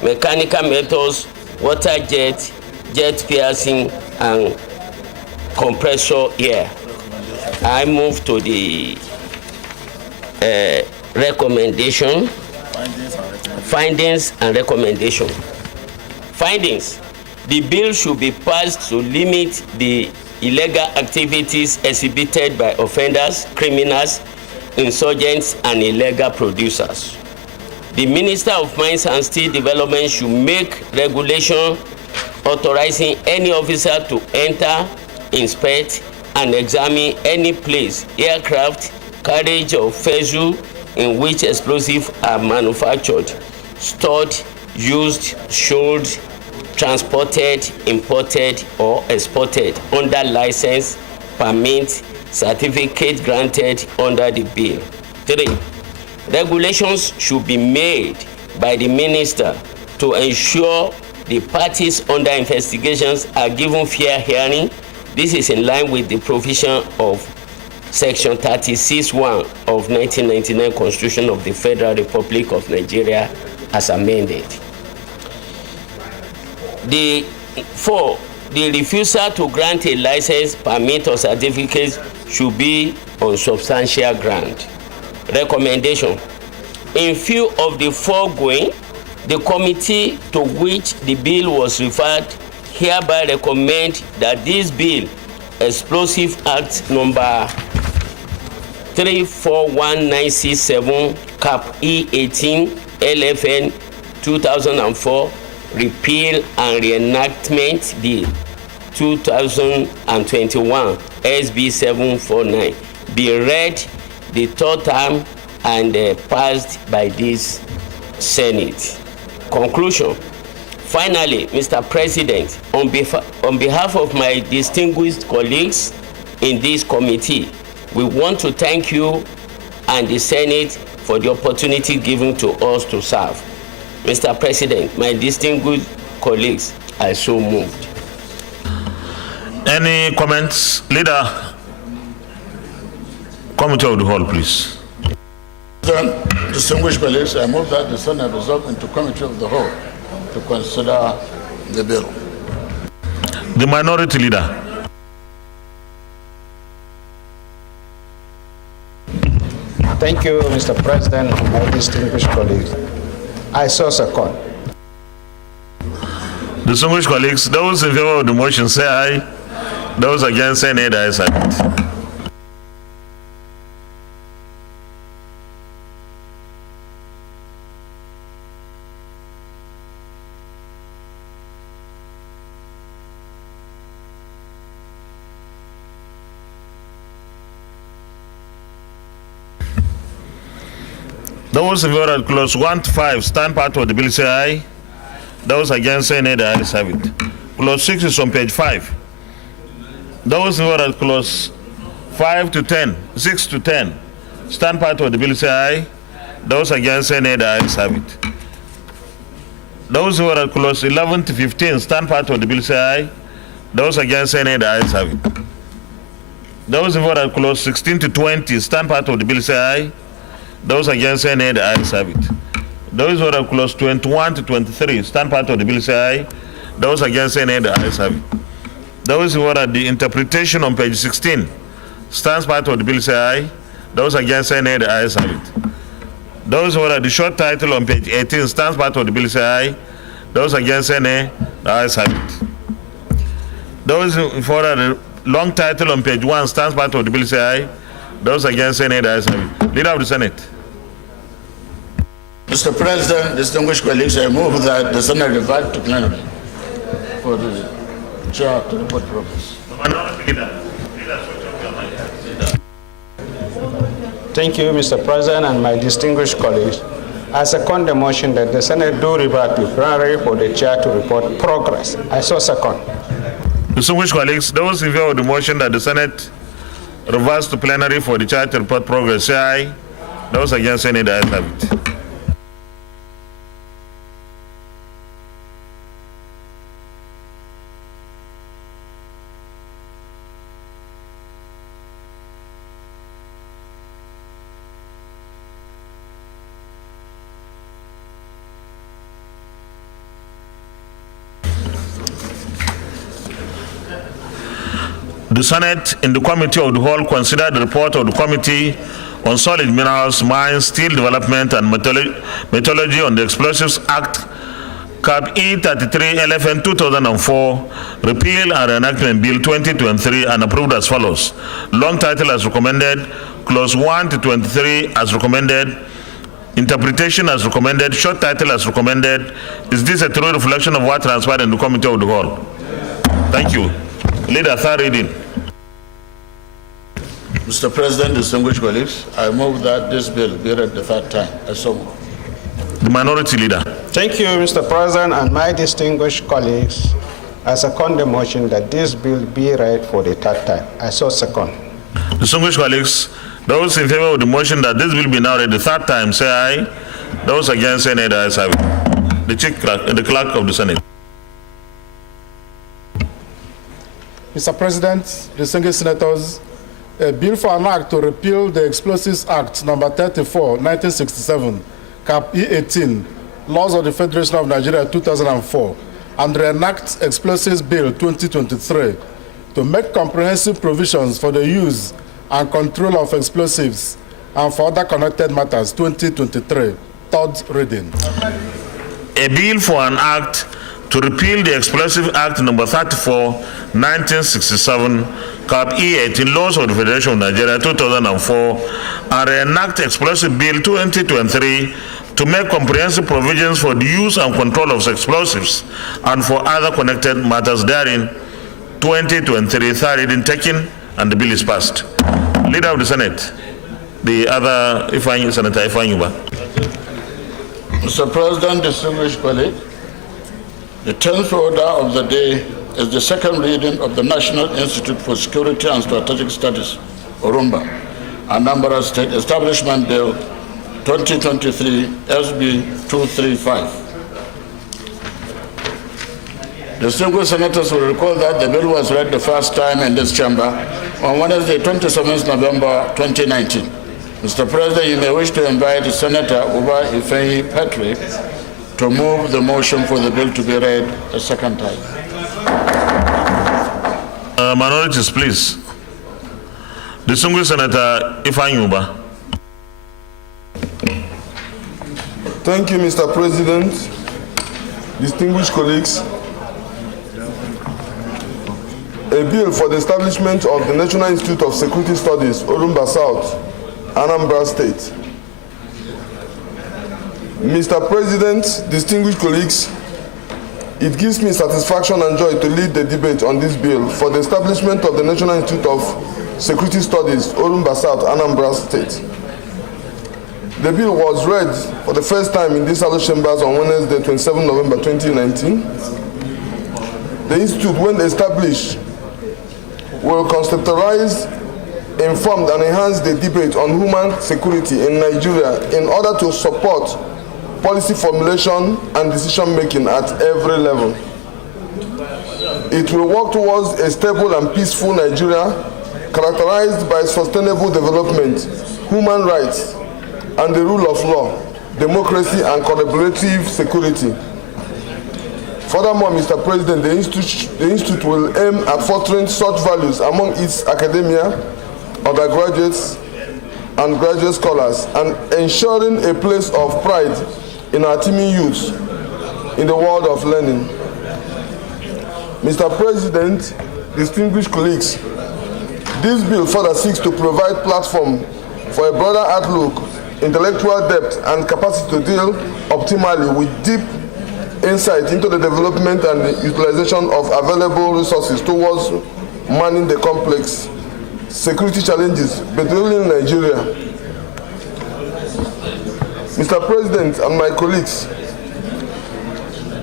mechanical metals, water jet, jet piercing, and compressor air. I move to the recommendation. Findings and recommendation. Findings. The bill should be passed to limit the illegal activities exhibited by offenders, criminals, insurgents, and illegal producers. The Minister of Mines and Steel Development should make regulation authorizing any officer to enter, inspect, and examine any place, aircraft, carriage, or vessel in which explosives are manufactured, stored, used, sold, transported, imported, or exported under license, permit, certificate granted under the bill. 3. Regulations should be made by the minister to ensure the parties under investigations are given fair hearing. This is in line with the provision of Section 36(1) of 1999 Constitution of the Federal Republic of Nigeria as amended. 4. The refusal to grant a license, permit, or certificate should be on substantial ground. Recommendation. In view of the foregoing, the committee to which the bill was referred hereby recommend that this bill, Explosive Act number 341967 cap E18 LFN 2004, repeal and reenactment bill 2021 SB 749 be read the third time and passed by this Senate. Conclusion. Finally, Mr. President, on behalf of my distinguished colleagues in this committee, we want to thank you and the Senate for the opportunity given to us to serve. Mr. President, my distinguished colleagues, I so moved. Any comments? Leader, Committee of the Whole, please. Distinguished colleagues, I move that the Senate resolve into Committee of the Whole to consider the bill. The Minority Leader. Thank you, Mr. President, my distinguished colleagues. I so second. Distinguished colleagues, those in favor of the motion say aye. Those against say nay. The ayes have it. Those in favor of clause 1 to 5 stand part of the bill say aye. Those against say nay. The ayes have it. Clause 6 is on page 5. Those in favor of clause 5 to 10, 6 to 10 stand part of the bill say aye. Those against say nay. The ayes have it. Those in favor of clause 11 to 15 stand part of the bill say aye. Those against say nay. The ayes have it. Those in favor of clause 16 to 20 stand part of the bill say aye. Those against say nay. The ayes have it. Those who are clause 21 to 23 stand part of the bill say aye. Those against say nay. The ayes have it. Those who are the interpretation on page 16 stands part of the bill say aye. Those against say nay. The ayes have it. Those who are the short title on page 18 stands part of the bill say aye. Those against say nay. The ayes have it. Those who are the long title on page 1 stands part of the bill say aye. Those against say nay. The ayes have it. Leader of the Senate. Mr. President, distinguished colleagues, I move that the Senate revert to plenary for the chair to report progress. Thank you, Mr. President, and my distinguished colleagues. I second the motion that the Senate do revert to plenary for the chair to report progress. I so second. Distinguished colleagues, those in favor of the motion that the Senate reverts to plenary for the chair to report progress say aye. Those against say nay. The ayes have it. The Senate, in the Committee of the Whole, considered the report of the Committee on solid minerals, mines, steel development, and metallurgy on the Explosives Act, Cap E33 LFN 2004, Repeal and Reenactment Bill 2023, and approved as follows. Long title as recommended, Clause 1 to 23 as recommended, interpretation as recommended, short title as recommended. Is this a true reflection of what transpired in the Committee of the Whole? Thank you. Leader, third reading. Mr. President, distinguished colleagues, I move that this bill be read the third time. As so moved. The Minority Leader. Thank you, Mr. President, and my distinguished colleagues. I second the motion that this bill be read for the third time. I so second. Distinguished colleagues, those in favor of the motion that this bill be now read the third time, say aye. Those against, say nay. The ayes have it. The clerk of the Senate. Mr. President, distinguished senators, a bill for an act to repeal the Explosives Act number 34, 1967, Cap E18, Laws of the Federation of Nigeria 2004, and reenact Explosives Bill 2023 to make comprehensive provisions for the use and control of explosives and for other connected matters 2023. Third reading. A bill for an act to repeal the Explosive Act number 34, 1967, Cap E18, Laws of the Federation of Nigeria 2004, and reenact Explosive Bill 2023 to make comprehensive provisions for the use and control of explosives and for other connected matters therein, 2023. Third reading taken, and the bill is passed. Leader of the Senate, the other Senator Ifeanyi. Mr. President, distinguished colleagues, the 10th order of the day is the second reading of the National Institute for Security and Strategic Studies, Orumba, Anambra State Establishment Bill 2023 SB 235. Distinguished senators will recall that the bill was read the first time in this chamber on Wednesday, 27th November 2019. Mr. President, you may wish to invite Senator Uba Ifeanyi Petri to move the motion for the bill to be read a second time. Minorities, please. Distinguished Senator Ifeanyi Uba. Thank you, Mr. President. Distinguished colleagues, a bill for the establishment of the National Institute of Security Studies, Orumba South, Anambra State. Mr. President, distinguished colleagues, it gives me satisfaction and joy to lead the debate on this bill for the establishment of the National Institute of Security Studies, Orumba South, Anambra State. The bill was read for the first time in these House chambers on Wednesday, 27 November 2019. The Institute, when established, will conceptualize, inform, and enhance the debate on human security in Nigeria in order to support policy formulation and decision-making at every level. It will work towards a stable and peaceful Nigeria characterized by sustainable development, human rights, and the rule of law, democracy, and collaborative security. Furthermore, Mr. President, the Institute will aim at fostering such values among its academia, undergraduates, and graduate scholars, and ensuring a place of pride in our teeming youth in the world of learning. Mr. President, distinguished colleagues, this bill further seeks to provide platform for a broader outlook, intellectual depth, and capacity to deal optimally with deep insight into the development and the utilization of available resources towards manning the complex security challenges particularly in Nigeria. Mr. President and my colleagues,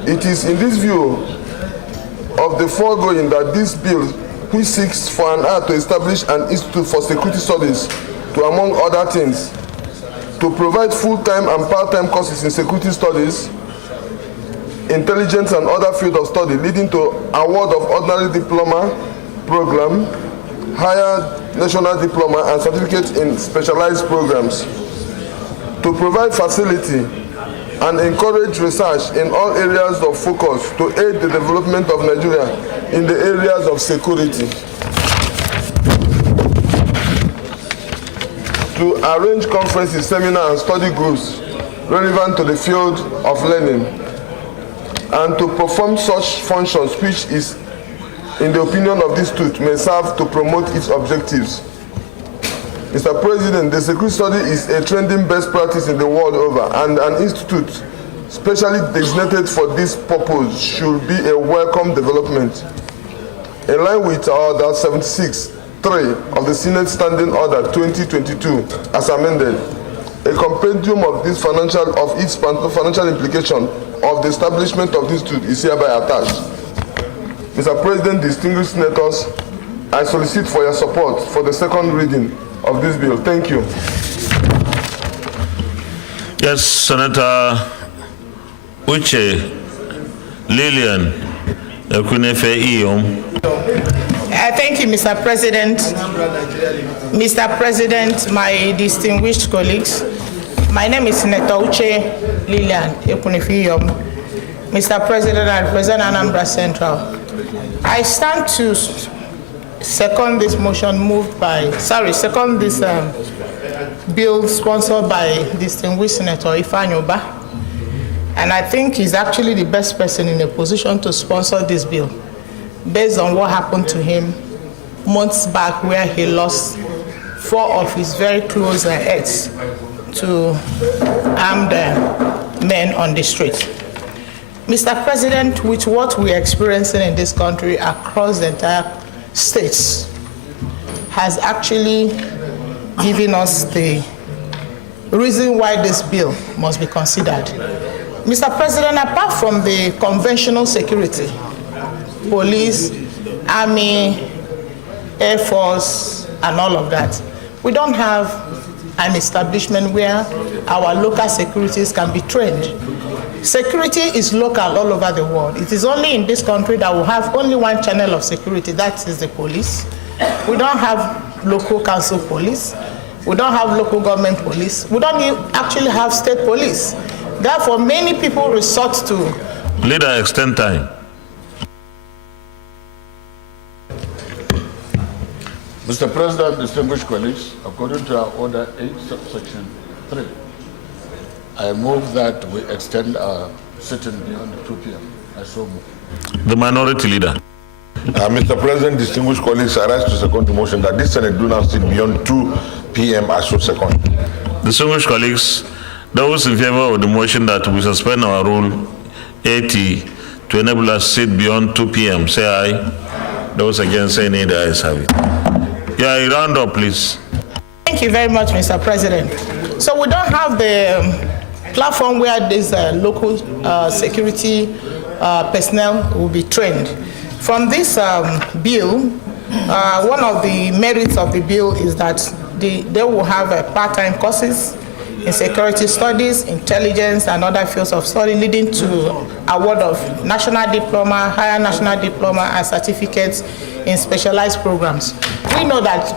it is in this view of the foregoing that this bill, which seeks for an act to establish an Institute for Security Studies to, among other things, to provide full-time and part-time courses in security studies, intelligence, and other fields of study, leading to award of ordinary diploma program, higher national diploma, and certificates in specialized programs, to provide facility and encourage research in all areas of focus to aid the development of Nigeria in the areas of security. to arrange conferences, seminars, and study groups relevant to the field of learning, and to perform such functions which is, in the opinion of this institute, may serve to promote its objectives. Mr. President, the security study is a trending best practice in the world over, and an institute specially designated for this purpose should be a welcome development. In line with Order 76.3 of the Senate Standing Order 2022, as amended, a compendium of its financial implication of the establishment of this institute is hereby attached. Mr. President, distinguished senators, I solicit for your support for the second reading of this bill. Thank you. Yes, Senator Uche Lillian Ekunefe Iyom. Thank you, Mr. President. Mr. President, my distinguished colleagues, my name is Senator Uche Lillian Ekunefe Iyom. Mr. President, I represent Anambra Central. I stand to second this motion second this bill sponsored by distinguished Senator Ifeanyi Ubah. And I think he's actually the best person in a position to sponsor this bill, based on what happened to him months back, where he lost 4 of his very close aides to armed men on the street. Mr. President, with what we're experiencing in this country across the entire states, has actually given us the reason why this bill must be considered. Mr. President, apart from the conventional security, police, army, air force, and all of that, we don't have an establishment where our local securities can be trained. Security is local all over the world. It is only in this country that we have only one channel of security, that is the police. We don't have local council police. We don't have local government police. We don't actually have state police. Therefore, many people resort to... Leader, extend time. Mr. President, distinguished colleagues, according to our Order 8, subsection 3, I move that we extend our sitting beyond 2 p.m. I so move. The minority leader. Mr. President, distinguished colleagues, I rise to second the motion that this Senate do now sit beyond 2 p.m. I so second. Distinguished colleagues, those in favor of the motion that we suspend our Rule 80 to enable us to sit beyond 2 p.m., say aye. Those against, say nay. The ayes have it. Yeah, round up, please. Thank you very much, Mr. President. So we don't have the platform where this local security personnel will be trained. From this bill, one of the merits of the bill is that they will have part-time courses in security studies, intelligence, and other fields of study, leading to award of national diploma, higher national diploma, and certificates in specialized programs. We know that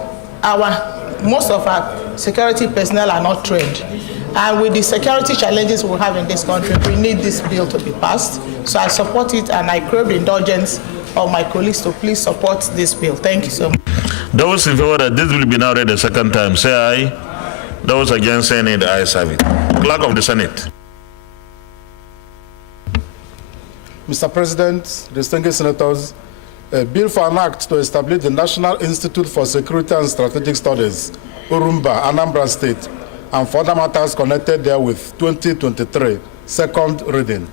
most of our security personnel are not trained. And with the security challenges we have in this country, we need this bill to be passed. So I support it, and I crave the indulgence of my colleagues to please support this bill. Thank you so much. Those in favor that this will be now read a second time, say aye. Those against, say nay. The ayes have it. Clerk of the Senate. Mr. President, distinguished senators, a bill for an act to establish the National Institute for Security and Strategic Studies, Urumba, Anambra State, and for other matters connected therewith, 2023, second reading.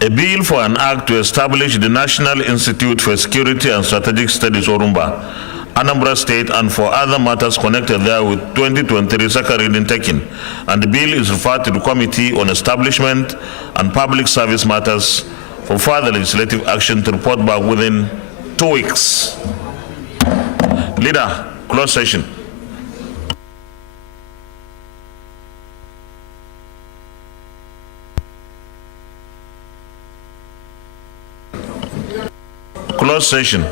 A bill for an act to establish the National Institute for Security and Strategic Studies, Urumba, Anambra State, and for other matters connected therewith, 2023, second reading taken. And the bill is referred to the Committee on Establishment and Public Service Matters for further legislative action to report back within 2 weeks. Leader, close session. Close session.